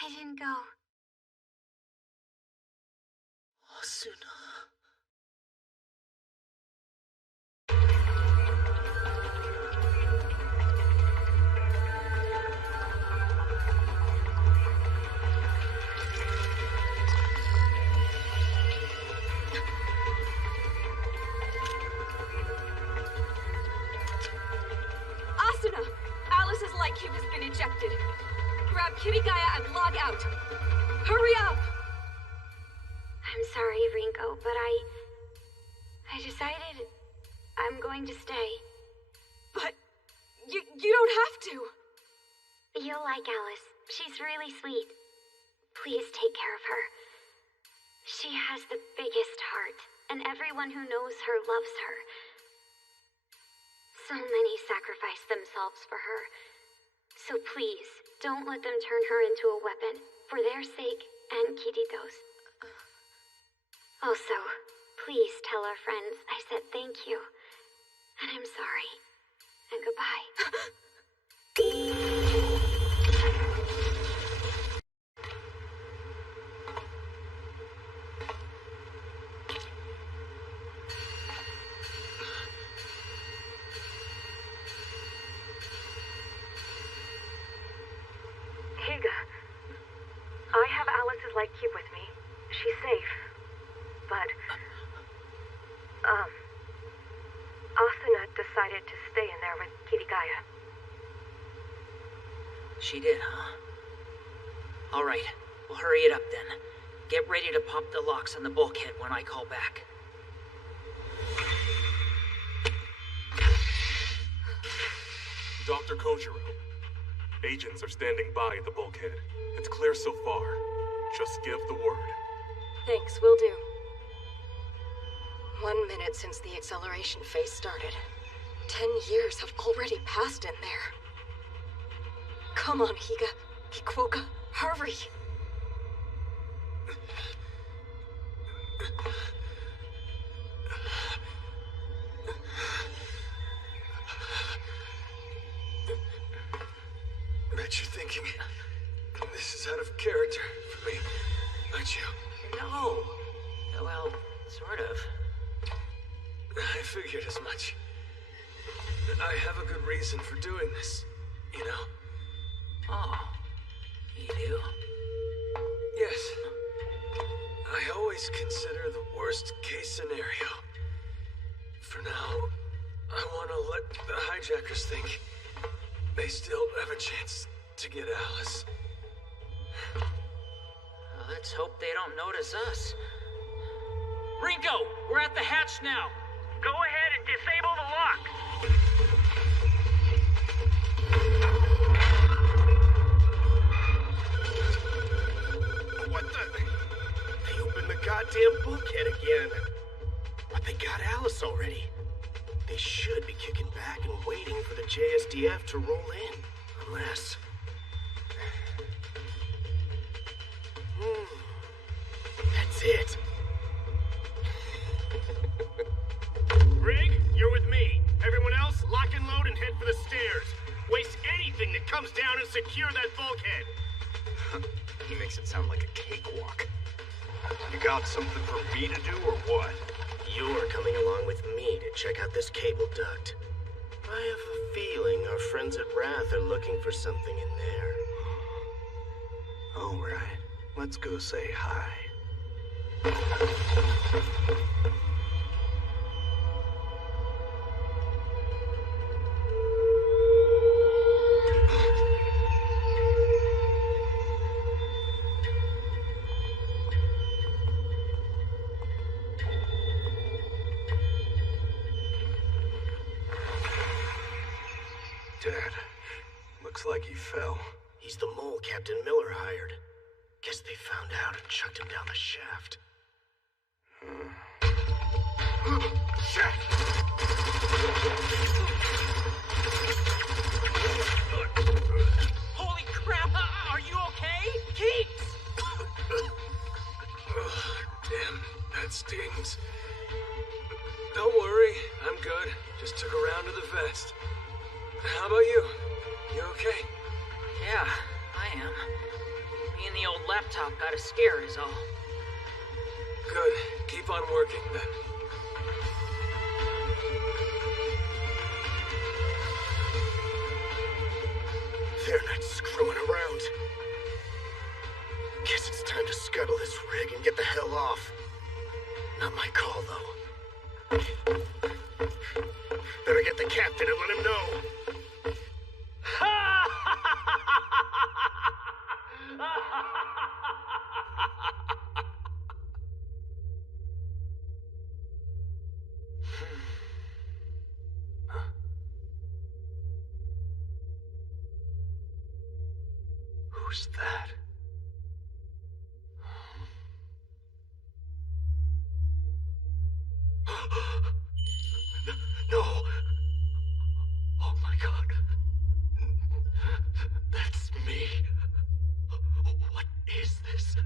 I didn't go. Asuna. Asuna! Alice's light cube has been ejected. Grab Kirigaya and log out. Hurry up! I'm sorry, Rinko, but I decided I'm going to stay. But you don't have to. You'll like Alice. She's really sweet. Please take care of her. She has the biggest heart, and everyone who knows her loves her. So many sacrifice themselves for her. So please, don't let them turn her into a weapon, for their sake and Kirito's. Also, please tell our friends I said thank you. And I'm sorry. And goodbye. Higa, I have Alice's light cube with me. She's safe. But, Asuna decided to stay in there with Kirigaya. She did, huh? Alright, we'll hurry it up then. Get ready to pop the locks on the bulkhead when I call back. Dr. Kojiro, agents are standing by at the bulkhead. It's clear so far. Just give the word. Thanks, will do. 1 minute since the acceleration phase started. 10 years have already passed in there. Come on, Higa. Kikuoka, hurry! Bet you're thinking this is out of character for me, aren't you? No. Well, sort of. I figured as much. I have a good reason for doing this, you know? Oh, you do? Yes. I always consider the worst case scenario. For now, I want to let the hijackers think they still have a chance to get Alice. Let's hope they don't notice us. Rinko, we're at the hatch now. Go ahead and disable the lock. What the? They opened the goddamn goddamn bulkhead again. But they got Alice already. They should be kicking back and waiting for the JSDF to roll in. Unless... That's it. Rig, you're with me. Everyone else, lock and load and head for the stairs. Waste anything that comes down and secure that bulkhead. He makes it sound like a cakewalk. You got something for me to do or what? You're coming along with me to check out this cable duct. I have a feeling our friends at Wrath are looking for something in there. All right. Let's go say hi. Dad, looks like he fell. He's the mole Captain Miller hired. Guess they found out and chucked him down the shaft. Shaft! Holy crap! Are you okay? Keats! Damn, that stings. Don't worry, I'm good. Just took a round of the vest. How about you? You okay? Yeah, I am. Me and the old laptop got a scare is all. Good. Keep on working, then. They're not screwing around. Guess it's time to scuttle this rig and get the hell off. Not my call, though. Better get the captain and let him know. Who's that? No. Oh my God. That's me. What is this?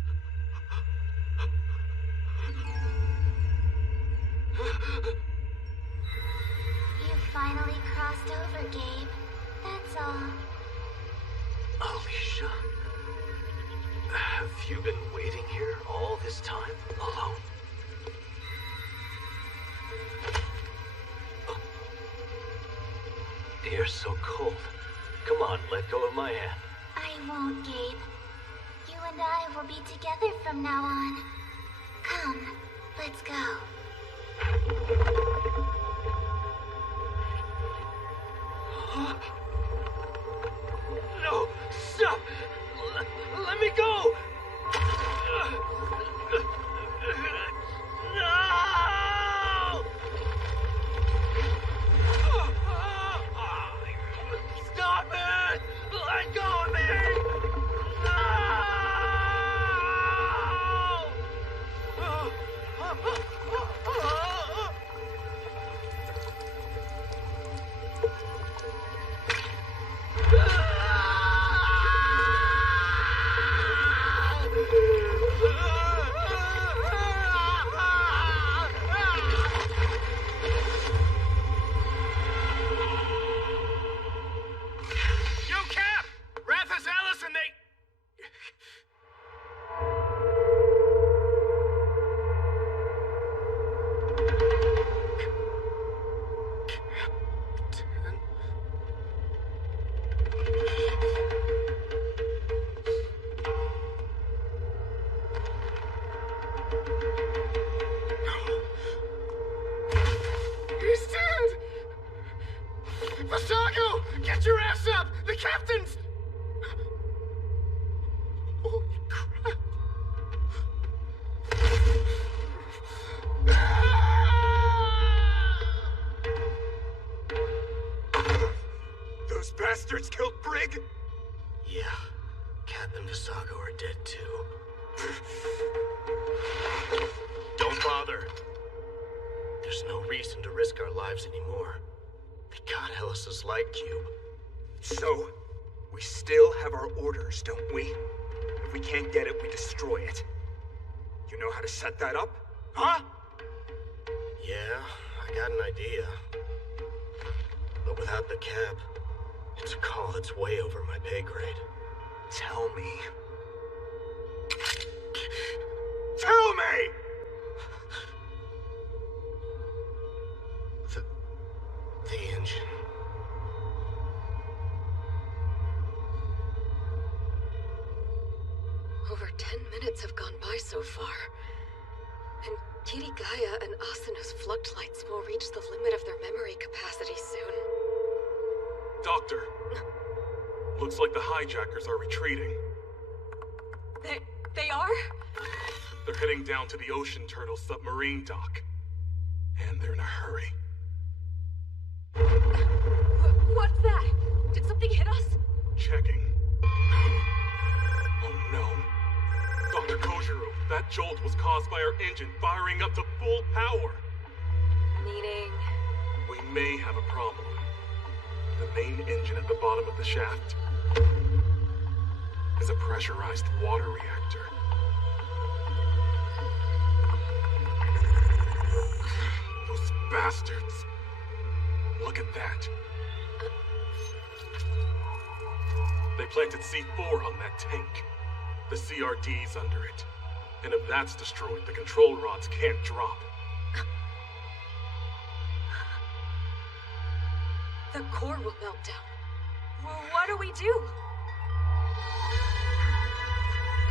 You finally crossed over, Gabe. That's all. Alicia? Have you been waiting here all this time, alone? You're so cold. Come on, let go of my hand. I won't, Gabe. You and I will be together from now on. Come, let's go. No! Stop! Let me go! No! Stop it! Let go of me! Yo, Cap! Wrath has Alice and they... He's dead! Vasago! Get your ass up! The captain's... Holy crap. Those bastards killed Brig? Yeah, Cap and Vasago are dead too. reason to risk our lives anymore. They got Ellis's light cube. So, we still have our orders, don't we? If we can't get it, we destroy it. You know how to set that up? Huh? Yeah, I got an idea. But without the cap, it's a call that's way over my pay grade. Tell me. Tell me! The engine. Over 10 minutes have gone by so far. And Kirigaya and Asuna's Fluct lights will reach the limit of their memory capacity soon. Doctor. Looks like the hijackers are retreating. They are? They're heading down to the Ocean Turtle submarine dock. And they're in a hurry. What's that? Did something hit us? Checking. Oh no. Dr. Kojiro, that jolt was caused by our engine firing up to full power. Meaning? We may have a problem. The main engine at the bottom of the shaft is a pressurized water reactor. Those bastards. Look at that. They planted C4 on that tank. The CRD's under it. And if that's destroyed, the control rods can't drop. The core will melt down. Well, what do we do?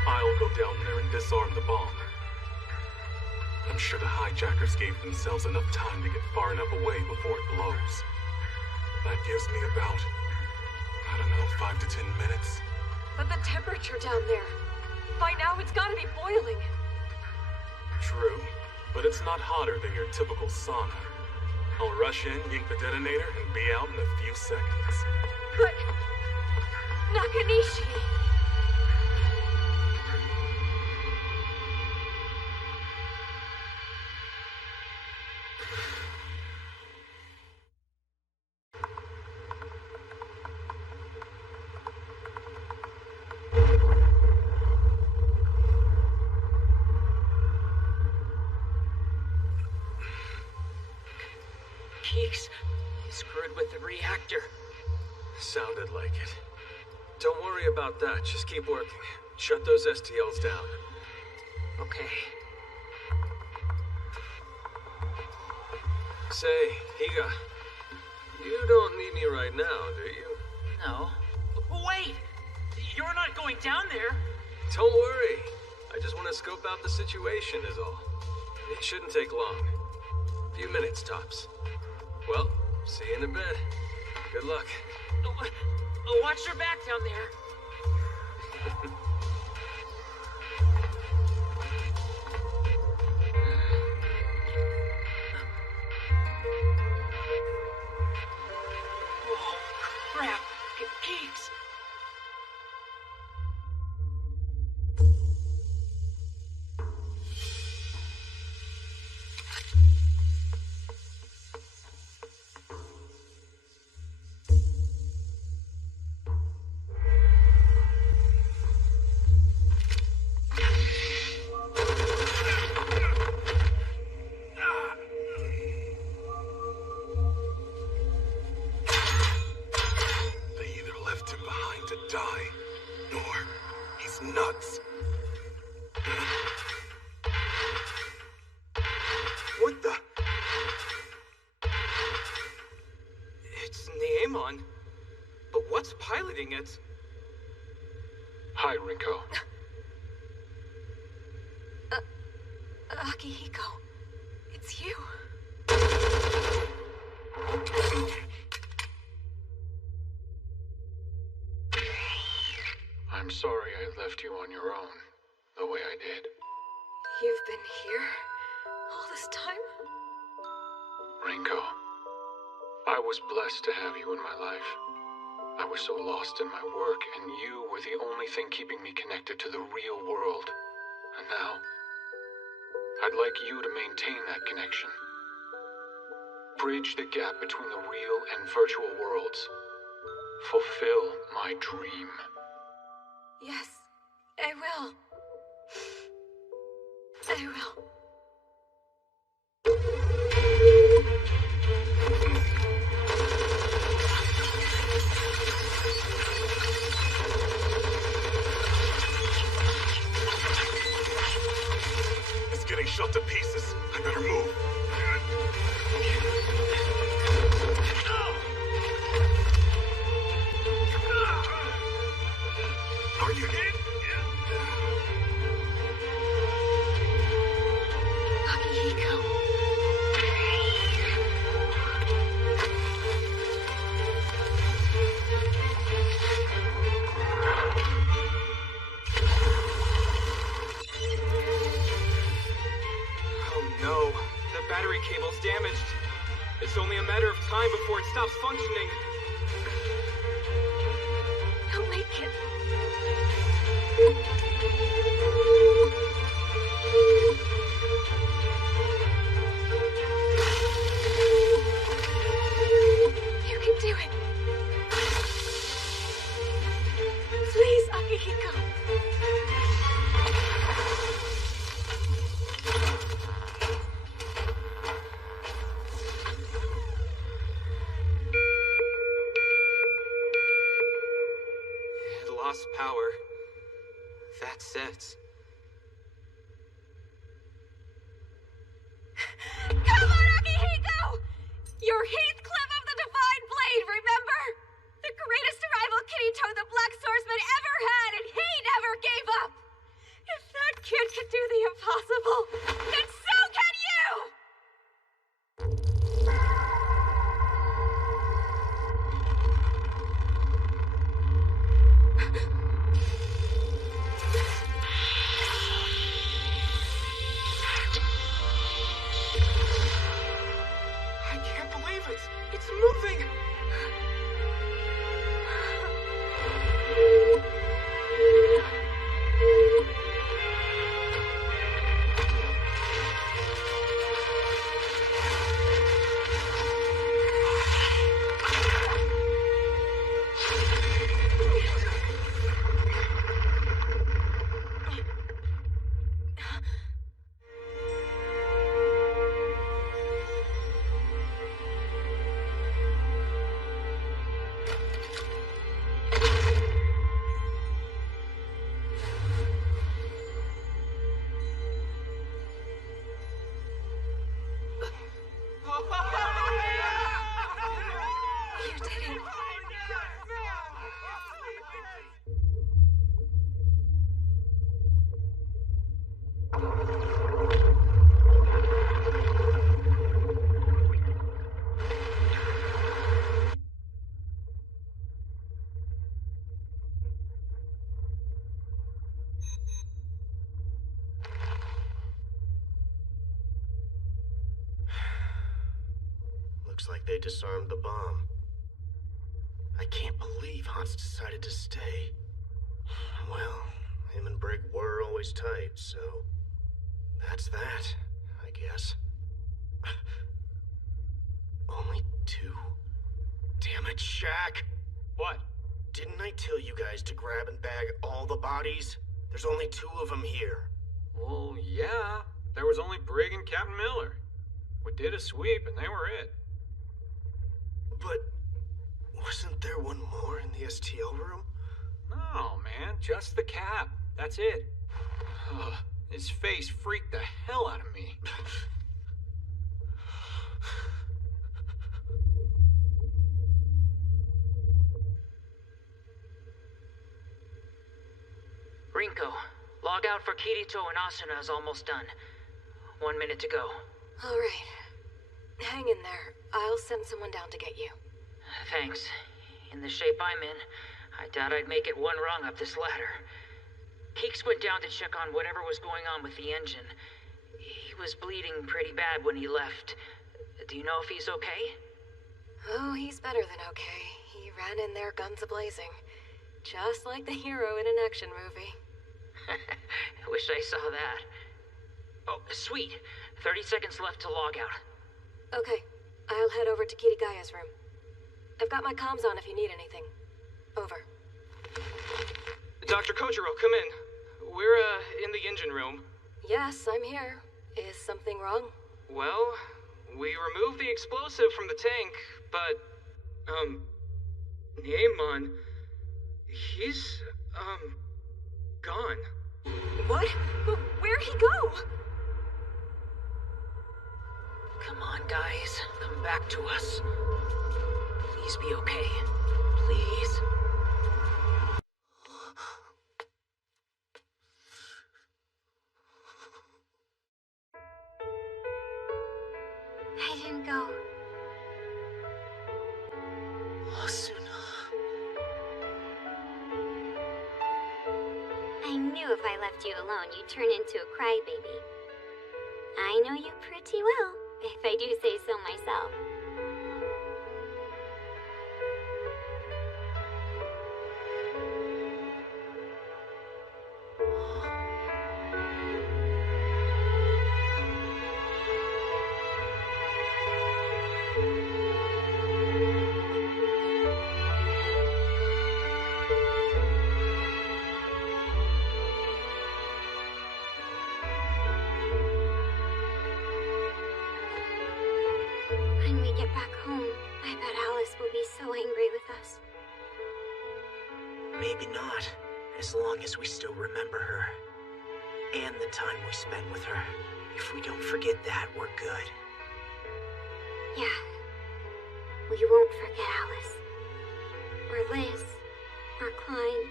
I'll go down there and disarm the bomb. I'm sure the hijackers gave themselves enough time to get far enough away before it blows. That gives me about, I don't know, 5 to 10 minutes. But the temperature down there, by now it's gotta be boiling. True, but it's not hotter than your typical sauna. I'll rush in, yank the detonator, and be out in a few seconds. But... Nakanishi! Keeks, you screwed with the reactor. Sounded like it. Don't worry about that. Just keep working. Shut those STLs down. Okay. Say, Higa, you don't need me right now, do you? No. Wait! You're not going down there! Don't worry. I just want to scope out the situation is all. It shouldn't take long. A few minutes tops. Well, see you in a bit. Good luck. Watch your back down there. Oh, crap. Keeks. Piloting it. Hi, Rinko. Akihiko, it's you. I'm sorry I left you on your own, the way I did. You've been here all this time? Rinko, I was blessed to have you in my life. I was so lost in my work, and you were the only thing keeping me connected to the real world. And now, I'd like you to maintain that connection. Bridge the gap between the real and virtual worlds. Fulfill my dream. Yes, I will. I will. It's getting shot to pieces. I better move. Are you hit? Akihiko. Oh no, the battery cable's damaged. It's only a matter of time before it stops functioning. You'll make it. You can do it. Please, Akihiko. It lost power. That's it. Come on, Akihiko! You're Heathcliff of the Divine Blade, remember? The greatest rival Kirito the Black Swordsman ever had, and he never gave up! If that kid can do the impossible, then so can you! I can't believe it! It's moving! You did it. Looks like they disarmed the bomb. I can't believe Hans decided to stay. Well, him and Brig were always tight, so that's that, I guess. Only two? Damn it, Shaq! What? Didn't I tell you guys to grab and bag all the bodies? There's only two of them here. Well, yeah. There was only Brig and Captain Miller. We did a sweep and they were it. But wasn't there one more in the STL room? No, man. Just the Cap. That's it. Ugh, his face freaked the hell out of me. Rinko, log out for Kirito and Asuna is almost done. 1 minute to go. All right. Hang in there. I'll send someone down to get you. Thanks. In the shape I'm in, I doubt I'd make it one rung up this ladder. Keeks went down to check on whatever was going on with the engine. He was bleeding pretty bad when he left. Do you know if he's okay? Oh, he's better than okay. He ran in there guns a-blazing. Just like the hero in an action movie. I wish I saw that. Oh, sweet. 30 seconds left to log out. Okay, I'll head over to Kirigaya's room. I've got my comms on if you need anything. Over. Dr. Kojiro, come in. We're, in the engine room. Yes, I'm here. Is something wrong? Well, we removed the explosive from the tank, but, Nyeman, he's, gone. What? Where'd he go? Come on, guys. Come back to us. Please be okay. Please. I didn't go. Asuna. I knew if I left you alone, you'd turn into a crybaby. I know you pretty well, if I do say so myself. When we get back home, I bet Alice will be so angry with us. Maybe not, as long as we still remember her. And the time we spent with her. If we don't forget that, we're good. Yeah. We won't forget Alice. Or Liz. Or Klein.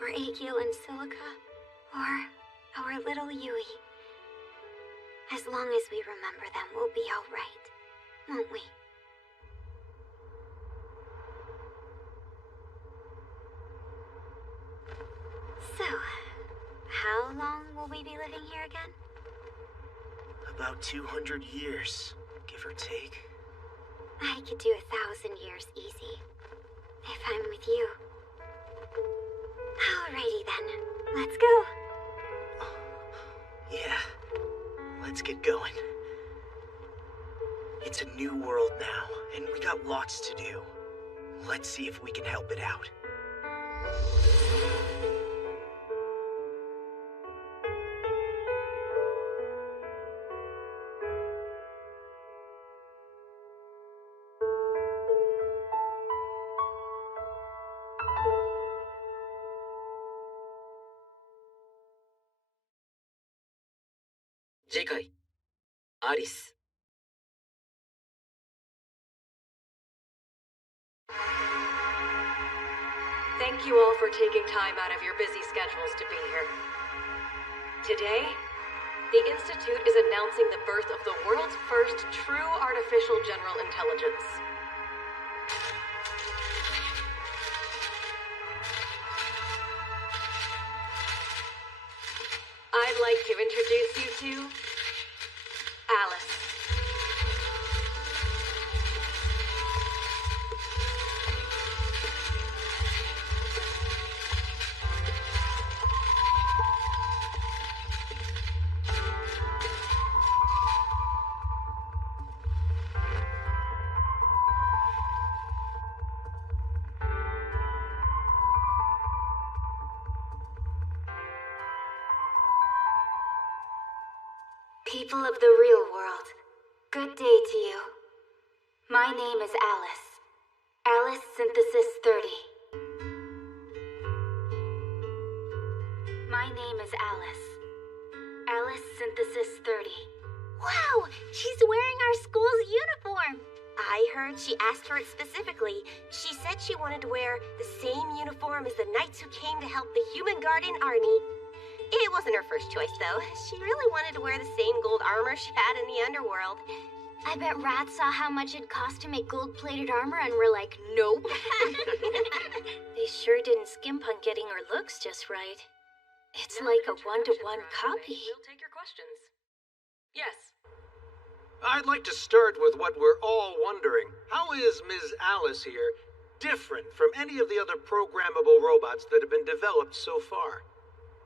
Or Akil and Silica. Or our little Yui. As long as we remember them, we'll be alright. Won't we? So, how long will we be living here again? About 200 years, give or take. I could do 1,000 years easy. If I'm with you. Alrighty then. Let's go. Yeah. Let's get going. It's a new world now, and we got lots to do. Let's see if we can help it out. Jikai, Alice. Thank you all for taking time out of your busy schedules to be here. Today, the Institute is announcing the birth of the world's first true artificial general intelligence. I'd like to introduce you to Alice. People of the real world, good day to you. My name is Alice. Alice Synthesis 30. My name is Alice. Alice Synthesis 30. Wow! She's wearing our school's uniform! I heard she asked for it specifically. She said she wanted to wear the same uniform as the knights who came to help the Human Guardian army. It wasn't her first choice, though. She really wanted to wear the same gold armor she had in the underworld. I bet Rats saw how much it cost to make gold-plated armor and were like, nope. They sure didn't skimp on getting her looks just right. It's like a one-to-one copy. We'll take your questions. Yes. I'd like to start with what we're all wondering. How is Ms. Alice here different from any of the other programmable robots that have been developed so far?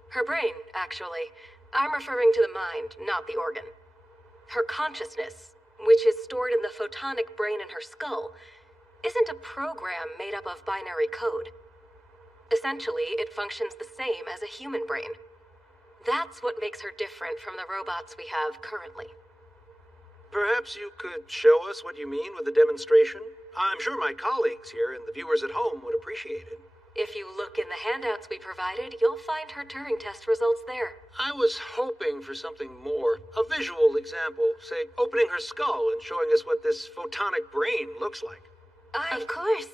Her brain, actually. I'm referring to the mind, not the organ. Her consciousness, which is stored in the photonic brain in her skull, isn't a program made up of binary code. Essentially, it functions the same as a human brain. That's what makes her different from the robots we have currently. Perhaps you could show us what you mean with the demonstration? I'm sure my colleagues here and the viewers at home would appreciate it. If you look in the handouts we provided, you'll find her Turing test results there. I was hoping for something more. A visual example, say, opening her skull and showing us what this photonic brain looks like. Of course.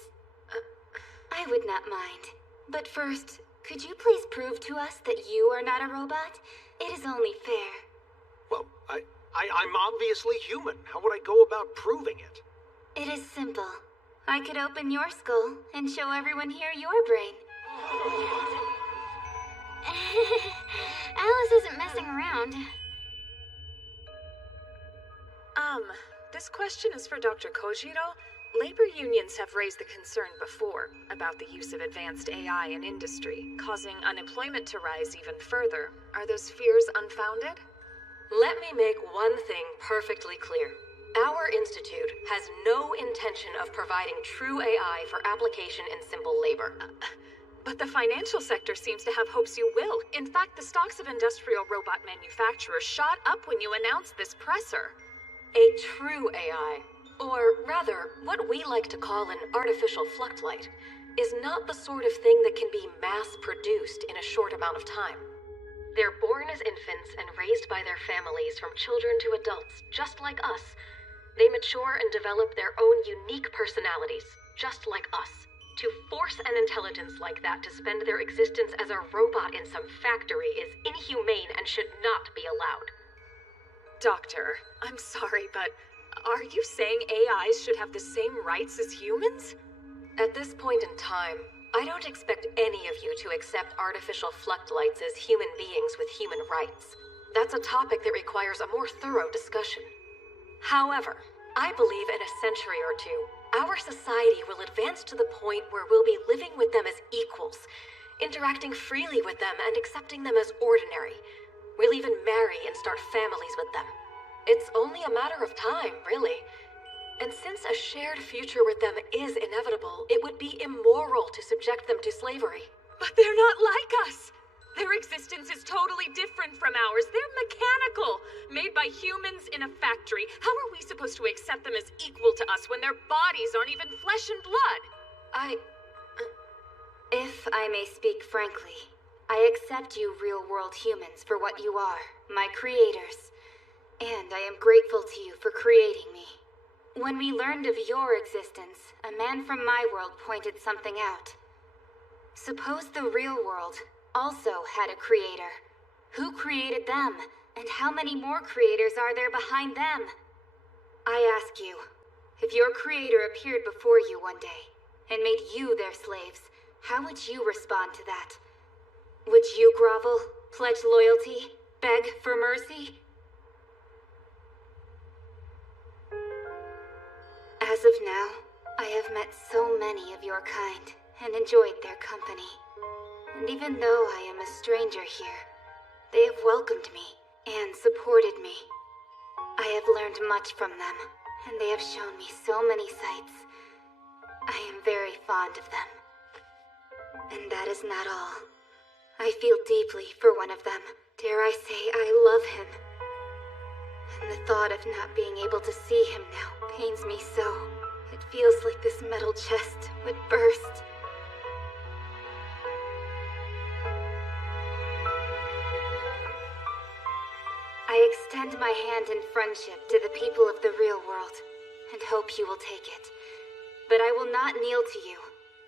I would not mind. But first, could you please prove to us that you are not a robot? It is only fair. Well, I'm obviously human. How would I go about proving it? It is simple. I could open your skull and show everyone here your brain. Alice isn't messing around. This question is for Dr. Kojiro. Labor unions have raised the concern before about the use of advanced AI in industry, causing unemployment to rise even further. Are those fears unfounded? Let me make one thing perfectly clear. Our institute has no intention of providing true AI for application in simple labor. But the financial sector seems to have hopes you will. In fact, the stocks of industrial robot manufacturers shot up when you announced this presser. A true AI, or rather, what we like to call an artificial fluctlight, is not the sort of thing that can be mass-produced in a short amount of time. They're born as infants and raised by their families from children to adults, just like us. They mature and develop their own unique personalities, just like us. To force an intelligence like that to spend their existence as a robot in some factory is inhumane and should not be allowed. Doctor, I'm sorry, but are you saying AIs should have the same rights as humans? At this point in time, I don't expect any of you to accept artificial fluctlights as human beings with human rights. That's a topic that requires a more thorough discussion. However, I believe in a century or two, our society will advance to the point where we'll be living with them as equals, interacting freely with them and accepting them as ordinary. We'll even marry and start families with them. It's only a matter of time, really. And since a shared future with them is inevitable, it would be immoral to subject them to slavery. But they're not like us! Their existence is totally different from ours. They're mechanical, made by humans in a factory. How are we supposed to accept them as equal to us when their bodies aren't even flesh and blood? If I may speak frankly, I accept you real-world humans for what you are, my creators. And I am grateful to you for creating me. When we learned of your existence, a man from my world pointed something out. Suppose the real world also had a creator. Who created them, and how many more creators are there behind them? I ask you, if your creator appeared before you one day, and made you their slaves, how would you respond to that? Would you grovel, pledge loyalty, beg for mercy? As of now, I have met so many of your kind and enjoyed their company. And even though I am a stranger here, they have welcomed me and supported me. I have learned much from them, and they have shown me so many sights. I am very fond of them. And that is not all. I feel deeply for one of them. Dare I say I love him. And the thought of not being able to see him now pains me so. It feels like this metal chest would burst. I extend my hand in friendship to the people of the real world, and hope you will take it. But I will not kneel to you,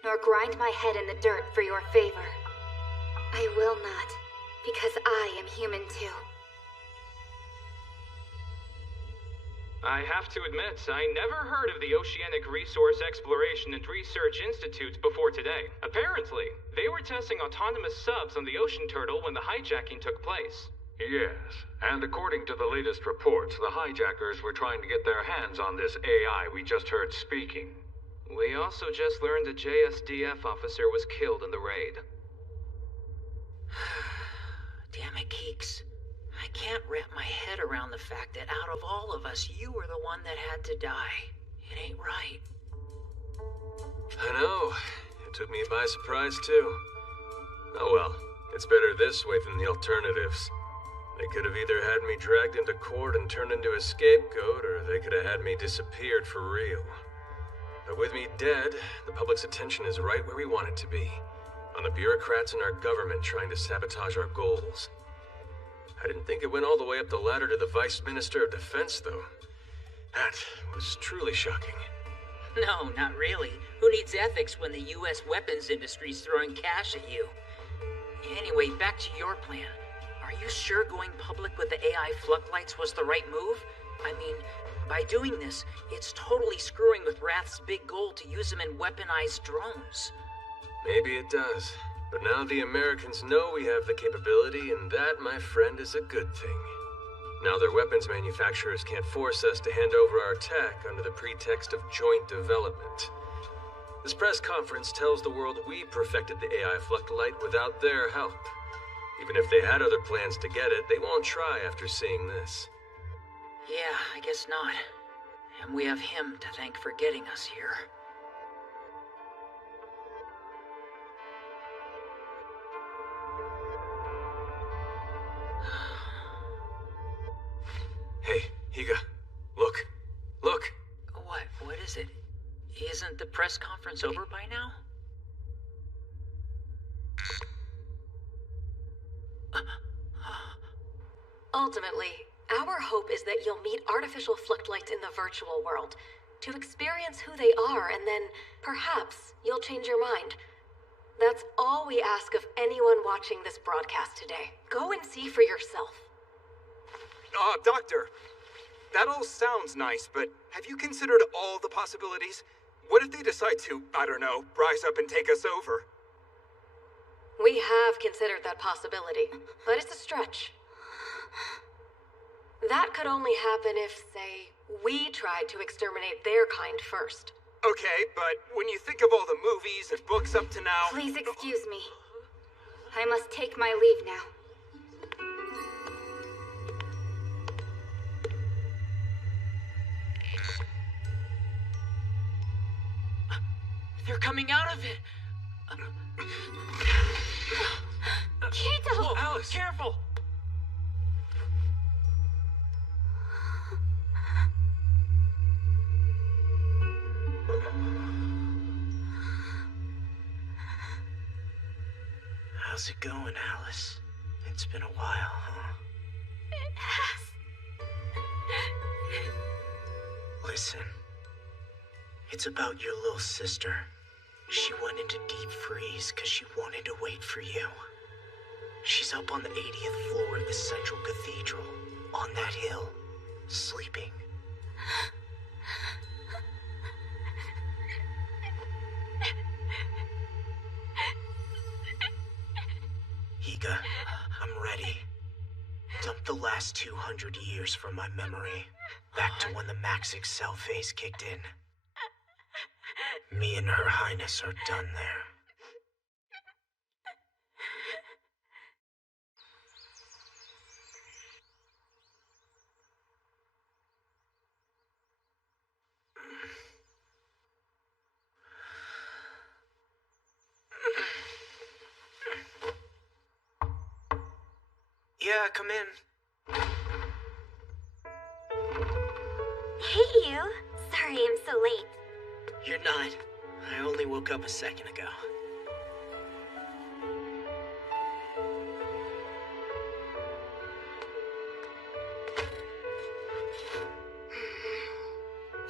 nor grind my head in the dirt for your favor. I will not, because I am human too. I have to admit, I never heard of the Oceanic Resource Exploration and Research Institute before today. Apparently, they were testing autonomous subs on the ocean turtle when the hijacking took place. Yes, and according to the latest reports, the hijackers were trying to get their hands on this AI we just heard speaking. We also just learned a JSDF officer was killed in the raid. Damn it, Keeks. I can't wrap my head around the fact that out of all of us, you were the one that had to die. It ain't right. I know. It took me by surprise, too. Oh well, it's better this way than the alternatives. They could have either had me dragged into court and turned into a scapegoat, or they could have had me disappeared for real. But with me dead, the public's attention is right where we want it to be. On the bureaucrats in our government trying to sabotage our goals. I didn't think it went all the way up the ladder to the Vice Minister of Defense, though. That was truly shocking. No, not really. Who needs ethics when the U.S. weapons industry's throwing cash at you? Anyway, back to your plan. Are you sure going public with the AI Fluctlights was the right move? I mean, by doing this, it's totally screwing with Wrath's big goal to use them in weaponized drones. Maybe it does. But now the Americans know we have the capability, and that, my friend, is a good thing. Now their weapons manufacturers can't force us to hand over our tech under the pretext of joint development. This press conference tells the world we perfected the AI Fluctlight without their help. Even if they had other plans to get it, they won't try after seeing this. Yeah, I guess not. And we have him to thank for getting us here. Hey, Higa. Look. Look! What is it? Isn't the press conference over by now? Ultimately, our hope is that you'll meet artificial Fluctlights in the virtual world, to experience who they are, and then, perhaps, you'll change your mind. That's all we ask of anyone watching this broadcast today. Go and see for yourself. Doctor, that all sounds nice, but have you considered all the possibilities? What if they decide to, I don't know, rise up and take us over? We have considered that possibility, but it's a stretch. That could only happen if, say, we tried to exterminate their kind first. Okay, but when you think of all the movies and books up to now... Please excuse me. I must take my leave now. They're coming out of it! Keito! Whoa, Alice, careful! How's it going, Alice? It's been a while, huh? It has. Listen. It's about your little sister. She went into deep freeze because she wanted to wait for you. She's up on the 80th floor of the Central Cathedral, on that hill, sleeping. Higa, I'm ready. Dump the last 200 years from my memory, back to when the Max Excel phase kicked in. Me and Her Highness are done there. Yeah, come in. Hey, you. Sorry I'm so late. You're not. I only woke up a second ago.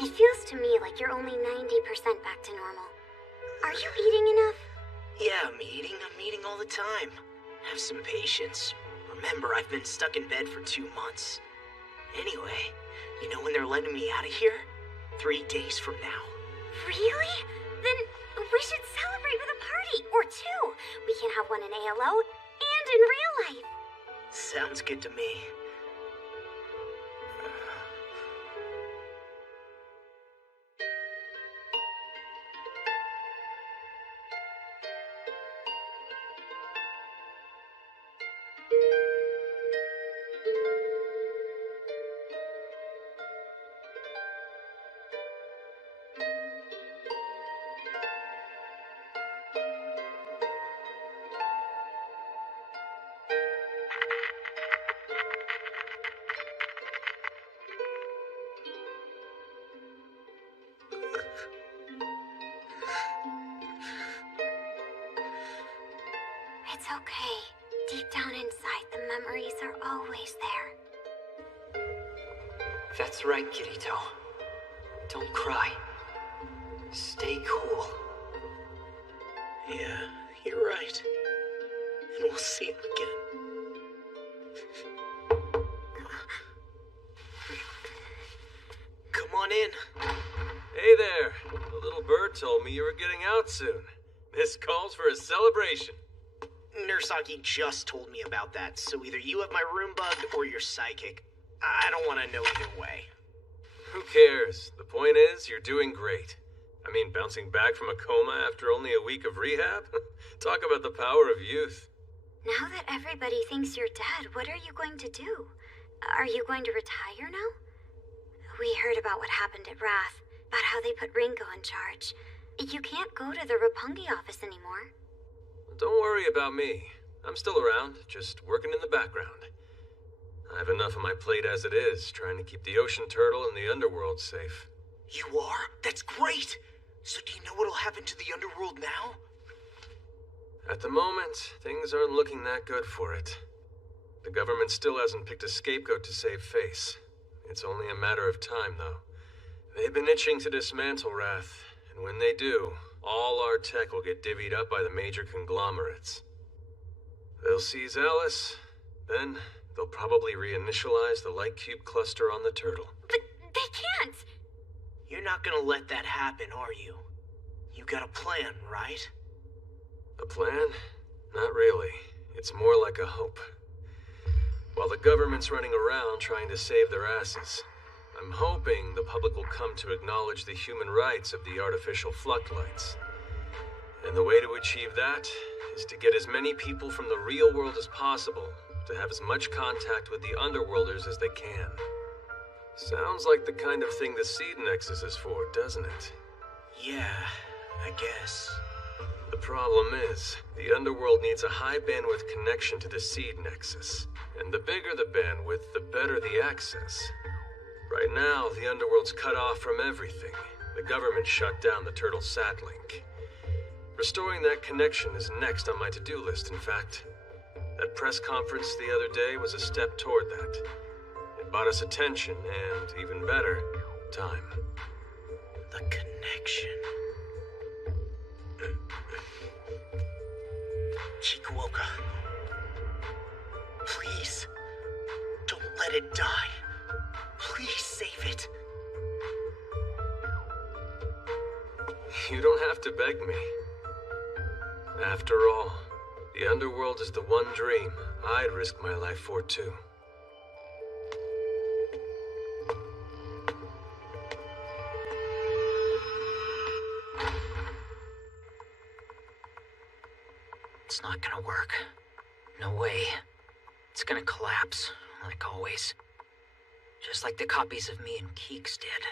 It feels to me like you're only 90% back to normal. Are you eating enough? Yeah, I'm eating all the time. Have some patience. Remember, I've been stuck in bed for 2 months. Anyway, you know when they're letting me out of here? 3 days from now. Really? Then we should celebrate with a party, or 2. We can have one in ALO and in real life. Sounds good to me. okay. Deep down inside, the memories are always there. That's right, Kirito. Don't cry. Stay cool. Yeah, you're right. And we'll see him again. Come on in. Hey there. The little bird told me you were getting out soon. This calls for a celebration. Nursaki just told me about that, so either you have my room bugged or you're psychic. I don't want to know either way. Who cares? The point is, you're doing great. I mean, bouncing back from a coma after only a week of rehab? Talk about the power of youth. Now that everybody thinks you're dead, what are you going to do? Are you going to retire now? We heard about what happened at Wrath, about how they put Rinko in charge. You can't go to the Roppongi office anymore. Don't worry about me. I'm still around, just working in the background. I have enough on my plate as it is, trying to keep the ocean turtle and the underworld safe. You are? That's great! So do you know what'll happen to the underworld now? At the moment, things aren't looking that good for it. The government still hasn't picked a scapegoat to save face. It's only a matter of time, though. They've been itching to dismantle Wrath, and when they do, all our tech will get divvied up by the major conglomerates. They'll seize Alice, then they'll probably reinitialize the light cube cluster on the turtle. But they can't! You're not gonna let that happen, are you? You got a plan, right? A plan? Not really. It's more like a hope. While the government's running around trying to save their asses, I'm hoping the public will come to acknowledge the human rights of the artificial floodlights. And the way to achieve that is to get as many people from the real world as possible to have as much contact with the underworlders as they can. Sounds like the kind of thing the Seed Nexus is for, doesn't it? Yeah, I guess. The problem is, the underworld needs a high bandwidth connection to the Seed Nexus. And the bigger the bandwidth, the better the access. Right now, the underworld's cut off from everything. The government shut down the Turtle Satlink. Restoring that connection is next on my to-do list, in fact. That press conference the other day was a step toward that. It bought us attention and, even better, time. The connection. Chikuoka. Please. Don't let it die. Please save it. You don't have to beg me. After all, the underworld is the one dream I'd risk my life for, too. It's not gonna work. No way. It's gonna collapse, like always. Just like the copies of me and Keeks did.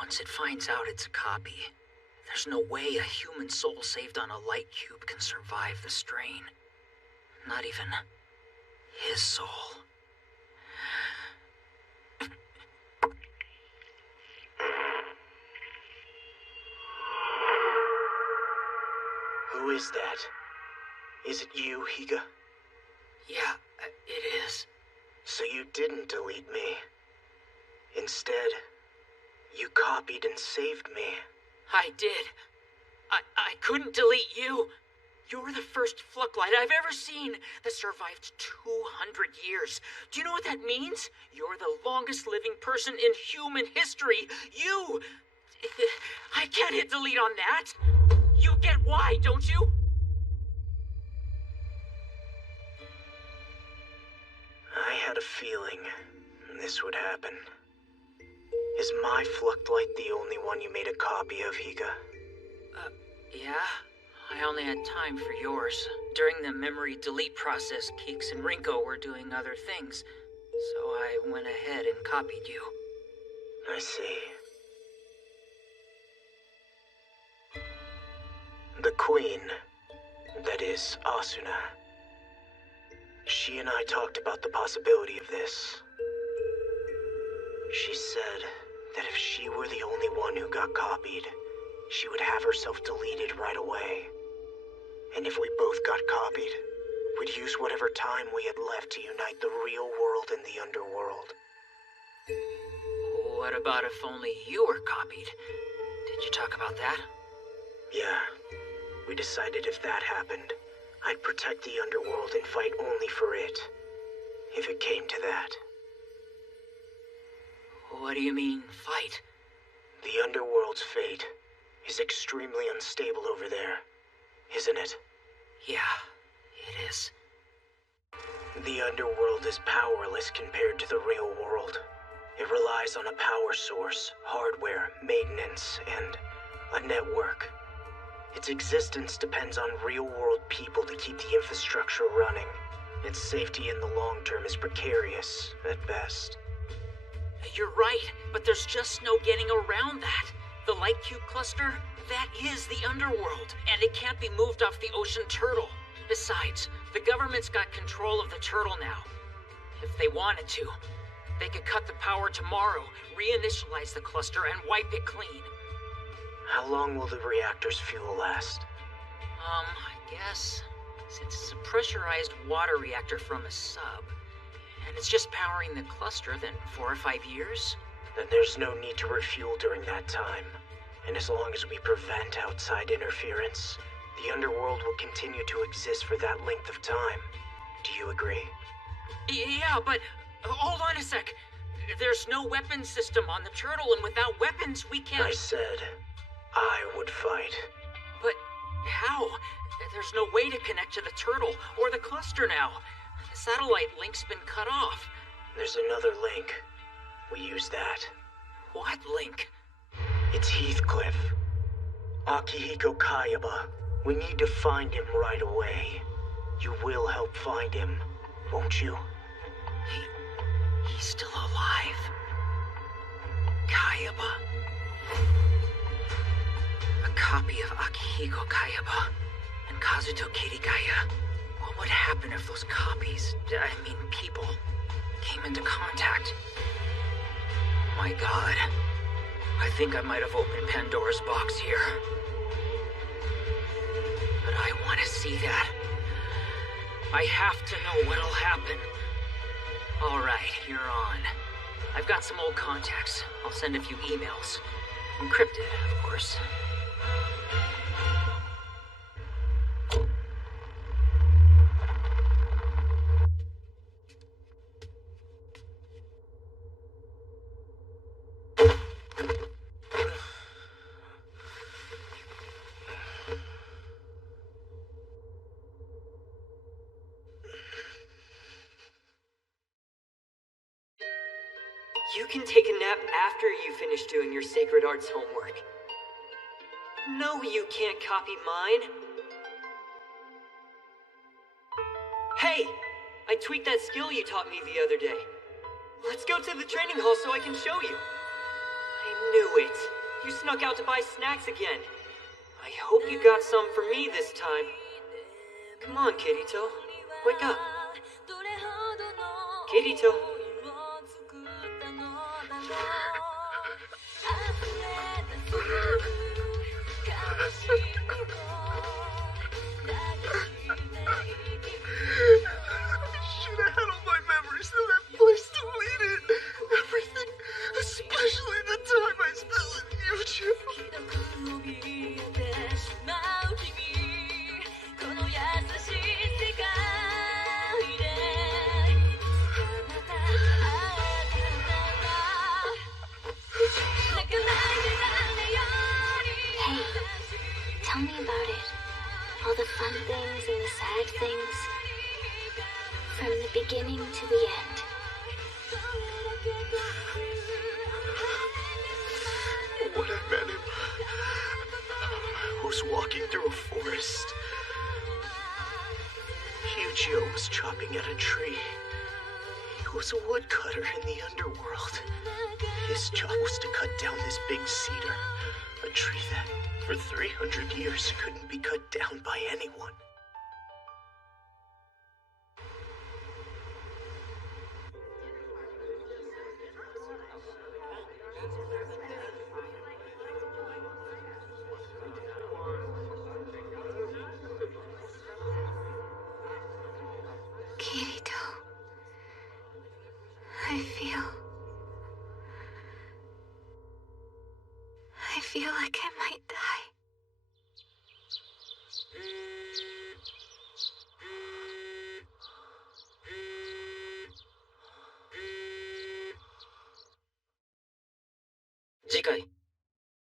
Once it finds out it's a copy, there's no way a human soul saved on a light cube can survive the strain. Not even his soul. Who is that? Is it you, Higa? Yeah, it is. So you didn't delete me. Instead, you copied and saved me. I did. I couldn't delete you. You're the first Flucklight I've ever seen that survived 200 years. Do you know what that means? You're the longest living person in human history. You! I can't hit delete on that. You get why, don't you? I had a feeling this would happen. Is my Fluctlight the only one you made a copy of, Higa? Yeah. I only had time for yours. During the memory delete process, Keeks and Rinko were doing other things, so I went ahead and copied you. I see. The Queen, that is, Asuna. She and I talked about the possibility of this. She said that if she were the only one who got copied, she would have herself deleted right away. And if we both got copied, we'd use whatever time we had left to unite the real world and the underworld. What about if only you were copied? Did you talk about that? Yeah. We decided if that happened, I'd protect the underworld and fight only for it. If it came to that. What do you mean, fight? The underworld's fate is extremely unstable over there, isn't it? Yeah, it is. The underworld is powerless compared to the real world. It relies on a power source, hardware, maintenance, and a network. Its existence depends on real-world people to keep the infrastructure running. Its safety in the long term is precarious, at best. You're right, but there's just no getting around that. The Light Cube Cluster, that is the underworld, and it can't be moved off the ocean turtle. Besides, the government's got control of the turtle now. If they wanted to, they could cut the power tomorrow, reinitialize the cluster, and wipe it clean. How long will the reactor's fuel last? I guess, since it's a pressurized water reactor from a sub, and it's just powering the cluster, then 4 or 5 years? Then there's no need to refuel during that time. And as long as we prevent outside interference, the underworld will continue to exist for that length of time. Do you agree? Yeah, but hold on a sec. There's no weapon system on the turtle, and without weapons, we can't... I said I would fight. But how? There's no way to connect to the turtle or the cluster now. The satellite link's been cut off. There's another link. We use that. What link? It's Heathcliff. Akihiko Kayaba. We need to find him right away. You will help find him, won't you? He's still alive. Kayaba. A copy of Akihiko Kayaba and Kazuto Kirigaya. What would happen if those copies, people, came into contact? My God. I think I might have opened Pandora's box here. But I want to see that. I have to know what'll happen. All right, you're on. I've got some old contacts. I'll send a few emails. Encrypted, of course. You can take a nap after you finish doing your sacred arts homework. No, you can't copy mine. Hey! I tweaked that skill you taught me the other day. Let's go to the training hall so I can show you. I knew it. You snuck out to buy snacks again. I hope you got some for me this time. Come on, Kirito. Wake up. Kirito. Should have had all my memories in that place deleted. Everything, especially the time I spent with you, Chip. Hey, tell me about it. All the fun things and the sad things. From the beginning to the end. When I met him, I was walking through a forest. Hyujo was chopping at a tree. He was a woodcutter in the underworld. His job was to cut down this big cedar, a tree that, for 300 years, couldn't be cut down by anyone. Kirito. I feel like I might die. Jikai,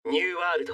New World.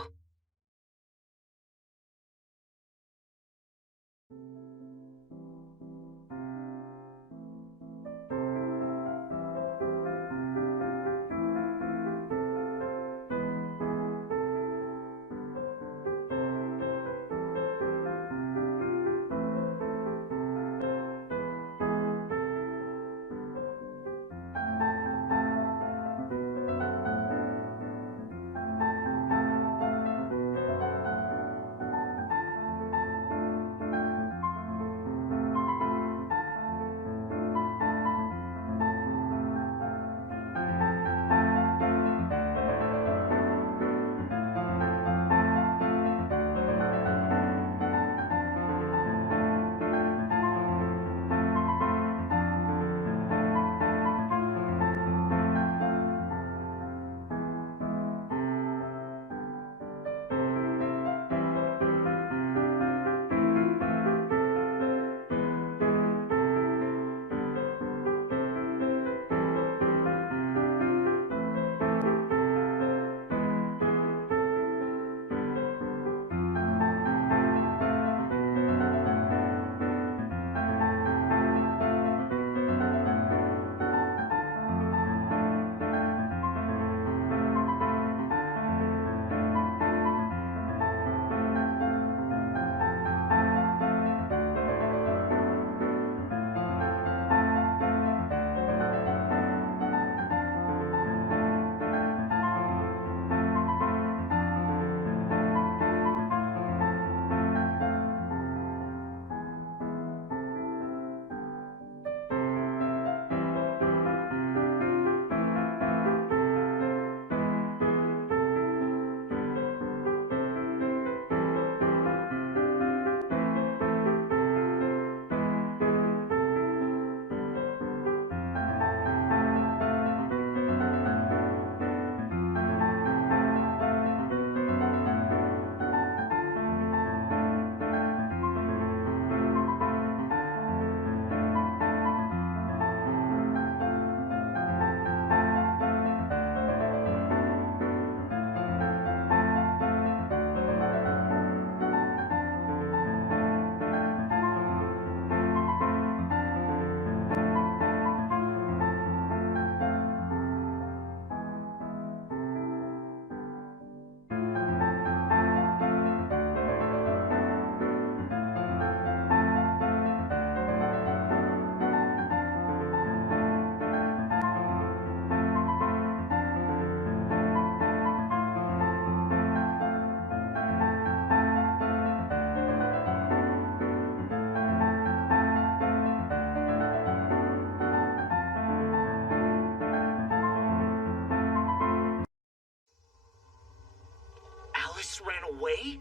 'Alice ran away?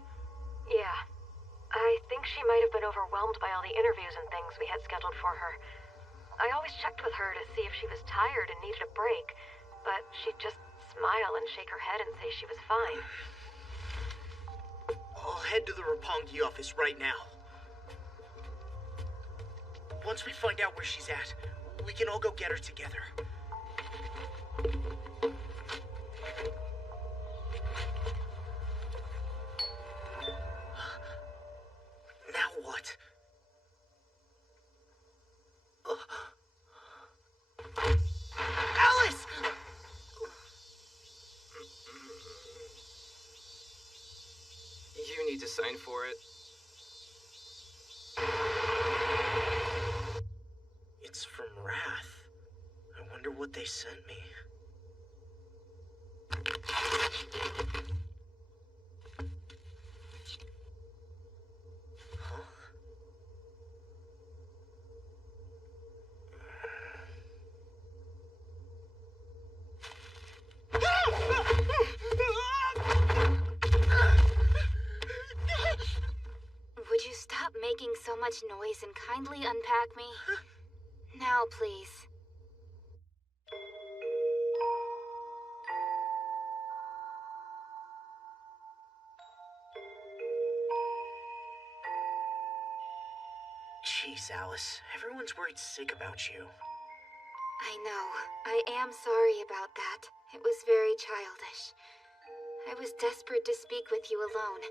Yeah. I think she might have been overwhelmed by all the interviews and things we had scheduled for her. I always checked with her to see if she was tired and needed a break, but she'd just smile and shake her head and say she was fine. I'll head to the Roppongi office right now. Once we find out where she's at, we can all go get her together. Now what? Alice! You need to sign for it. It's from Wrath. I wonder what they sent me. Would you stop making so much noise and kindly unpack me? Now, please. Jeez, Alice. Everyone's worried sick about you. I know. I am sorry about that. It was very childish. I was desperate to speak with you alone.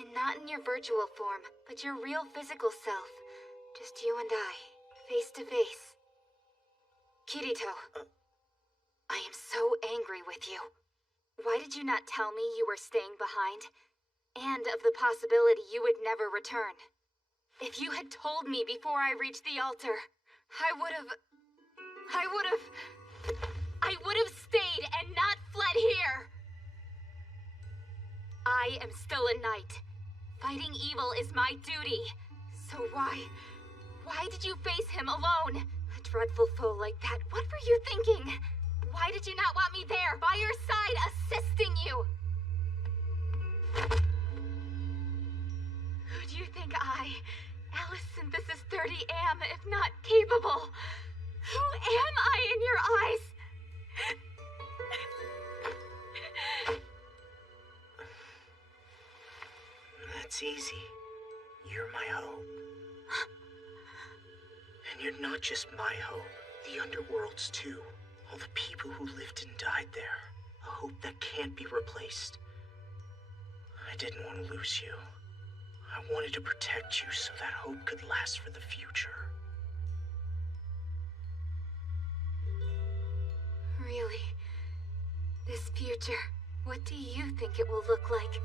And not in your virtual form, but your real physical self. Just you and I, face to face. Kirito. I am so angry with you. Why did you not tell me you were staying behind? And of the possibility you would never return? If you had told me before I reached the altar, I would have stayed and not fled here! I am still a knight. Fighting evil is my duty. So why did you face him alone? A dreadful foe like that, what were you thinking? Why did you not want me there, by your side, assisting you? Who do you think I, Alice Synthesis 30, am, if not capable? Who am I in your eyes? That's easy. You're my hope. And you're not just my hope. The Underworld's too. All the people who lived and died there. A hope that can't be replaced. I didn't want to lose you. I wanted to protect you so that hope could last for the future. Really? This future, what do you think it will look like?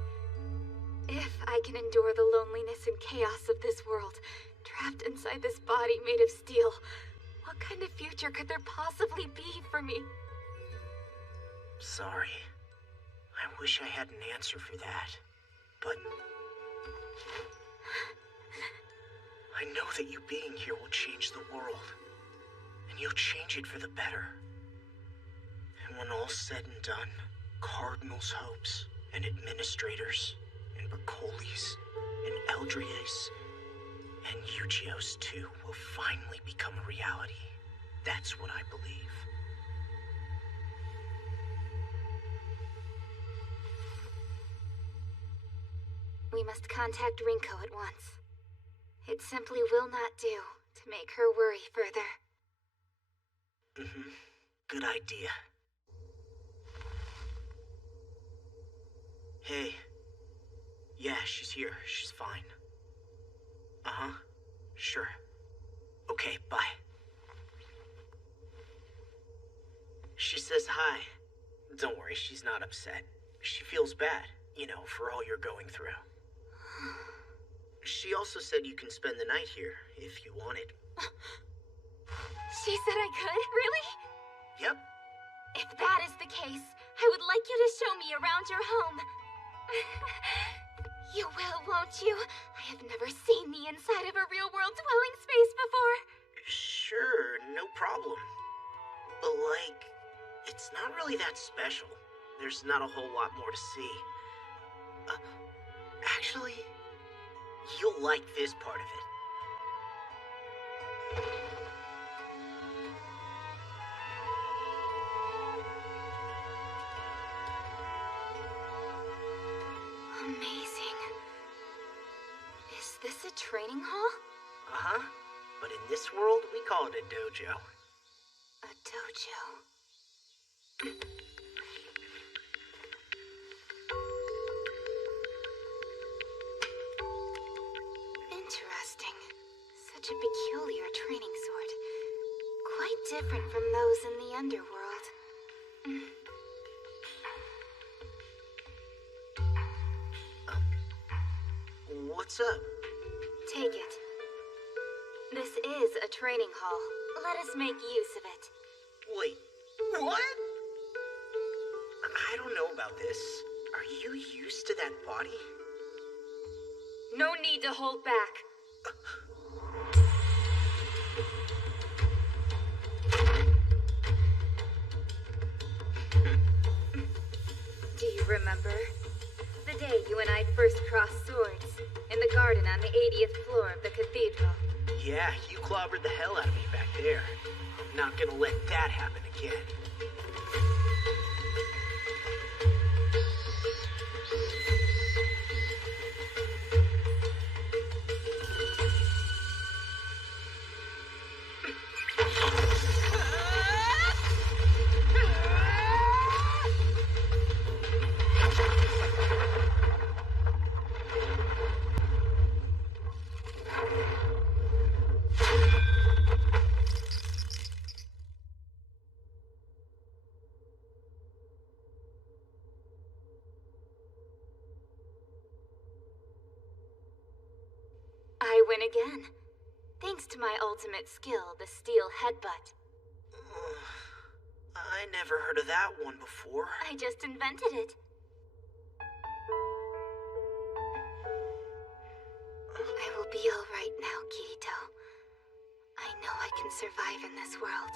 If I can endure the loneliness and chaos of this world, trapped inside this body made of steel, what kind of future could there possibly be for me? Sorry. I wish I had an answer for that. But I know that you being here will change the world. And you'll change it for the better. And when all's said and done, Cardinal's hopes, and administrators, and Bercoli's, and Eldria's, and Yu-Gi-Oh's too will finally become a reality. That's what I believe. We must contact Rinko at once. It simply will not do to make her worry further. Good idea. Hey. Yeah, she's here. She's fine. Uh-huh. Sure. Okay, bye. She says hi. Don't worry, she's not upset. She feels bad, you know, for all you're going through. She also said you can spend the night here, if you wanted. She said I could? Really? Yep. If that is the case, I would like you to show me around your home. You will, won't you? I have never seen the inside of a real-world dwelling space before. Sure, no problem. But, like, it's not really that special. There's not a whole lot more to see. Actually, you'll like this part of it. Amazing. Is this a training hall? Uh-huh. But in this world, we call it a dojo. A dojo. Interesting. Such a peculiar training sword. Quite different from those in the underworld. What's up? Take it. This is a training hall. Let us make use of it. Wait, what? I don't know about this. Are you used to that body? No need to hold back. Do you remember? The day you and I first crossed swords, in the garden on the 80th floor of the cathedral. Yeah, you clobbered the hell out of me back there. I'm not gonna let that happen again. I win again. Thanks to my ultimate skill, the steel headbutt. I never heard of that one before. I just invented it. I will be all right now, Kirito. I know I can survive in this world.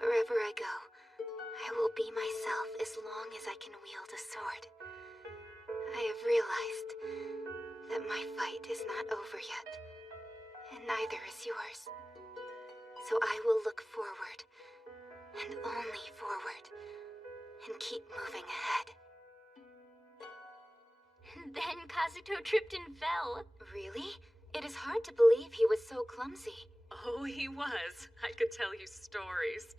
Wherever I go, I will be myself as long as I can wield a sword. I have realized that my fight is not over yet, and neither is yours. So I will look forward, and only forward, and keep moving ahead. Then Kazuto tripped and fell. Really? It is hard to believe he was so clumsy. Oh, he was. I could tell you stories.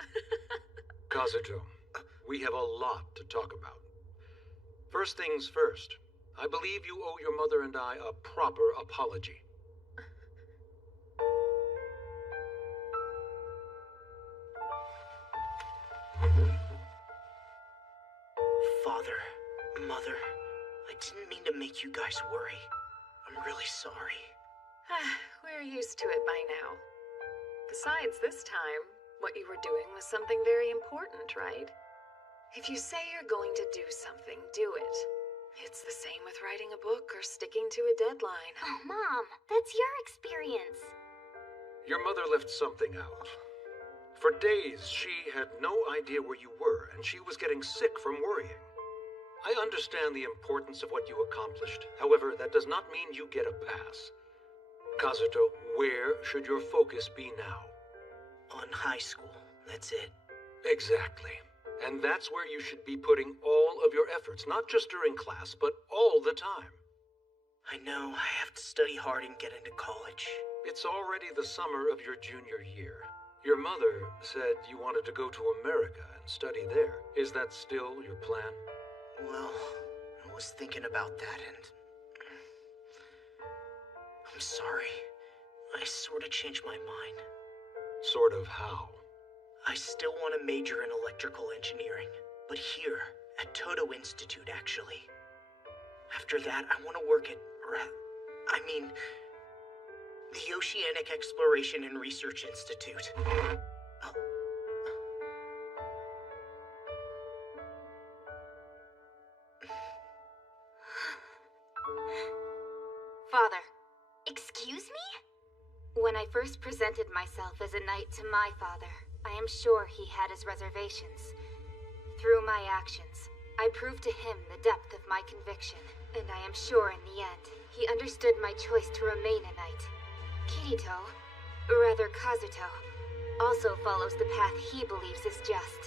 Kazuto, we have a lot to talk about. First things first, I believe you owe your mother and I a proper apology. Father, Mother, I didn't mean to make you guys worry. I'm really sorry. We're used to it by now. Besides, this time, what you were doing was something very important, right? If you say you're going to do something, do it. It's the same with writing a book or sticking to a deadline. Oh, Mom, that's your experience. Your mother left something out. For days, she had no idea where you were, and she was getting sick from worrying. I understand the importance of what you accomplished. However, that does not mean you get a pass. Kazuto, where should your focus be now? On high school, that's it. Exactly. And that's where you should be putting all of your efforts, not just during class, but all the time. I know I have to study hard and get into college. It's already the summer of your junior year. Your mother said you wanted to go to America and study there. Is that still your plan? Well, I was thinking about that and... I'm sorry. I sort of changed my mind. Sort of how? I still want to major in electrical engineering, but here, at Todo Institute, actually. After that, I want to work at... the Oceanic Exploration and Research Institute. Father. Excuse me? When I first presented myself as a knight to my father, I am sure he had his reservations. Through my actions, I proved to him the depth of my conviction, and I am sure in the end, he understood my choice to remain a knight. Kirito, Kazuto, also follows the path he believes is just.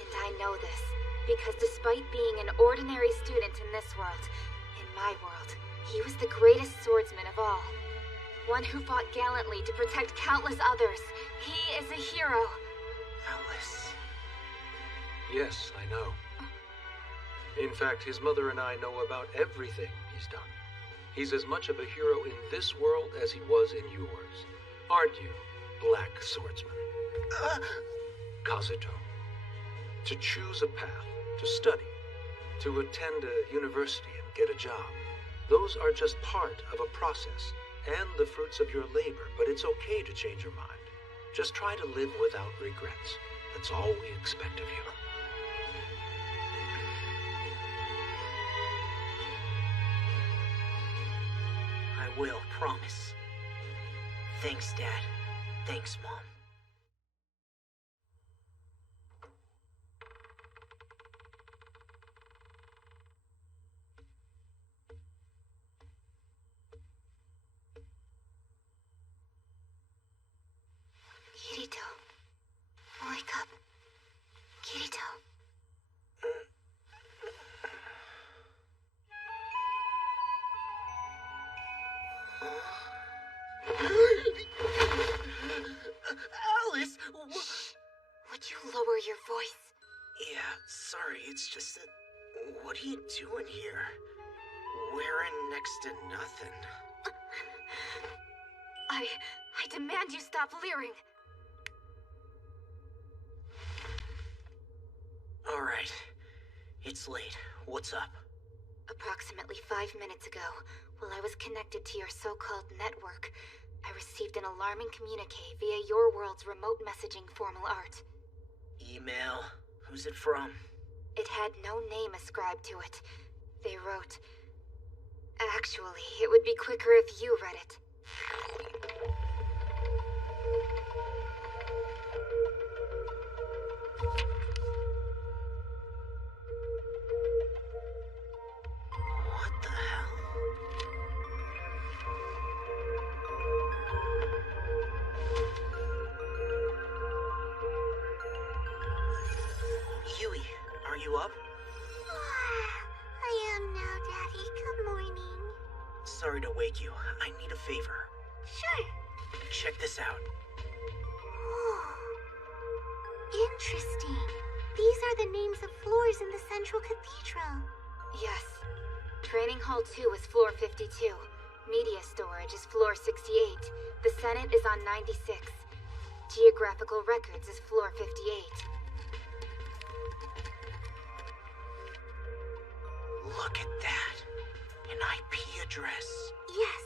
And I know this, because despite being an ordinary student in this world, in my world, he was the greatest swordsman of all. One who fought gallantly to protect countless others. He is a hero. Alice. Yes, I know. In fact, his mother and I know about everything he's done. He's as much of a hero in this world as he was in yours. Aren't you, Black Swordsman? Kazuto. To choose a path, to study, to attend a university and get a job. Those are just part of a process and the fruits of your labor, but it's okay to change your mind. Just try to live without regrets. That's all we expect of you. I will, promise. Thanks, Dad. Thanks, Mom. lower your voice? Yeah, sorry, it's just that... What are you doing here? Wearing next to nothing. I demand you stop leering. Alright. It's late. What's up? Approximately 5 minutes ago, while I was connected to your so-called network, I received an alarming communique via your world's remote messaging formal art. Email? Who's it from? It had no name ascribed to it. They wrote... Actually, it would be quicker if you read it. What the hell? Yui, are you up? I am now, Daddy. Good morning. Sorry to wake you. I need a favor. Sure. Check this out. Oh, interesting. These are the names of floors in the Central Cathedral. Yes. Training Hall 2 is floor 52. Media storage is floor 68. The Senate is on 96. Geographical Records is floor 58. Look at that. An IP address. Yes.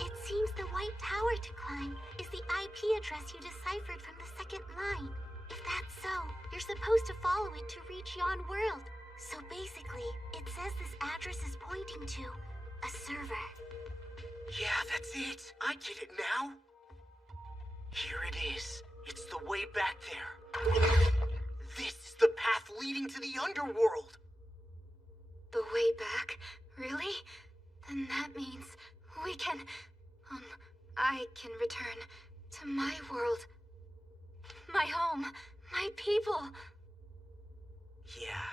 It seems the White Tower to climb is the IP address you deciphered from the second line. If that's so, you're supposed to follow it to reach yon world. So basically, it says this address is pointing to a server. Yeah, that's it. I get it now. Here it is. It's the way back there. This is the path leading to the underworld. The way back? Really? Then that means we can... I can return to my world. My home. My people. Yeah.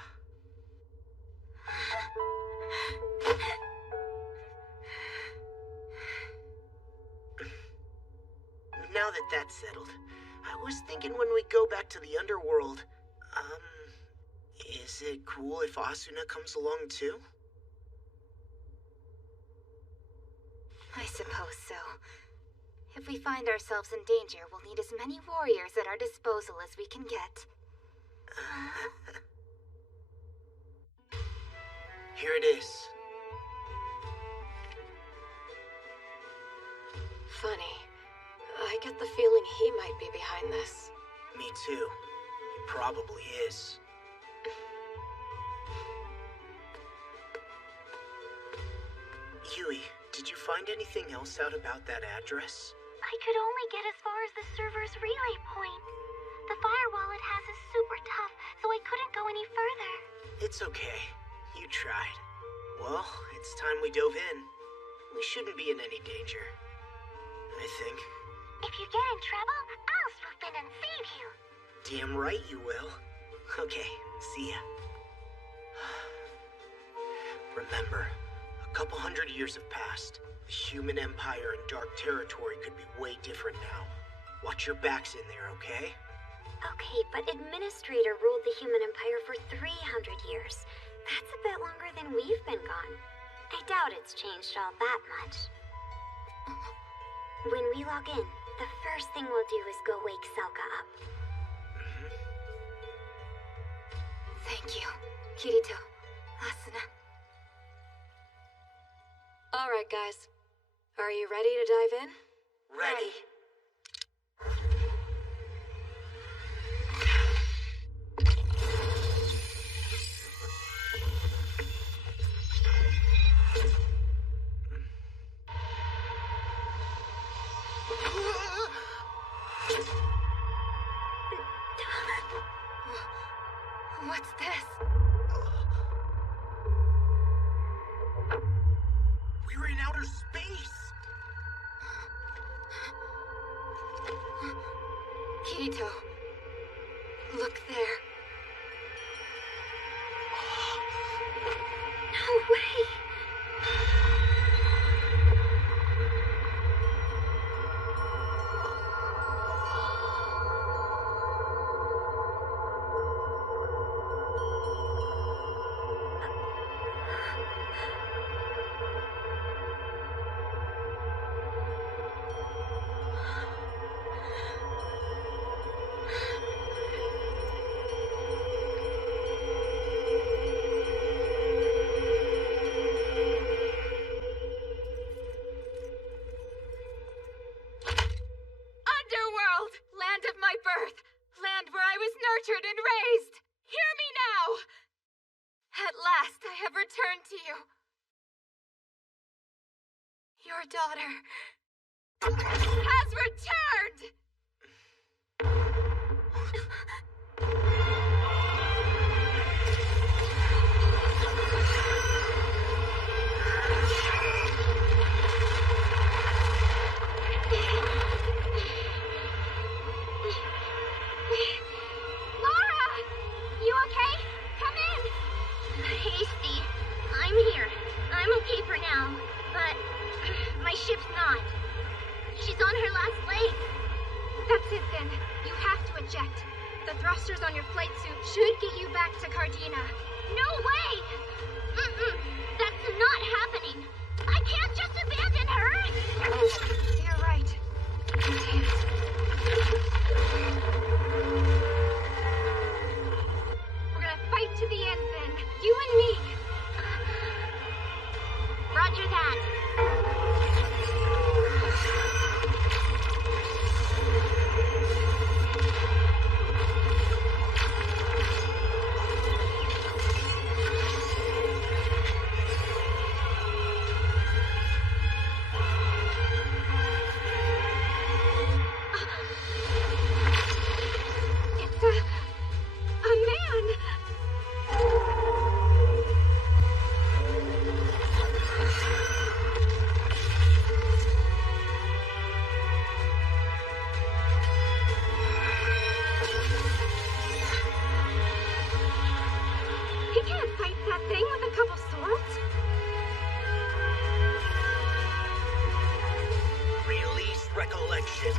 Now that that's settled, I was thinking when we go back to the underworld, is it cool if Asuna comes along too? I suppose so. If we find ourselves in danger, we'll need as many warriors at our disposal as we can get. Here it is. Funny. I get the feeling he might be behind this. Me too. He probably is. Yui, did you find anything else out about that address? I could only get as far as the server's relay point. The firewall it has is super tough, so I couldn't go any further. It's okay. You tried. Well, it's time we dove in. We shouldn't be in any danger. I think. If you get in trouble, I'll swoop in and save you. Damn right you will. Okay, see ya. Remember, a couple hundred years have passed. The human empire and Dark Territory could be way different now. Watch your backs in there, okay? Okay, but Administrator ruled the human empire for 300 years. That's a bit longer than we've been gone. I doubt it's changed all that much. When we log in, the first thing we'll do is go wake Selka up. Thank you, Kirito, Asuna. All right, guys. Are you ready to dive in? Ready. What's this? We're in outer space! Kirito, look there. No way! Our daughter has returned! Laura! You okay? Come in! Hey, Steve. I'm here. I'm okay for now, but my ship's not. She's on her last leg. That's it then. You have to eject. The thrusters on your flight suit should get you back to Cardina. No way! That's not happening. I can't just abandon her! You're right. You can't. We're gonna fight to the end then. You and me. Roger that. It's a man. He can't fight that thing with a couple swords. Release recollection.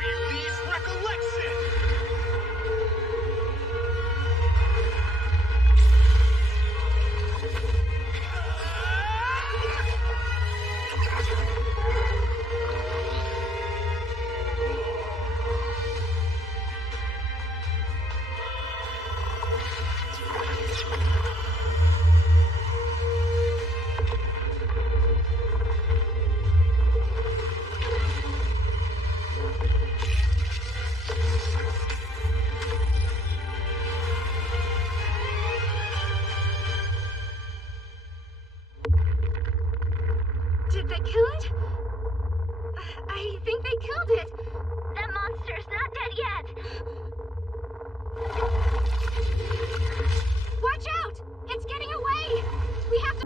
Release recollection. Did they kill it? I think they killed it. That monster's not dead yet. Watch out! It's getting away! We have to